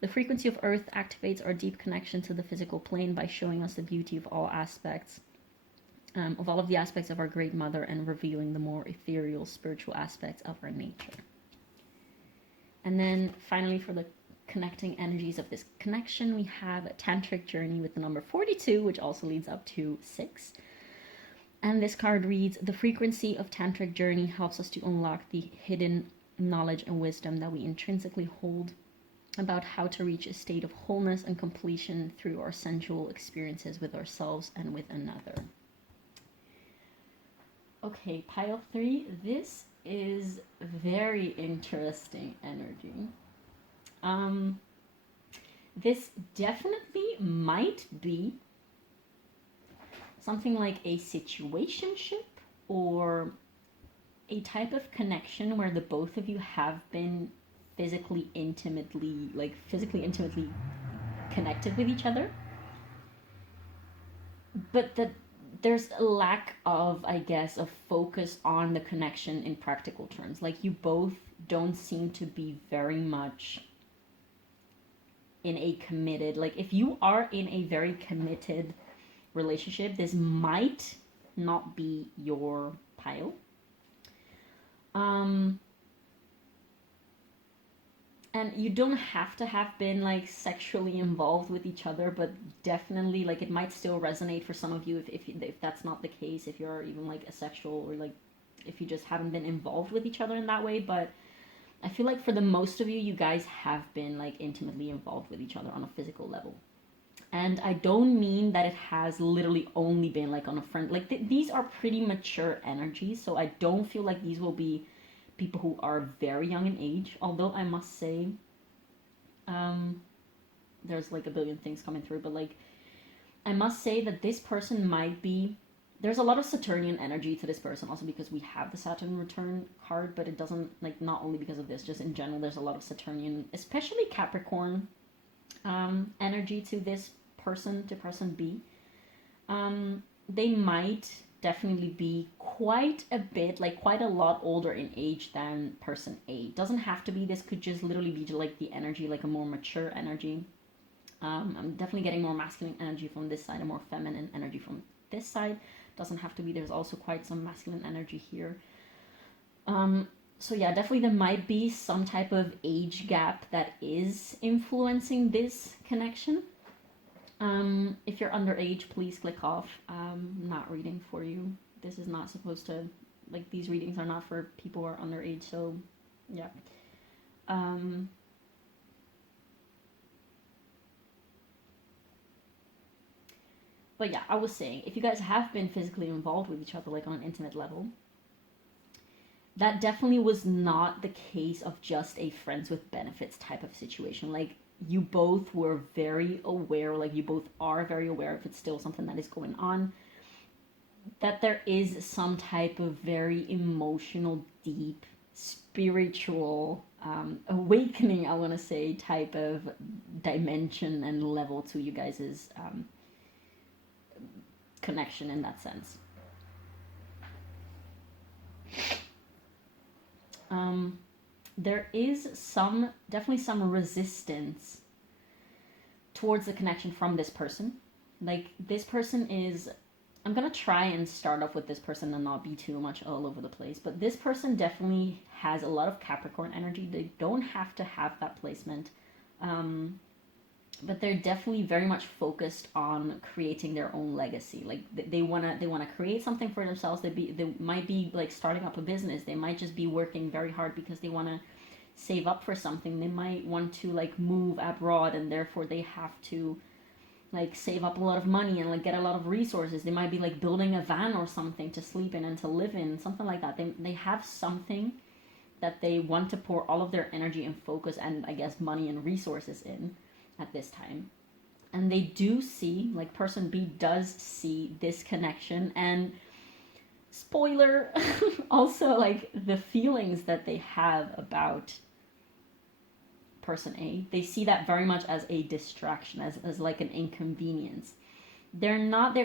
The frequency of Earth activates our deep connection to the physical plane by showing us the beauty of all aspects, of all of the aspects of our Great Mother, and revealing the more ethereal, spiritual aspects of our nature. And then finally, for the connecting energies of this connection, we have a tantric journey with the number 42, which also leads up to 6. And this card reads, the frequency of tantric journey helps us to unlock the hidden knowledge and wisdom that we intrinsically hold about how to reach a state of wholeness and completion through our sensual experiences with ourselves and with another. Okay, pile 3, this is very interesting energy. This definitely might be something like a situationship, or a type of connection where the both of you have been physically intimately connected with each other, but that there's a lack of, I guess, a focus on the connection in practical terms. Like, you both don't seem to be very much in a committed, like, if you are in a very committed relationship, this might not be your pile. And you don't have to have been like sexually involved with each other, but definitely, like, it might still resonate for some of you if that's not the case, if you're even like asexual, or like if you just haven't been involved with each other in that way. But I feel like for the most of you, you guys have been like intimately involved with each other on a physical level. And I don't mean that it has literally only been like on a friend, like these are pretty mature energies, so I don't feel like these will be people who are very young in age. Although I must say, there's like a billion things coming through, but like, I must say that this person might be, there's a lot of Saturnian energy to this person, also because we have the Saturn return card, but it doesn't, like, not only because of this, just in general, there's a lot of Saturnian, especially Capricorn, energy to this person, to person B. They might definitely be quite a bit, like quite a lot older in age than person A. Doesn't have to be, this could just literally be like the energy, like a more mature energy. I'm definitely getting more masculine energy from this side and more feminine energy from this side. Doesn't have to be, there's also quite some masculine energy here. So yeah, definitely there might be some type of age gap that is influencing this connection. If you're underage, please click off. I'm not reading for you. This is not supposed to, like, these readings are not for people who are underage, so yeah. But yeah, I was saying, if you guys have been physically involved with each other, like on an intimate level, that definitely was not the case of just a friends with benefits type of situation. Like, you both were very aware, like you both are very aware, if it's still something that is going on, that there is some type of very emotional, deep, spiritual, awakening, I want to say, type of dimension and level to you guys' connection in that sense. There is definitely some resistance towards the connection from this person. Like, this person is, I'm gonna try and start off with this person and not be too much all over the place, but this person definitely has a lot of Capricorn energy. They don't have to have that placement. But they're definitely very much focused on creating their own legacy. Like, they wanna create something for themselves. They might be like starting up a business. They might just be working very hard because they wanna save up for something. They might want to like move abroad, and therefore they have to like save up a lot of money and like get a lot of resources. They might be like building a van or something to sleep in and to live in, something like that. They have something that they want to pour all of their energy and focus and, I guess, money and resources in at this time. And they do see, like, person B does see this connection, and spoiler, also like the feelings that they have about person A, they see that very much as a distraction, as like an inconvenience. They're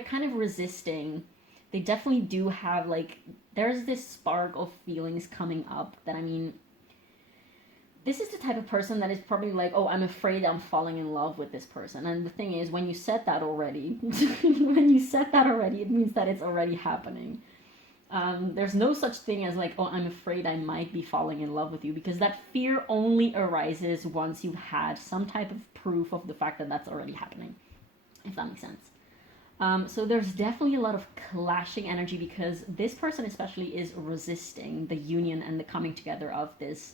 kind of resisting. They definitely do have, like, there's this spark of feelings coming up that, I mean, this is the type of person that is probably like, oh, I'm afraid I'm falling in love with this person. And the thing is, when you said that already, it means that it's already happening. There's no such thing as like, oh, I'm afraid I might be falling in love with you, because that fear only arises once you've had some type of proof of the fact that that's already happening, if that makes sense. So there's definitely a lot of clashing energy, because this person especially is resisting the union and the coming together of this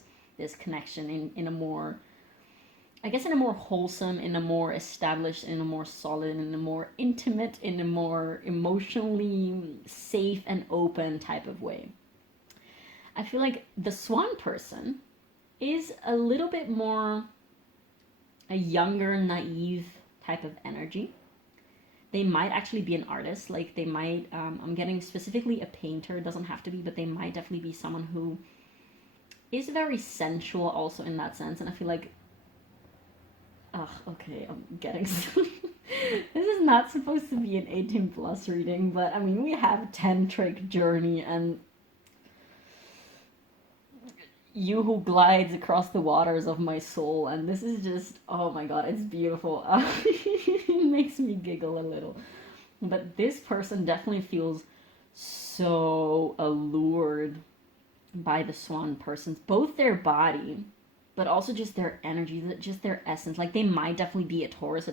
connection in a more, I guess, in a more wholesome, in a more established, in a more solid, in a more intimate, in a more emotionally safe and open type of way. I feel like the Swan person is a little bit more a younger, naive type of energy. They might actually be an artist. Like, they might, I'm getting specifically a painter, it doesn't have to be, but they might definitely be someone who is very sensual also in that sense. And I feel like, okay, I'm getting this is not supposed to be an 18 plus reading, but I mean, we have Tantric Journey and you who glides across the waters of my soul, and this is just, oh my god, it's beautiful. It makes me giggle a little. But this person definitely feels so allured by the Swan persons, both their body, but also just their energy, just their essence. Like, they might definitely be a Taurus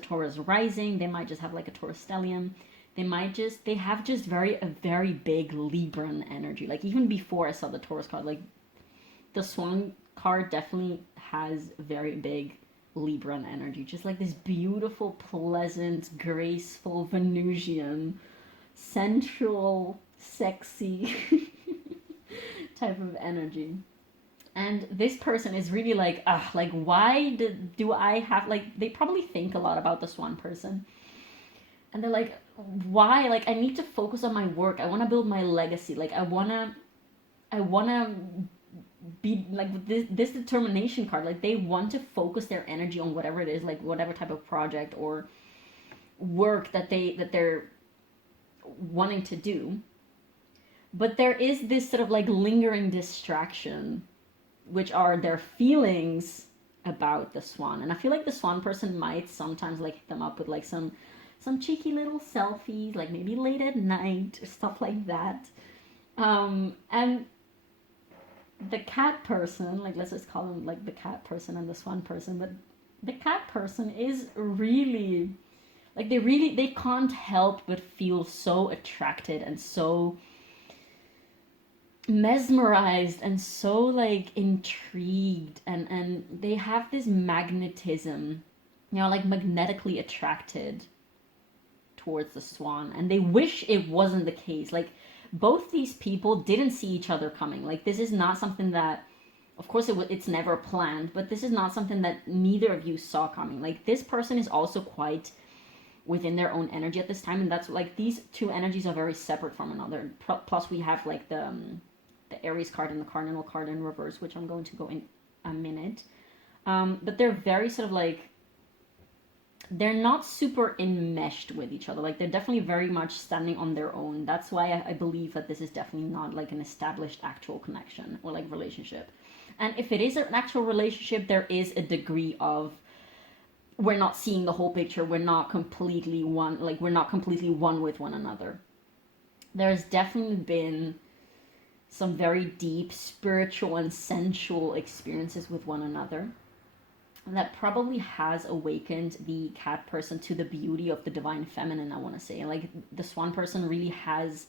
rising. They might just have like a Taurus stellium. They have just a very big Libran energy. Like, even before I saw the Taurus card, like, the Swan card definitely has very big Libran energy. Just like this beautiful, pleasant, graceful, Venusian, sensual, sexy type of energy. And this person is really like, like, why do I have, like, they probably think a lot about the Swan person. And they're like, why? Like, I need to focus on my work. I want to build my legacy. Like, I want to be like this determination card. Like, they want to focus their energy on whatever it is, like whatever type of project or work that they're wanting to do. But there is this sort of like lingering distraction, which are their feelings about the Swan. And I feel like the Swan person might sometimes like hit them up with like some cheeky little selfies, like maybe late at night or stuff like that. And the cat person, like, let's just call them like the cat person and the Swan person, but the cat person is really like, they can't help but feel so attracted and so mesmerized and so like intrigued, and they have this magnetism, like magnetically attracted towards the Swan, and they wish it wasn't the case. Like, both these people didn't see each other coming. Like, this is not something that, of course, it's never planned, but this is not something that neither of you saw coming. Like, this person is also quite within their own energy at this time, and that's like, these two energies are very separate from another. Plus, we have like the Aries card and the Cardinal card in reverse, which I'm going to go in a minute. But they're very sort of like, they're not super enmeshed with each other. Like they're definitely very much standing on their own. That's why I believe that this is definitely not like an established actual connection or like relationship. And if it is an actual relationship, there is a degree of, we're not seeing the whole picture, we're not completely one, like we're not completely one with one another. There's definitely been some very deep spiritual and sensual experiences with one another that probably has awakened the cat person to the beauty of the divine feminine, I want to say. Like the swan person really has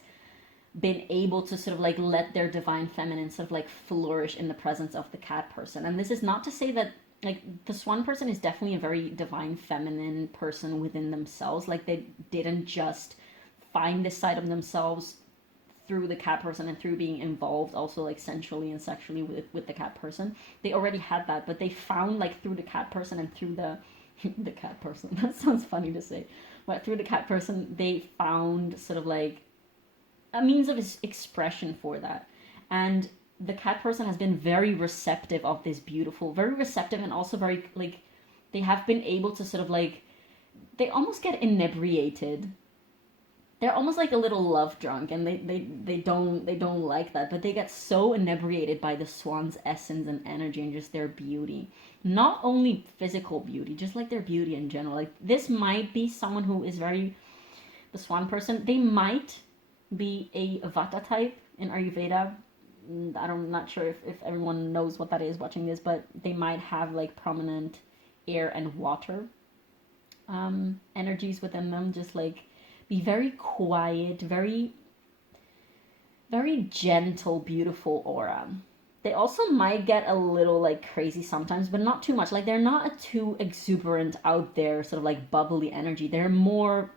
been able to sort of like let their divine feminine sort of like flourish in the presence of the cat person. And this is not to say that, like, the swan person is definitely a very divine feminine person within themselves. Like they didn't just find this side of themselves through the cat person and through being involved also like sensually and sexually with the cat person. They already had that, but they found like through the cat person and through the cat person, that sounds funny to say, but through the cat person they found sort of like a means of expression for that. And the cat person has been very receptive of this beautiful, very receptive, and also very like, they have been able to sort of like, they almost get inebriated. They're almost like a little love drunk, and they don't like that, but they get so inebriated by the swan's essence and energy and just their beauty. Not only physical beauty, just like their beauty in general. Like this might be someone who is very, the swan person, they might be a Vata type in Ayurveda. I'm not sure if everyone knows what that is watching this, but they might have like prominent air and water energies within them, just like be very quiet, very, very gentle, beautiful aura. They also might get a little like crazy sometimes, but not too much. Like they're not a too exuberant, out there, sort of like bubbly energy. They're more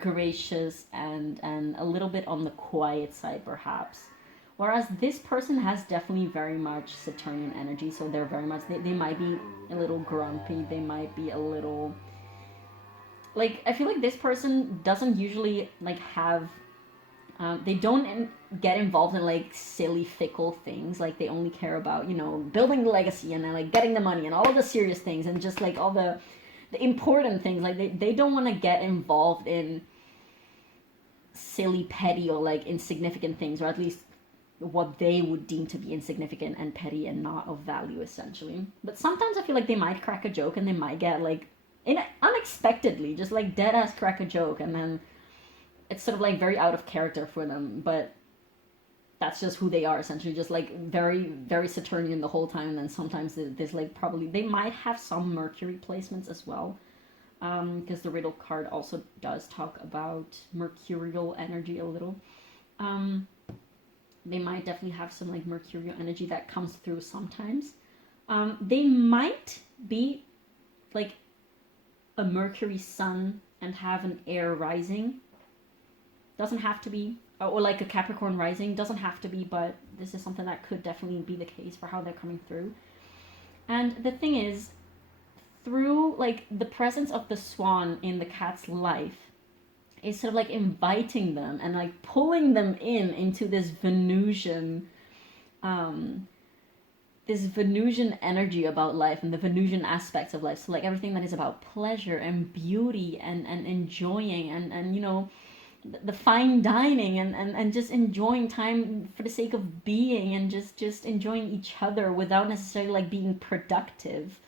gracious and a little bit on the quiet side, perhaps. Whereas this person has definitely very much Saturnian energy, so they're very much, they might be a little grumpy, they might be a little, like, I feel like this person doesn't usually like have, they don't get involved in like silly fickle things. Like they only care about, you know, building the legacy and like getting the money and all of the serious things and just like all the important things. Like they don't want to get involved in silly, petty, or like insignificant things, or at least what they would deem to be insignificant and petty and not of value, essentially. But sometimes I feel like they might crack a joke and they might get like unexpectedly just like dead ass crack a joke, and then it's sort of like very out of character for them, but that's just who they are, essentially, just like very, very Saturnian the whole time. And then sometimes there's like, probably they might have some Mercury placements as well, because the riddle card also does talk about mercurial energy a little. They might definitely have some like mercurial energy that comes through sometimes. They might be like a Mercury sun and have an air rising. Doesn't have to be, or like a Capricorn rising, doesn't have to be, but this is something that could definitely be the case for how they're coming through. And the thing is, through like the presence of the swan in the cat's life, is sort of like inviting them and like pulling them into this Venusian energy about life and the Venusian aspects of life. So like everything that is about pleasure and beauty and enjoying and you know, the fine dining and just enjoying time for the sake of being, and just enjoying each other without necessarily like being productive.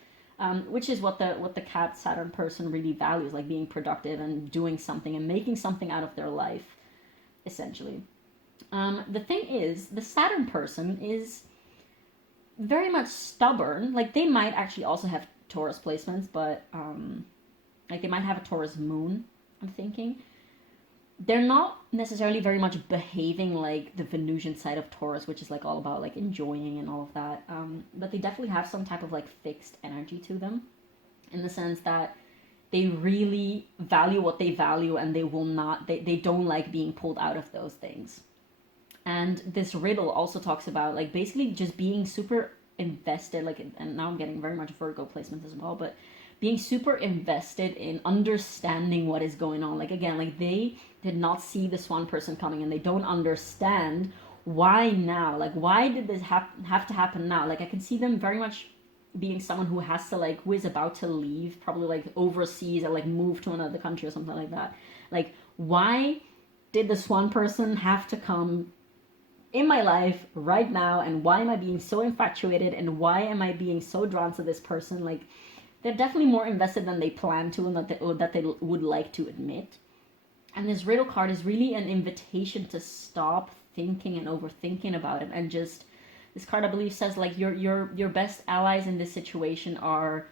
Which is what the cat Saturn person really values, like being productive and doing something and making something out of their life, essentially. The thing is, the Saturn person is very much stubborn. Like they might actually also have Taurus placements, but like they might have a Taurus moon, I'm thinking. They're not necessarily very much behaving like the Venusian side of Taurus, which is like all about like enjoying and all of that. But they definitely have some type of like fixed energy to them, in the sense that they really value what they value, and they will not, they don't like being pulled out of those things. And this riddle also talks about like basically just being super invested, like, and now I'm getting very much Virgo placements as well, but being super invested in understanding what is going on. Like again, like they did not see the swan person coming, and they don't understand why now. Like why did this have to happen now? Like I can see them very much being someone who has to like, who is about to leave, probably like overseas or like move to another country or something like that. Like, why did this one person have to come in my life right now, and why am I being so infatuated, and why am I being so drawn to this person? Like, they're definitely more invested than they plan to, and that they would like to admit. And this riddle card is really an invitation to stop thinking and overthinking about it, and just, this card I believe says like your best allies in this situation are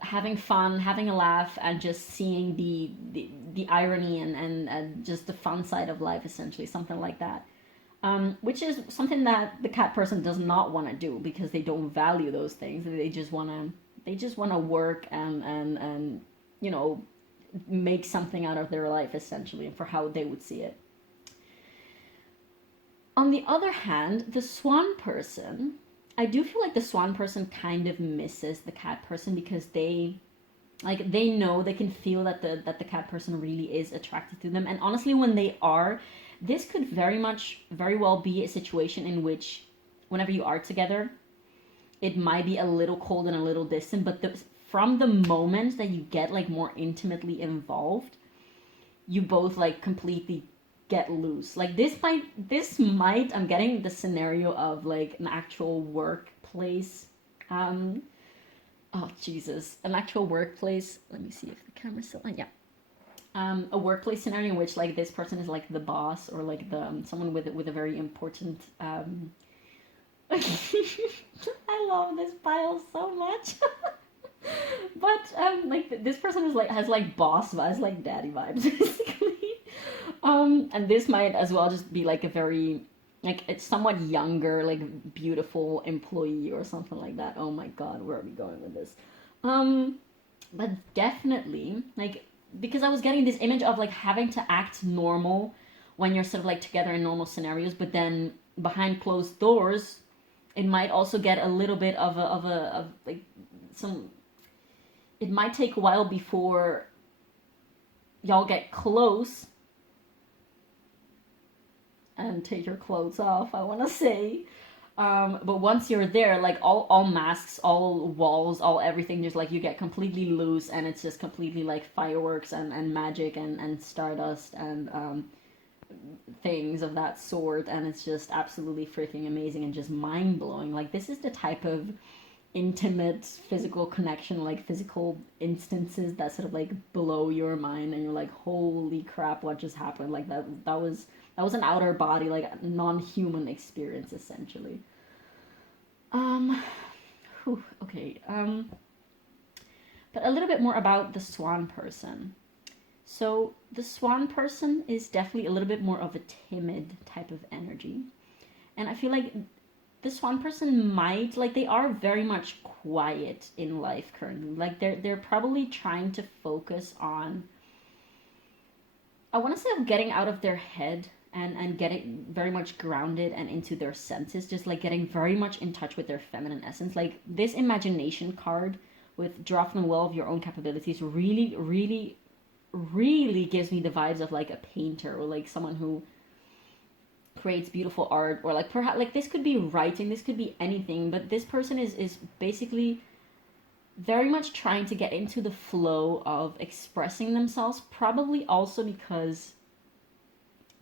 having fun, having a laugh, and just seeing the irony and just the fun side of life, essentially, something like that. Which is something that the cat person does not want to do, because they don't value those things. They just want to work and you know, make something out of their life, essentially, for how they would see it. On the other hand, the swan person, I do feel like the swan person kind of misses the cat person, because they know, they can feel that the cat person really is attracted to them. And honestly, when they are, this could very well be a situation in which whenever you are together, it might be a little cold and a little distant, but from the moment that you get like more intimately involved, you both like completely get loose. Like, this might I'm getting the scenario of like an actual workplace, oh Jesus, an actual workplace. Let me see if the camera's still on. Yeah. A workplace scenario in which like this person is like the boss, or like the someone with a very important I love this pile so much. But like this person is like, has like boss vibes, like daddy vibes, basically. And this might as well just be like a very, like, it's somewhat younger, like beautiful employee or something like that. Oh my god, where are we going with this? But definitely, like, because I was getting this image of like having to act normal when you're sort of like together in normal scenarios, but then behind closed doors, it might also get a little bit of like some. It might take a while before y'all get close and take your clothes off, I want to say. But once you're there, like all masks, all walls, all everything, just like you get completely loose, and it's just completely like fireworks and magic and stardust and things of that sort, and it's just absolutely freaking amazing and just mind blowing. Like, this is the type of intimate physical connection, like physical instances that sort of like blow your mind, and you're like, holy crap, what just happened? Like that was an outer body, like non-human experience, essentially. Okay. But a little bit more about the swan person. So the swan person is definitely a little bit more of a timid type of energy, and I feel like the swan person might, like, they are very much quiet in life currently. Like, they're probably trying to focus on, I want to say, getting out of their head and getting very much grounded and into their senses, just like getting very much in touch with their feminine essence. Like, this imagination card with draw from the well of your own capabilities really, really, really gives me the vibes of like a painter, or like someone who creates beautiful art, or like perhaps like this could be writing, this could be anything, but this person is basically very much trying to get into the flow of expressing themselves, probably also because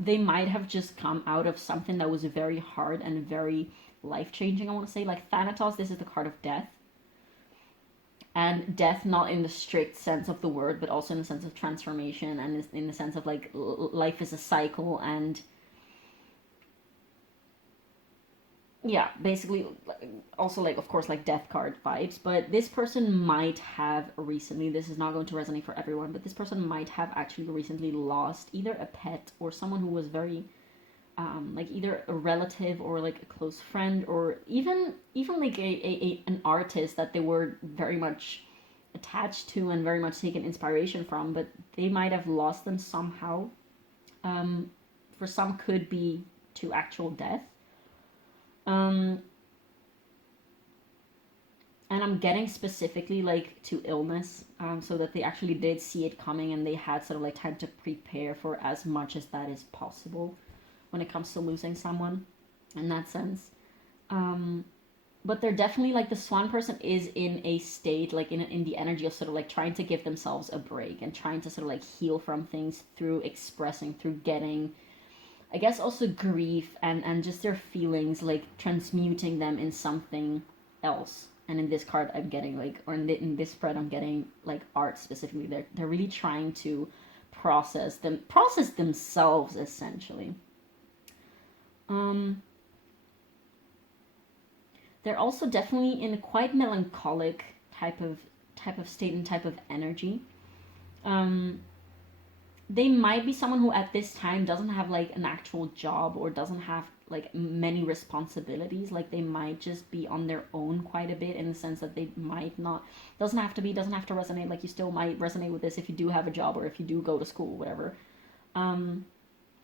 they might have just come out of something that was very hard and very life-changing. I want to say, like Thanatos, this is the card of death, and death not in the strict sense of the word, but also in the sense of transformation, and in the sense of like life is a cycle, and yeah, basically, also like, of course, like death card vibes. But this person might have recently, this is not going to resonate for everyone, but this person might have actually recently lost either a pet or someone who was very like either a relative or like a close friend, or even like an artist that they were very much attached to and very much taken inspiration from, but they might have lost them somehow. For some, could be to actual death. And I'm getting specifically like to illness, so that they actually did see it coming, and they had sort of like time to prepare for as much as that is possible when it comes to losing someone in that sense. but they're definitely like, the swan person is in a state, like in the energy of sort of like trying to give themselves a break and trying to sort of like heal from things through expressing, through getting, I guess, also grief and just their feelings, like transmuting them in something else. And in this card, I'm getting like, or in this spread, I'm getting like art specifically. They're really trying to process themselves essentially. They're also definitely in a quite melancholic type of state and type of energy. They might be someone who at this time doesn't have like an actual job or doesn't have like many responsibilities. Like they might just be on their own quite a bit, in the sense that they might not, doesn't have to resonate. Like you still might resonate with this if you do have a job or if you do go to school, whatever.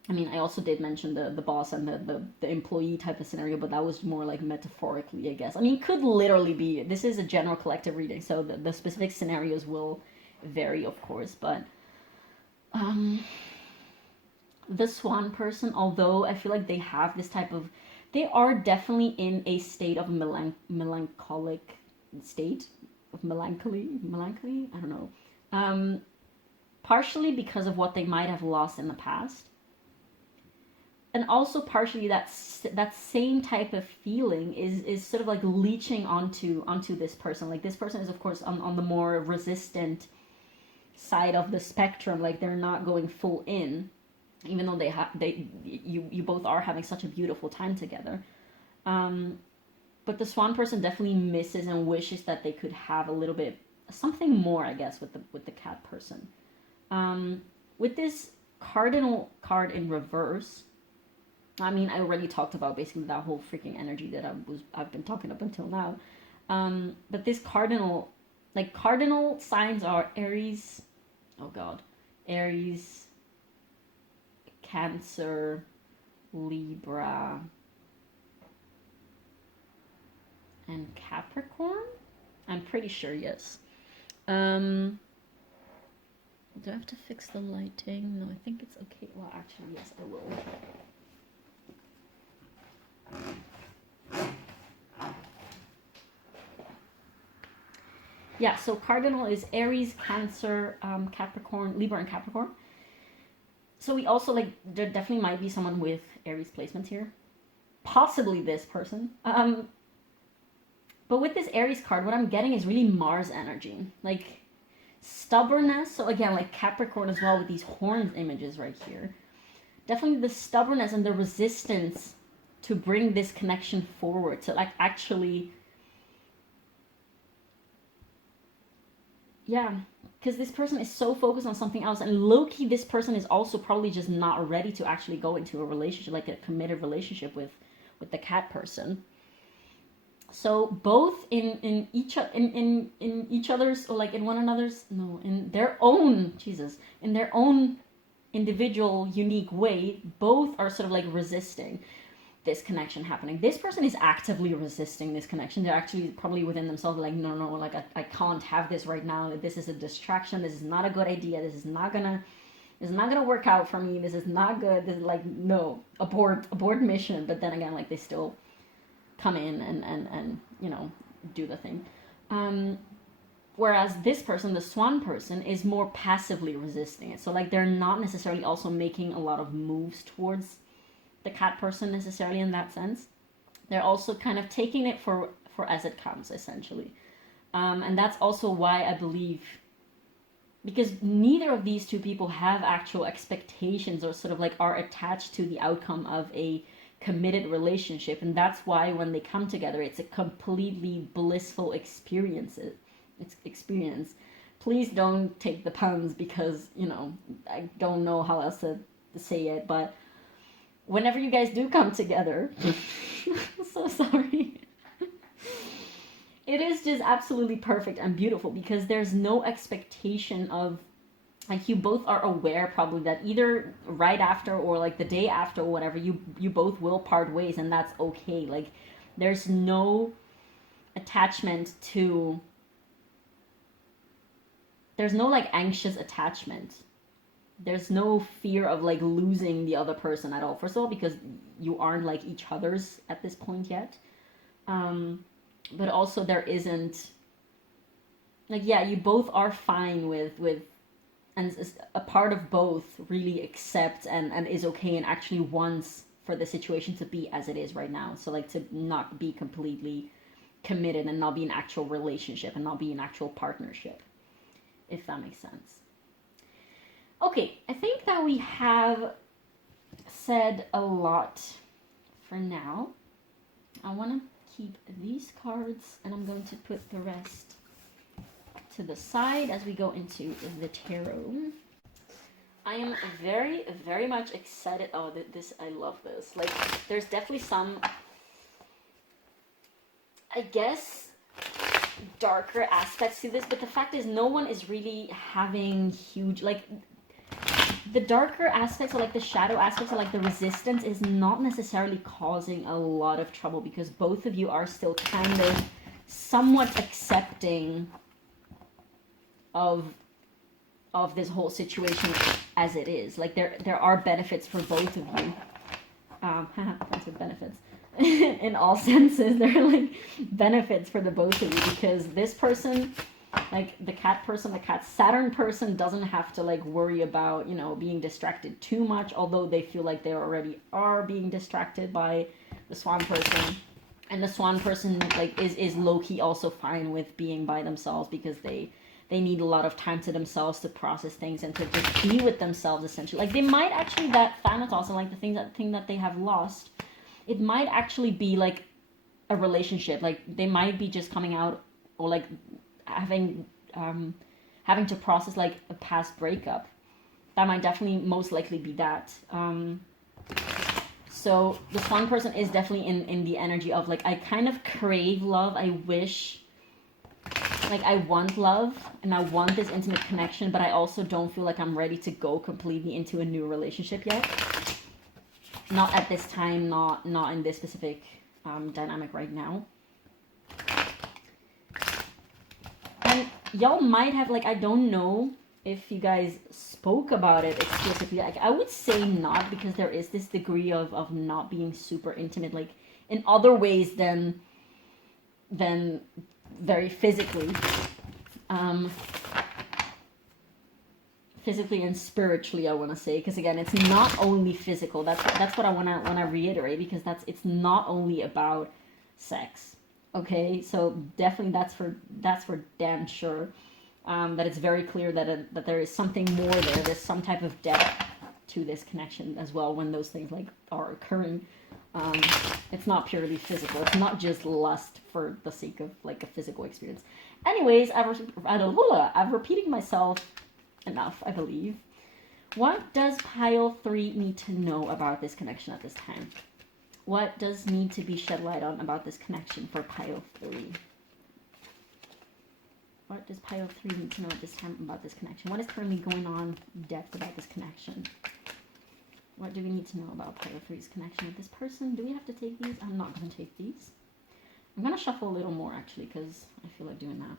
I mean, I also did mention the boss and the employee type of scenario, but that was more like metaphorically, I guess. I mean, could literally be, this is a general collective reading, so the specific scenarios will vary, of course, but the swan person, although I feel like they have this type of, they are definitely in a state of melancholic state of melancholy, I don't know. Partially because of what they might have lost in the past, and also partially that same type of feeling is sort of like leeching onto this person. Like this person is of course on the more resistant side of the spectrum. Like they're not going full in, even though you both are having such a beautiful time together. But the swan person definitely misses and wishes that they could have a little bit something more, I guess, with the cat person. With this cardinal card in reverse, I mean, I already talked about basically that whole freaking energy that I've been talking up until now. But this cardinal signs are Aries, oh god, Aries, Cancer, Libra, and Capricorn? I'm pretty sure, yes. Do I have to fix the lighting? No, I think it's okay. Well, actually, yes, I will. Yeah, so cardinal is Aries, Cancer, Capricorn, Libra, and Capricorn. So we also, like, there definitely might be someone with Aries placements here. Possibly this person. But with this Aries card, what I'm getting is really Mars energy. Like, stubbornness. So again, like Capricorn as well with these horns images right here. Definitely the stubbornness and the resistance to bring this connection forward, to like actually, yeah, because this person is so focused on something else, and low-key this person is also probably just not ready to actually go into a relationship, like a committed relationship with the cat person. So both in each other's, or like in one another's, no, in their own, Jesus, in their own individual unique way, both are sort of like resisting this connection happening. This person is actively resisting this connection. They're actually probably within themselves like, no, like I can't have this right now. This is a distraction. This is not a good idea. This is not gonna work out for me. This is not good. This is like, no, abort mission. But then again, like they still come in and you know, do the thing. Whereas this person, the swan person, is more passively resisting it. So like they're not necessarily also making a lot of moves towards the cat person necessarily in that sense. They're also kind of taking it for as it comes, essentially. And that's also why I believe, because neither of these two people have actual expectations or sort of like are attached to the outcome of a committed relationship, and that's why when they come together, it's a completely blissful experience. Please don't take the puns, because, you know, I don't know how else to say it, but whenever you guys do come together, so sorry, it is just absolutely perfect and beautiful, because there's no expectation of, like, you both are aware probably that either right after or like the day after or whatever, you both will part ways, and that's okay. Like, there's no attachment to, there's no like anxious attachment. There's no fear of like losing the other person at all. First of all, because you aren't like each other's at this point yet. but also there isn't, like, yeah, you both are fine with, and a part of both really accepts and is okay and actually wants for the situation to be as it is right now. So like to not be completely committed and not be an actual relationship and not be an actual partnership, if that makes sense. Okay, I think that we have said a lot for now. I want to keep these cards and I'm going to put the rest to the side as we go into the tarot. I am very, very much excited. Oh, this, I love this. Like, there's definitely some, I guess, darker aspects to this, but the fact is no one is really having huge, like, the darker aspects or like the shadow aspects or like the resistance is not necessarily causing a lot of trouble because both of you are still kind of somewhat accepting of this whole situation as it is. Like there are benefits for both of you. Friends with benefits. In all senses, there are like benefits for the both of you because this person, like the cat person, the cat Saturn person doesn't have to like worry about, you know, being distracted too much, although they feel like they already are being distracted by the swan person. And the swan person like is low-key also fine with being by themselves because they need a lot of time to themselves to process things and to just be with themselves essentially. Like they might actually, that thanatos and like the thing that they have lost, it might actually be like a relationship. Like they might be just coming out or like having to process like a past breakup. That might definitely most likely be that. So the swan person is definitely in the energy of like, I kind of crave love. I wish, like I want love and I want this intimate connection, but I also don't feel like I'm ready to go completely into a new relationship yet. Not at this time, not in this specific dynamic right now. And y'all might have, like, I don't know if you guys spoke about it explicitly. Like, I would say not, because there is this degree of not being super intimate, like, in other ways than very physically. Physically and spiritually, I want to say, because again, it's not only physical. That's what I want to reiterate, because it's not only about sex. Okay, so definitely that's for damn sure. That it's very clear that there is something more there. There's some type of depth to this connection as well when those things like are occurring. It's not purely physical. It's not just lust for the sake of like a physical experience. Anyways, I've repeated myself enough, I believe. What does pile 3 need to know about this connection at this time? What does need to be shed light on about this connection for pile 3? What does pile 3 need to know at this time about this connection? What is currently going on in depth about this connection? What do we need to know about pile 3's connection with this person? Do we have to take these? I'm not going to take these. I'm going to shuffle a little more, actually, because I feel like doing that.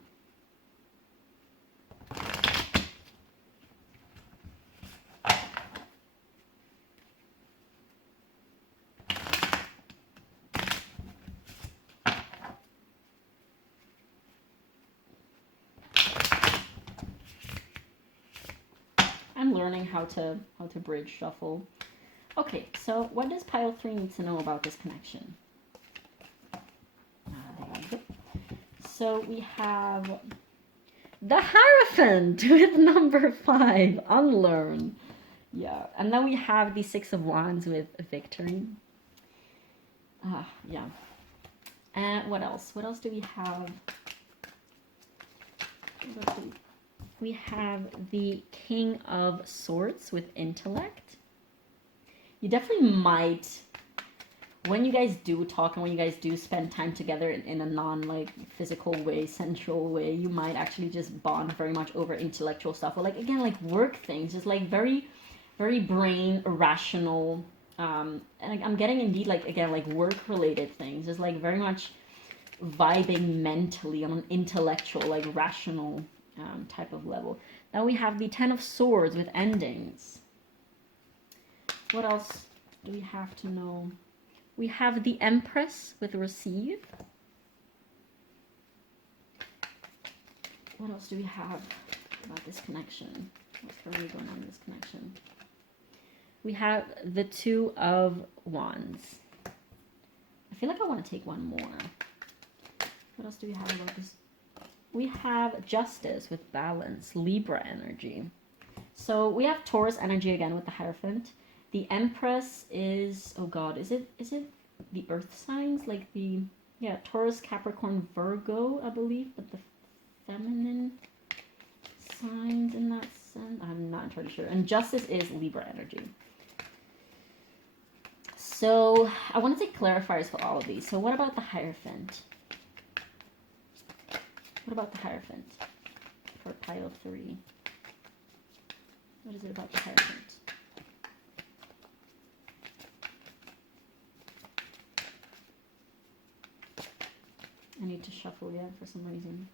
I'm learning how to bridge shuffle. Okay, so what does pile 3 need to know about this connection? There we go. So we have the Hierophant with number 5, unlearn. Yeah, and then we have the 6 of Wands with victory. Yeah. And what else? What else do we have? We have the King of Swords with intellect. You definitely might, when you guys do talk and when you guys do spend time together in a non-like physical way, sensual way, you might actually just bond very much over intellectual stuff. Or like, again, like work things, just like very, very brain rational. And I'm getting indeed like, again, like work related things, just like very much vibing mentally on an intellectual, like rational type of level. Now we have the 10 of Swords with endings. What else do we have to know? We have the Empress with receive. What else do we have about this connection? What's currently going on in this connection? We have the Two of Wands. I feel like I want to take one more. What else do we have about this? We have Justice with balance, Libra energy. So we have Taurus energy again with the Hierophant. The Empress is, oh God, is it the Earth signs? Like the, yeah, Taurus, Capricorn, Virgo, I believe, but the feminine signs in that sense. I'm not entirely sure. And Justice is Libra energy. So I want to take clarifiers for all of these. So what about the Hierophant? What about the Hierophant for pile 3? What is it about the Hierophant? I need to shuffle, yeah, for some reason.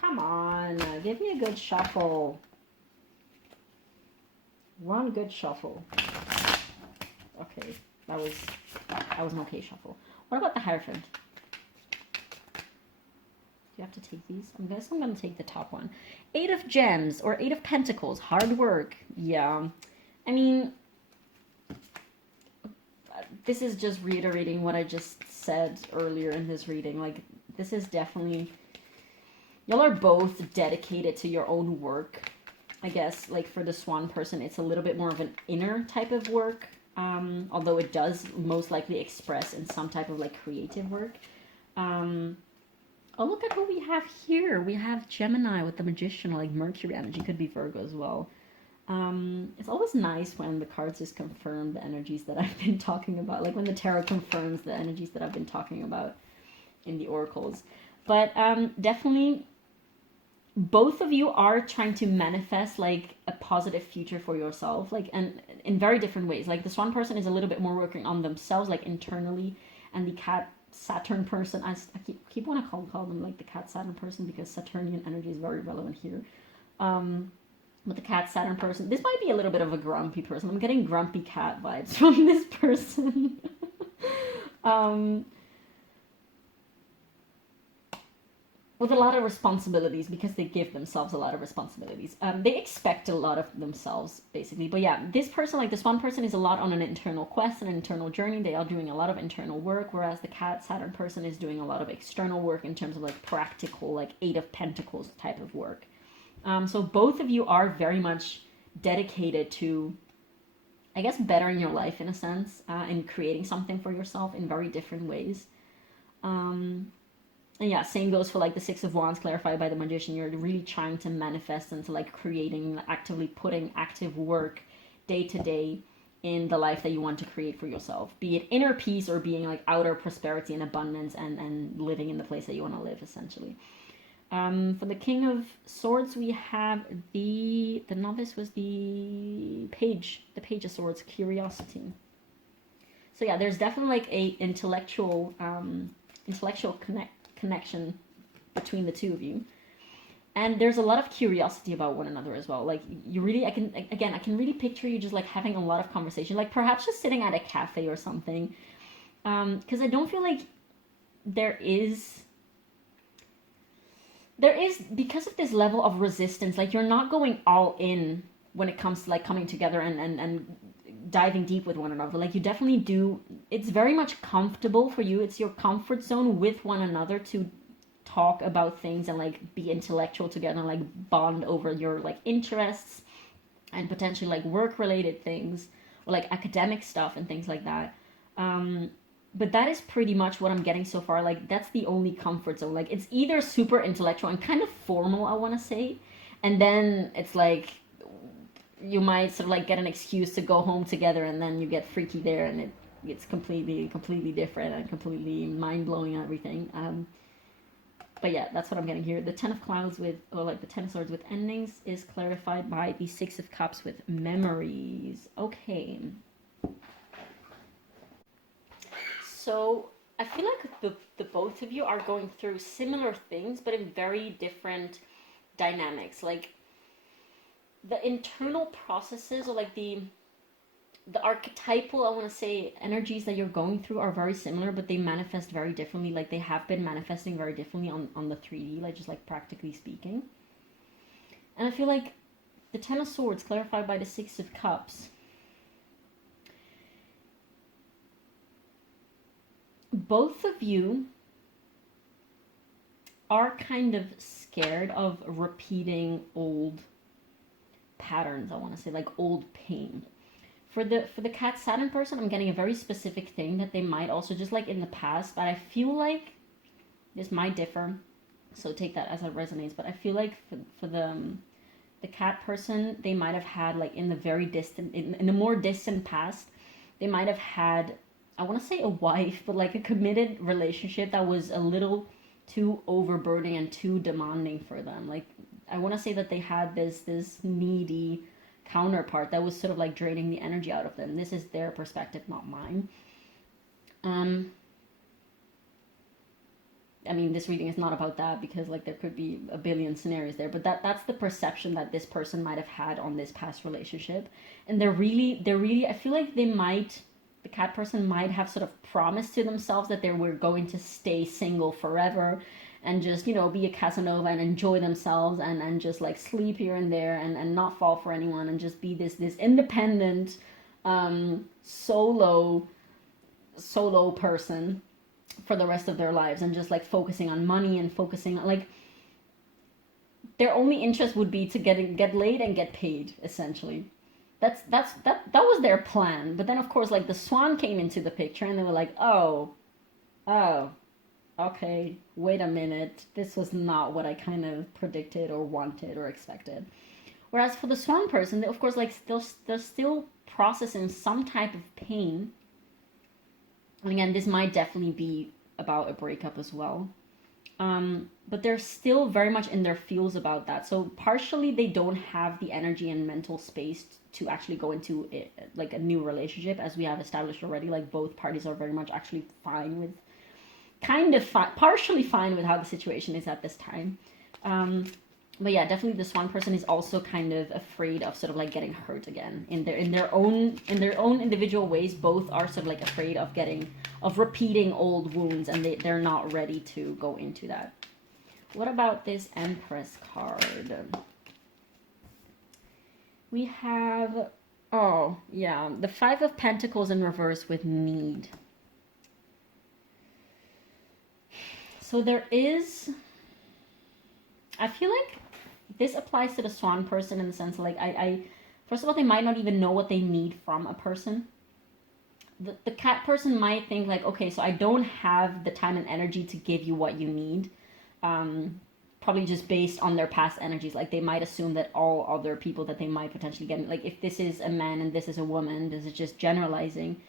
Come on, give me a good shuffle. One good shuffle. Okay, that was an okay shuffle. What about the Hierophant? Do you have to take these? I guess I'm going to take the top one. 8 of Gems or 8 of Pentacles. Hard work. Yeah. I mean, this is just reiterating what I just said earlier in this reading. Like, this is definitely... Y'all are both dedicated to your own work. I guess, like, for the Swan person, it's a little bit more of an inner type of work. Although it does most likely express in some type of, like, creative work. Oh, look at who we have here. We have Gemini with the Magician, like Mercury energy. Could be Virgo as well. It's always nice when the cards just confirm the energies that I've been talking about. Like when the tarot confirms the energies that I've been talking about in the oracles. But definitely, both of you are trying to manifest like a positive future for yourself. Like, and in very different ways. Like the Swan person is a little bit more working on themselves, like internally. And the Cat Saturn person, I keep want to call them like the Cat Saturn person because Saturnian energy is very relevant here. With the Cat Saturn person, this might be a little bit of a grumpy person. I'm getting grumpy cat vibes from this person. With a lot of responsibilities because they give themselves a lot of responsibilities. They expect a lot of themselves, basically. But yeah, this person, like the Swan person, is a lot on an internal quest, an internal journey. They are doing a lot of internal work, whereas the Cat Saturn person is doing a lot of external work in terms of like practical, like 8 of Pentacles type of work. So both of you are very much dedicated to, I guess, bettering your life in a sense, and creating something for yourself in very different ways. And yeah, same goes for like the 6 of Wands clarified by the Magician. You're really trying to manifest into like creating, actively putting active work day to day in the life that you want to create for yourself. Be it inner peace or being like outer prosperity and abundance and living in the place that you want to live, essentially. For the King of Swords, we have the Novice was the Page of Swords, Curiosity. So yeah, there's definitely like a intellectual connection between the two of you, and there's a lot of curiosity about one another as well. Like you really, I can really picture you just like having a lot of conversation, like perhaps just sitting at a cafe or something, because I don't feel like there is because of this level of resistance, like you're not going all in when it comes to like coming together and diving deep with one another. Like you definitely do, it's very much comfortable for you. It's your comfort zone with one another to talk about things and like be intellectual together and like bond over your like interests and potentially like work related things or like academic stuff and things like that. But that is pretty much what I'm getting so far. Like that's the only comfort zone. Like it's either super intellectual and kind of formal, I want to say, and then it's like you might sort of like get an excuse to go home together, and then you get freaky there, and it's completely different and completely mind-blowing and everything. But yeah, that's what I'm getting here. The 10 of Clouds or like the 10 of Swords with endings is clarified by the 6 of Cups with memories. Okay. So I feel like the both of you are going through similar things, but in very different dynamics. Like the internal processes, or like the archetypal, I want to say, energies that you're going through are very similar, but they manifest very differently. Like they have been manifesting very differently on the 3D, like just like practically speaking. And I feel like the Ten of Swords, clarified by the Six of Cups, both of you are kind of scared of repeating old patterns, I want to say, like old pain. For the Cat Saturn person, I'm getting a very specific thing that they might also, just like in the past, but I feel like this might differ, so take that as it resonates, but I feel like for the cat person, they might have had, like, in the very distant, in the more distant past, they might have had, I want to say a wife, but like a committed relationship that was a little too overburdening and too demanding for them. Like, I want to say that they had this needy counterpart that was sort of like draining the energy out of them. This is their perspective, not mine. I mean, this reading is not about that, because like there could be a billion scenarios there, but that's the perception that this person might have had on this past relationship. And they're really, I feel like the cat person might have sort of promised to themselves that they were going to stay single forever and just, be a Casanova and enjoy themselves, and just like sleep here and there, and not fall for anyone, and just be this independent, solo person for the rest of their lives, and just like focusing on money, and focusing on, like, their only interest would be to get laid and get paid, essentially. That was their plan. But then of course, like, the swan came into the picture, and they were like, oh, okay, wait a minute, this was not what I kind of predicted or wanted or expected. Whereas for the swan person, they, of course, like, they're still processing some type of pain. And again, this might definitely be about a breakup as well. But they're still very much in their feels about that. So partially they don't have the energy and mental space to actually go into it, like a new relationship, as we have established already. Like, both parties are very much actually fine with, partially fine with how the situation is at this time. But yeah, definitely the swan person is also kind of afraid of sort of like getting hurt again in their own individual ways. Both are sort of like afraid of repeating old wounds, and they're not ready to go into that. What about this Empress card? We have, oh yeah, the Five of Pentacles in reverse with need. So there is, I feel like this applies to the swan person in the sense of, like, I first of all, they might not even know what they need from a person. The cat person might think, like, okay, so I don't have the time and energy to give you what you need. Probably just based on their past energies. Like, they might assume that all other people that they might potentially get, like, if this is a man and this is a woman, this is just generalizing.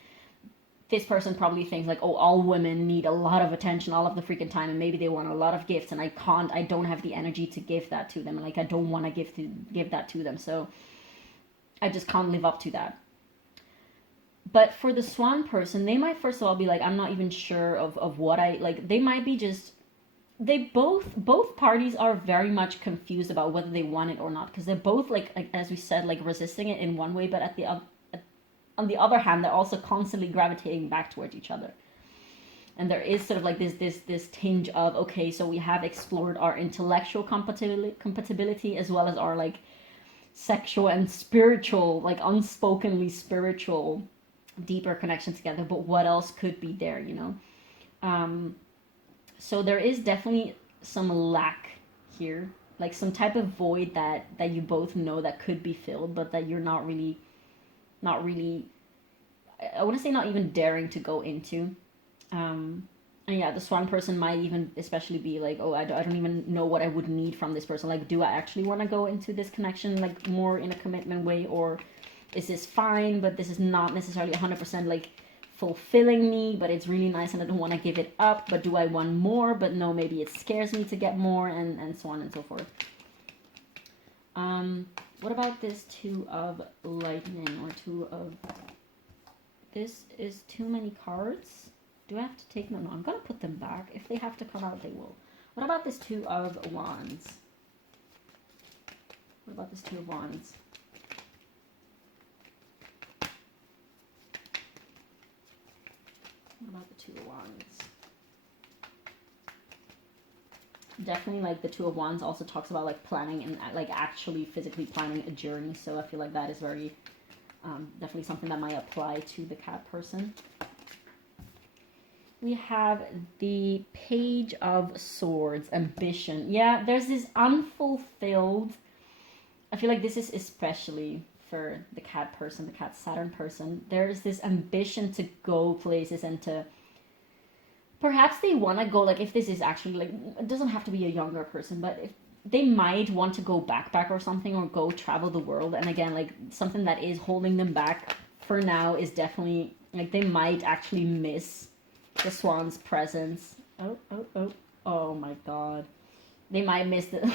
This person probably thinks, like, oh, all women need a lot of attention all of the freaking time, and maybe they want a lot of gifts, and I don't have the energy to give that to them, and, like, I don't want to give that to them, so I just can't live up to that. But for the swan person, they might first of all be like, I'm not even sure of what I, like, they might be just, they both parties are very much confused about whether they want it or not, because they're both, like as we said, like, resisting it in one way, but on the other hand, they're also constantly gravitating back towards each other. And there is sort of like this tinge of, okay, so we have explored our intellectual compatibility as well as our, like, sexual and spiritual, like, unspokenly spiritual, deeper connection together, but what else could be there, so there is definitely some lack here, like some type of void that you both know that could be filled, but that you're not really, I want to say, not even daring to go into. And yeah, the swan person might even especially be like, oh, I don't even know what I would need from this person. Like, do I actually want to go into this connection, like, more in a commitment way, or is this fine, but this is not necessarily 100% like fulfilling me, but it's really nice and I don't want to give it up, but do I want more? But no, maybe it scares me to get more, and so on and so forth. What about this Two of Lightning, or Two of... This is too many cards. Do I have to take them? No, I'm going to put them back. If they have to come out, they will. What about this Two of Wands? What about this Two of Wands? What about the Two of Wands? Definitely, like, the Two of Wands also talks about, like, planning and, like, actually physically planning a journey. So I feel like that is very, definitely something that might apply to the cat person. We have the Page of Swords, ambition. Yeah, there's this unfulfilled, I feel like this is especially for the cat person, the cat Saturn person. There's this ambition to go places and to, perhaps they want to go, like, if this is actually, like, it doesn't have to be a younger person, but if they might want to go backpack or something, or go travel the world. And again, like, something that is holding them back for now is definitely, like, they might actually miss the Swan's presence. Oh my god. They might miss the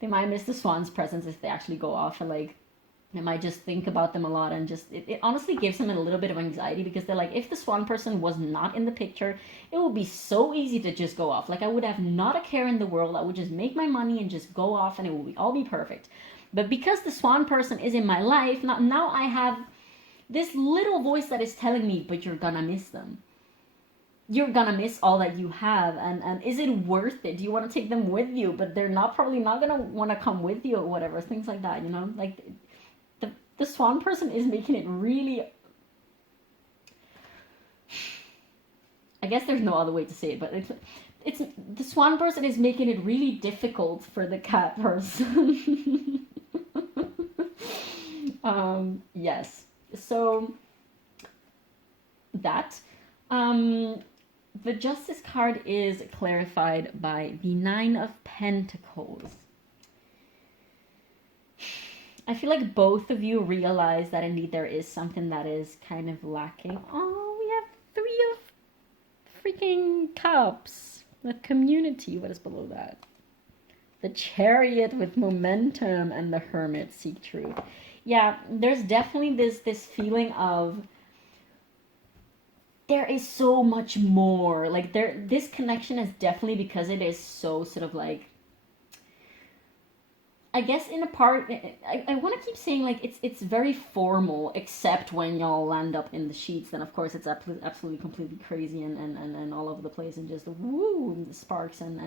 they might miss the Swan's presence if they actually go off, and, like, they might just think about them a lot, and just it honestly gives them a little bit of anxiety, because they're like, if the Swan person was not in the picture, it would be so easy to just go off. Like, I would have not a care in the world. I would just make my money and just go off, and it would all be perfect. But because the Swan person is in my life, now I have this little voice that is telling me, but you're gonna miss them. You're gonna miss all that you have, and is it worth it? Do you want to take them with you? But they're probably not gonna want to come with you, or whatever, things like that, you know? Like, the Swan person is making it really, I guess there's no other way to say it, but it's the Swan person is making it really difficult for the cat person. Yes, so that the Justice card is clarified by the Nine of Pentacles. I feel like both of you realize that indeed there is something that is kind of lacking. Oh, we have Three of freaking Cups. The Community. What is below that? The Chariot with momentum, and the Hermit, seek truth. Yeah, there's definitely this feeling of there is so much more. Like, this connection is definitely, because it is so sort of like, I guess in a part, I want to keep saying, like, it's very formal, except when y'all land up in the sheets. Then of course it's absolutely completely crazy and all over the place, and just woo, sparks and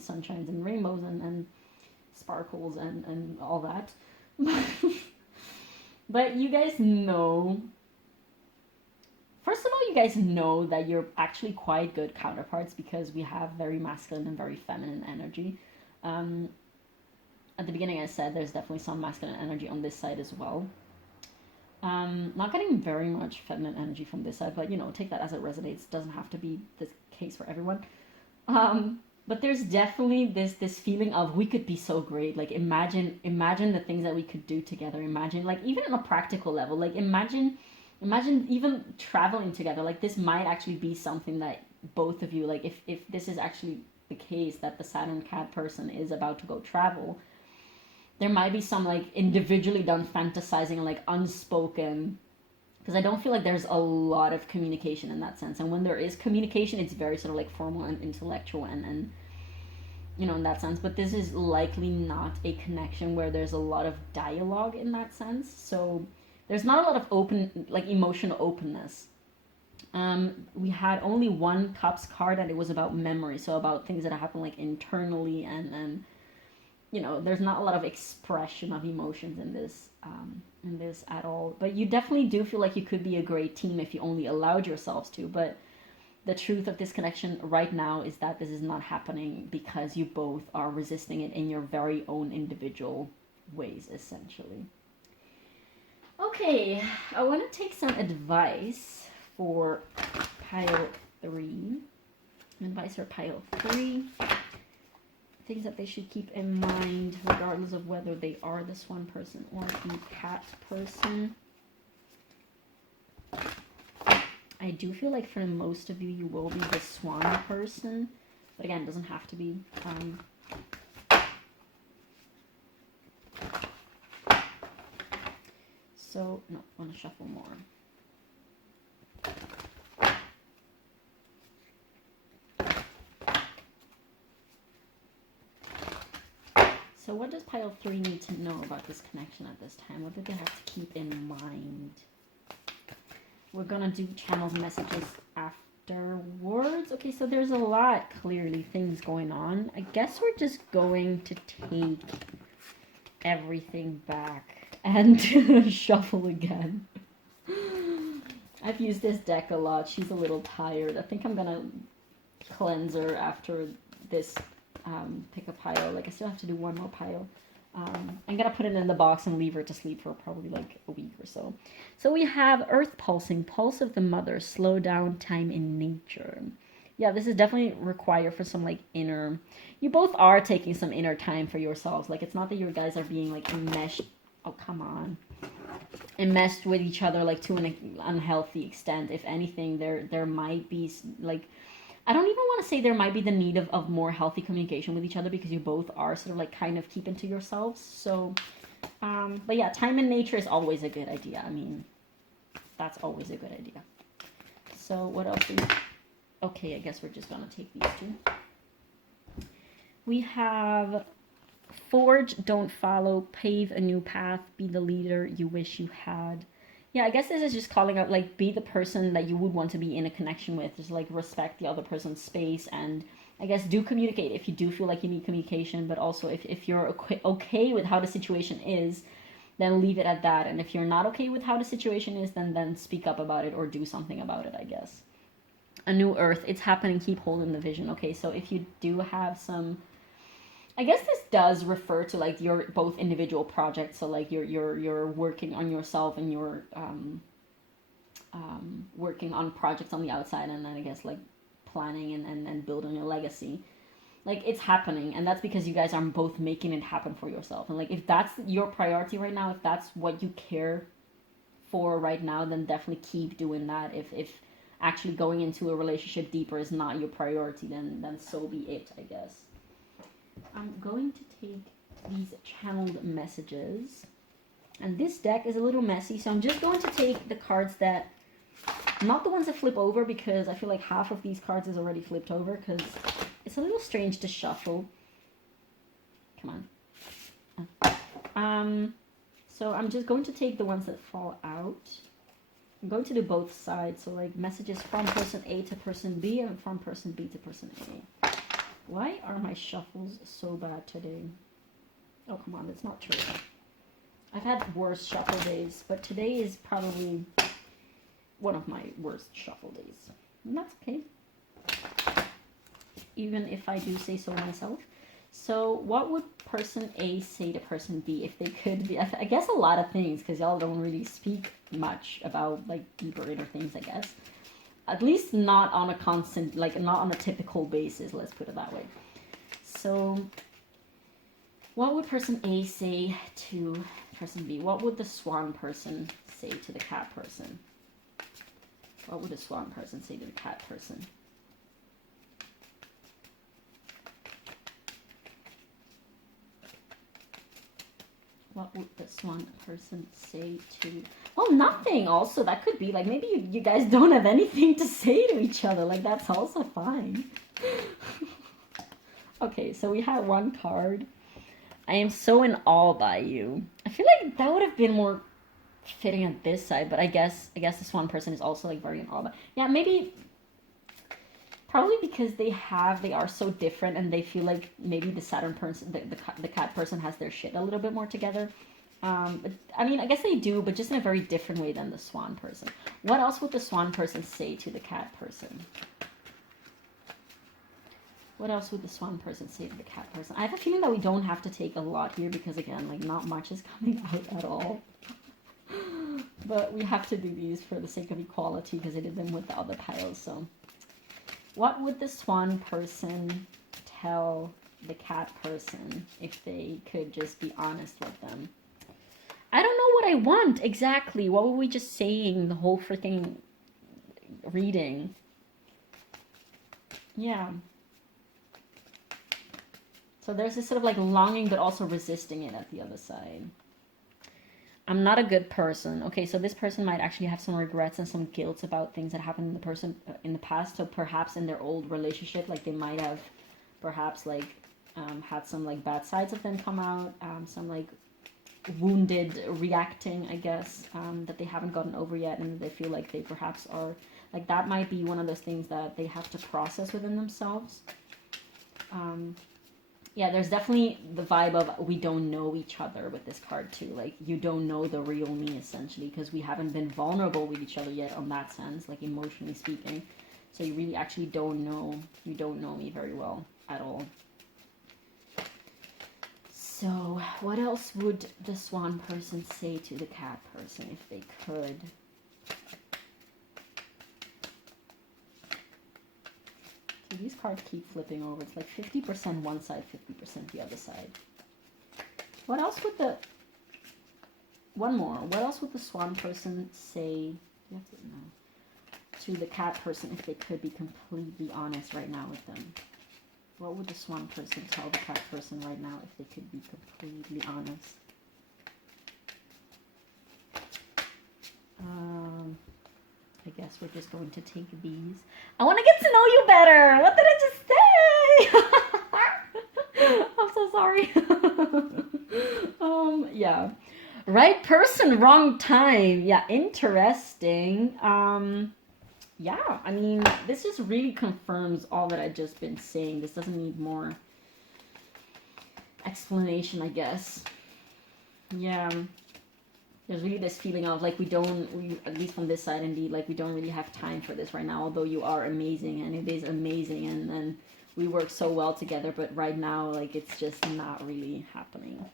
sunshines and rainbows and sparkles and all that. But you guys know, first of all, you guys know that you're actually quite good counterparts, because we have very masculine and very feminine energy. At the beginning I said there's definitely some masculine energy on this side as well. Not getting very much feminine energy from this side, but, you know, take that as it resonates. Doesn't have to be the case for everyone. But there's definitely this feeling of, we could be so great. Like, imagine the things that we could do together. Imagine, like, even on a practical level, like, imagine even traveling together. Like, this might actually be something that both of you, like, if this is actually the case, that the Saturn cat person is about to go travel, there might be some, like, individually done fantasizing and, like, unspoken, because I don't feel like there's a lot of communication in that sense. And when there is communication, it's very sort of like formal and intellectual and you know, in that sense. But this is likely not a connection where there's a lot of dialogue in that sense. So there's not a lot of open, like, emotional openness. We had only one Cups card, and it was about memory, so about things that happen, like, internally, and you know, there's not a lot of expression of emotions in this at all. But you definitely do feel like you could be a great team if you only allowed yourselves to. But the truth of this connection right now is that this is not happening because you both are resisting it in your very own individual ways, essentially. Okay, I want to take some advice for pile 3. Advice for pile 3. Things that they should keep in mind, regardless of whether they are the Swan person or the cat person. I do feel like for most of you, you will be the Swan person. But again, it doesn't have to be. So, no, I want to shuffle more. So what does pile 3 need to know about this connection at this time? What do they have to keep in mind? We're gonna do channels messages afterwards. Okay, so there's a lot, clearly, things going on. I guess we're just going to take everything back and shuffle again. I've used this deck a lot. She's a little tired. I think I'm gonna cleanse her after this pick a pile. Like, I still have to do one more pile. I'm gonna put it in the box and leave her to sleep for probably like a week or so. So we have Earth pulsing, pulse of the mother, slow down time in nature. Yeah, this is definitely required for some like inner. You both are taking some inner time for yourselves. Like, it's not that you guys are being like enmeshed. Oh, come on. Enmeshed with each other like to an unhealthy extent. If anything, there might be like, I don't even want to say there might be the need of more healthy communication with each other, because you both are sort of like kind of keeping to yourselves. So, but yeah, time in nature is always a good idea. I mean, that's always a good idea. So what else do we... Okay, I guess we're just gonna take these two. We have forge, don't follow, pave a new path, be the leader you wish you had. Yeah, I guess this is just calling out, like, be the person that you would want to be in a connection with. Just, like, respect the other person's space, and I guess do communicate if you do feel like you need communication, but also if you're okay with how the situation is, then leave it at that. And if you're not okay with how the situation is, then speak up about it or do something about it, I guess. A new earth, it's happening, keep holding the vision. Okay, so if you do have some... I guess this does refer to like your both individual projects. So like you're working on yourself, and you're working on projects on the outside, and then I guess like planning and building a legacy. Like, it's happening, and that's because you guys are both making it happen for yourself. And like, if that's your priority right now, if that's what you care for right now, then definitely keep doing that. If actually going into a relationship deeper is not your priority, then so be it, I guess. I'm going to take these channeled messages, and this deck is a little messy, so I'm just going to take the cards that, not the ones that flip over, because I feel like half of these cards is already flipped over, because it's a little strange to shuffle. Come on. So I'm just going to take the ones that fall out. I'm going to do both sides, so like messages from person A to person B, and from person B to person A. Why are my shuffles so bad today? Oh, come on, that's not true. I've had worse shuffle days, but today is probably one of my worst shuffle days. And that's okay. Even if I do say so myself. So what would person A say to person B if they could be? I guess a lot of things, because y'all don't really speak much about like deeper inner things, I guess. At least not on a constant, like not on a typical basis, let's put it that way. So what would person A say to person B? What would the swan person say to the cat person? What would the swan person say to the cat person? What would the swan person say to... Well, nothing also. That could be like, maybe you guys don't have anything to say to each other. Like, that's also fine. Okay, so we have one card. I am so in awe by you. I feel like that would have been more fitting at this side, but I guess this one person is also like very in awe. Yeah, maybe... Probably because they are so different, and they feel like maybe the Saturn person, the cat person has their shit a little bit more together. But, I mean, I guess they do, but just in a very different way than the swan person. What else would the swan person say to the cat person? What else would the swan person say to the cat person? I have a feeling that we don't have to take a lot here, because again, like, not much is coming out at all. But we have to do these for the sake of equality, because I did them with the other piles, so... What would the swan person tell the cat person if they could just be honest with them? I don't know what I want exactly. What were we just saying the whole freaking reading? Yeah. So there's this sort of like longing but also resisting it at the other side. I'm not a good person. Okay, so this person might actually have some regrets and some guilt about things that happened in the person in the past. So perhaps in their old relationship, like they might have perhaps like had some like bad sides of them come out, some like wounded reacting, I guess, that they haven't gotten over yet, and they feel like they perhaps are, like that might be one of those things that they have to process within themselves. Yeah, there's definitely the vibe of we don't know each other with this card too. Like, you don't know the real me, essentially, because we haven't been vulnerable with each other yet on that sense, like emotionally speaking. So you really actually don't know, you don't know me very well at all. So what else would the swan person say to the cat person if they could? So these cards keep flipping over. It's like 50% one side, 50% the other side. What else would the... One more. What else would the swan person say... You have to know. To the cat person if they could be completely honest right now with them? What would the swan person tell the cat person right now if they could be completely honest? I guess we're just going to take these. I want to get to know you better. What did I just say? I'm so sorry. Yeah. Right person, wrong time. Yeah, interesting. Yeah, I mean, this just really confirms all that I've just been saying. This doesn't need more explanation, I guess. Yeah. There's really this feeling of like we, at least from this side indeed, like we don't really have time for this right now, although you are amazing and it is amazing and then we work so well together, but right now like it's just not really happening.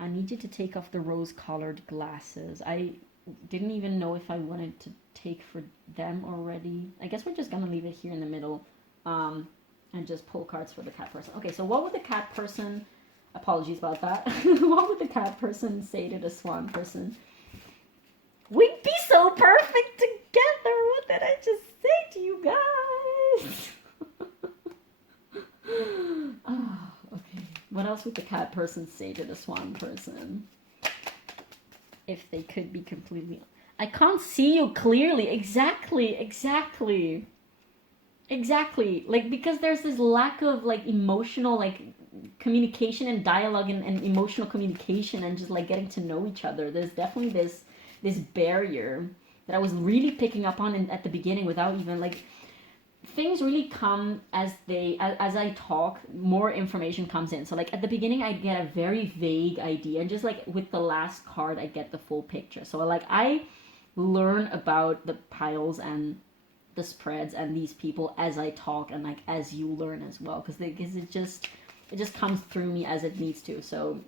I need you to take off the rose-colored glasses. I didn't even know if I wanted to take for them already. I guess we're just gonna leave it here in the middle and just pull cards for the cat person. Okay, so what would the cat person, apologies about that, what would the cat person say to the swan person? We'd be so perfect together. What did I just say to you guys? Oh, okay. What else would the cat person say to the swan person? If they could be completely... I can't see you clearly. Exactly. Like, because there's this lack of, like, emotional, like, communication and dialogue and emotional communication and just, like, getting to know each other. There's definitely this barrier that I was really picking up on at the beginning without even, like... Things really come as I talk, more information comes in. So like at the beginning I get a very vague idea, and just like with the last card I get the full picture. So like I learn about the piles and the spreads and these people as I talk, and like as you learn as well, because it just comes through me as it needs to. So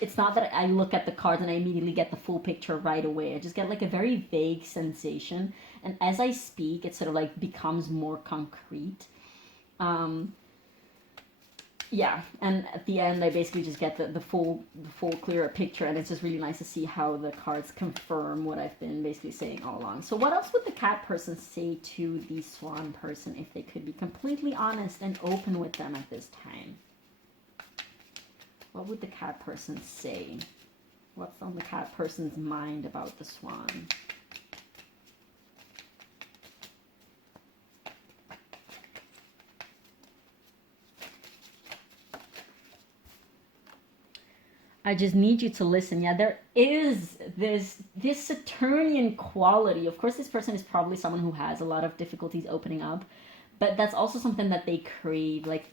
it's not that I look at the cards and I immediately get the full picture right away. I just get like a very vague sensation, and as I speak it sort of like becomes more concrete. Yeah, and at the end I basically just get the full clearer picture, and it's just really nice to see how the cards confirm what I've been basically saying all along. So what else would the cat person say to the swan person if they could be completely honest and open with them at this time? What would the cat person say? What's on the cat person's mind about the swan? I just need you to listen. Yeah, there is this Saturnian quality. Of course, this person is probably someone who has a lot of difficulties opening up, but that's also something that they crave. Like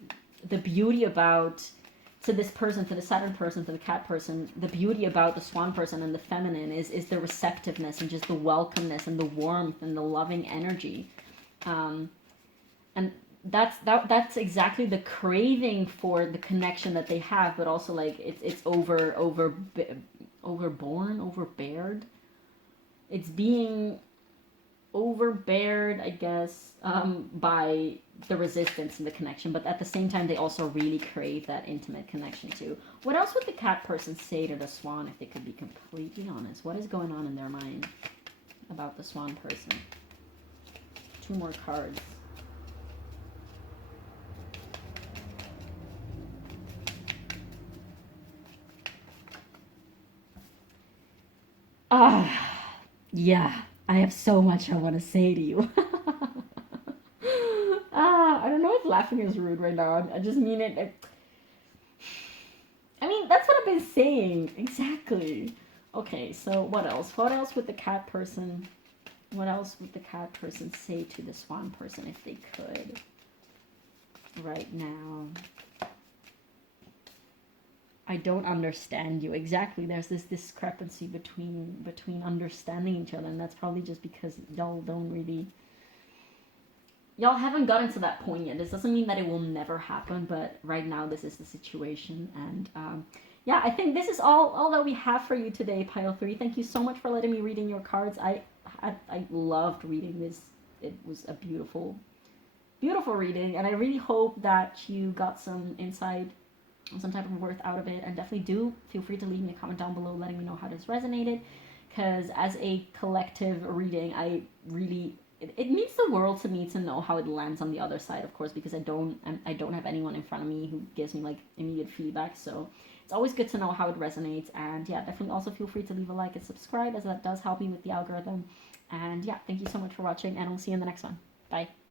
the beauty about... to this person, to the Saturn person, to the cat person, the beauty about the swan person and the feminine is the receptiveness and just the welcomeness and the warmth and the loving energy. And that's exactly the craving for the connection that they have, but also like it's overbeared. It's being overbeared, I guess, by the resistance and the connection, but at the same time they also really crave that intimate connection too. What else would the cat person say to the swan if they could be completely honest? What is going on in their mind about the swan person? 2 more cards. Yeah, I have so much I want to say to you. I don't know if laughing is rude right now. I just mean it. I mean, that's what I've been saying. Exactly. Okay, so what else? What else would the cat person... What else would the cat person say to the swan person if they could? Right now. I don't understand you. Exactly. There's this discrepancy between understanding each other, and that's probably just because y'all don't really... Y'all haven't gotten to that point yet. This doesn't mean that it will never happen, but right now this is the situation, and yeah, I think this is all that we have for you today, Pile 3. Thank you so much for letting me read in your cards. I loved reading this. It was a beautiful reading, and I really hope that you got some insight, some type of worth out of it, and definitely do feel free to leave me a comment down below letting me know how this resonated, because as a collective reading, I really... It means the world to me to know how it lands on the other side, of course, because I don't have anyone in front of me who gives me like immediate feedback. So it's always good to know how it resonates. And yeah, definitely also feel free to leave a like and subscribe, as that does help me with the algorithm. And yeah, thank you so much for watching, and I'll see you in the next one. Bye.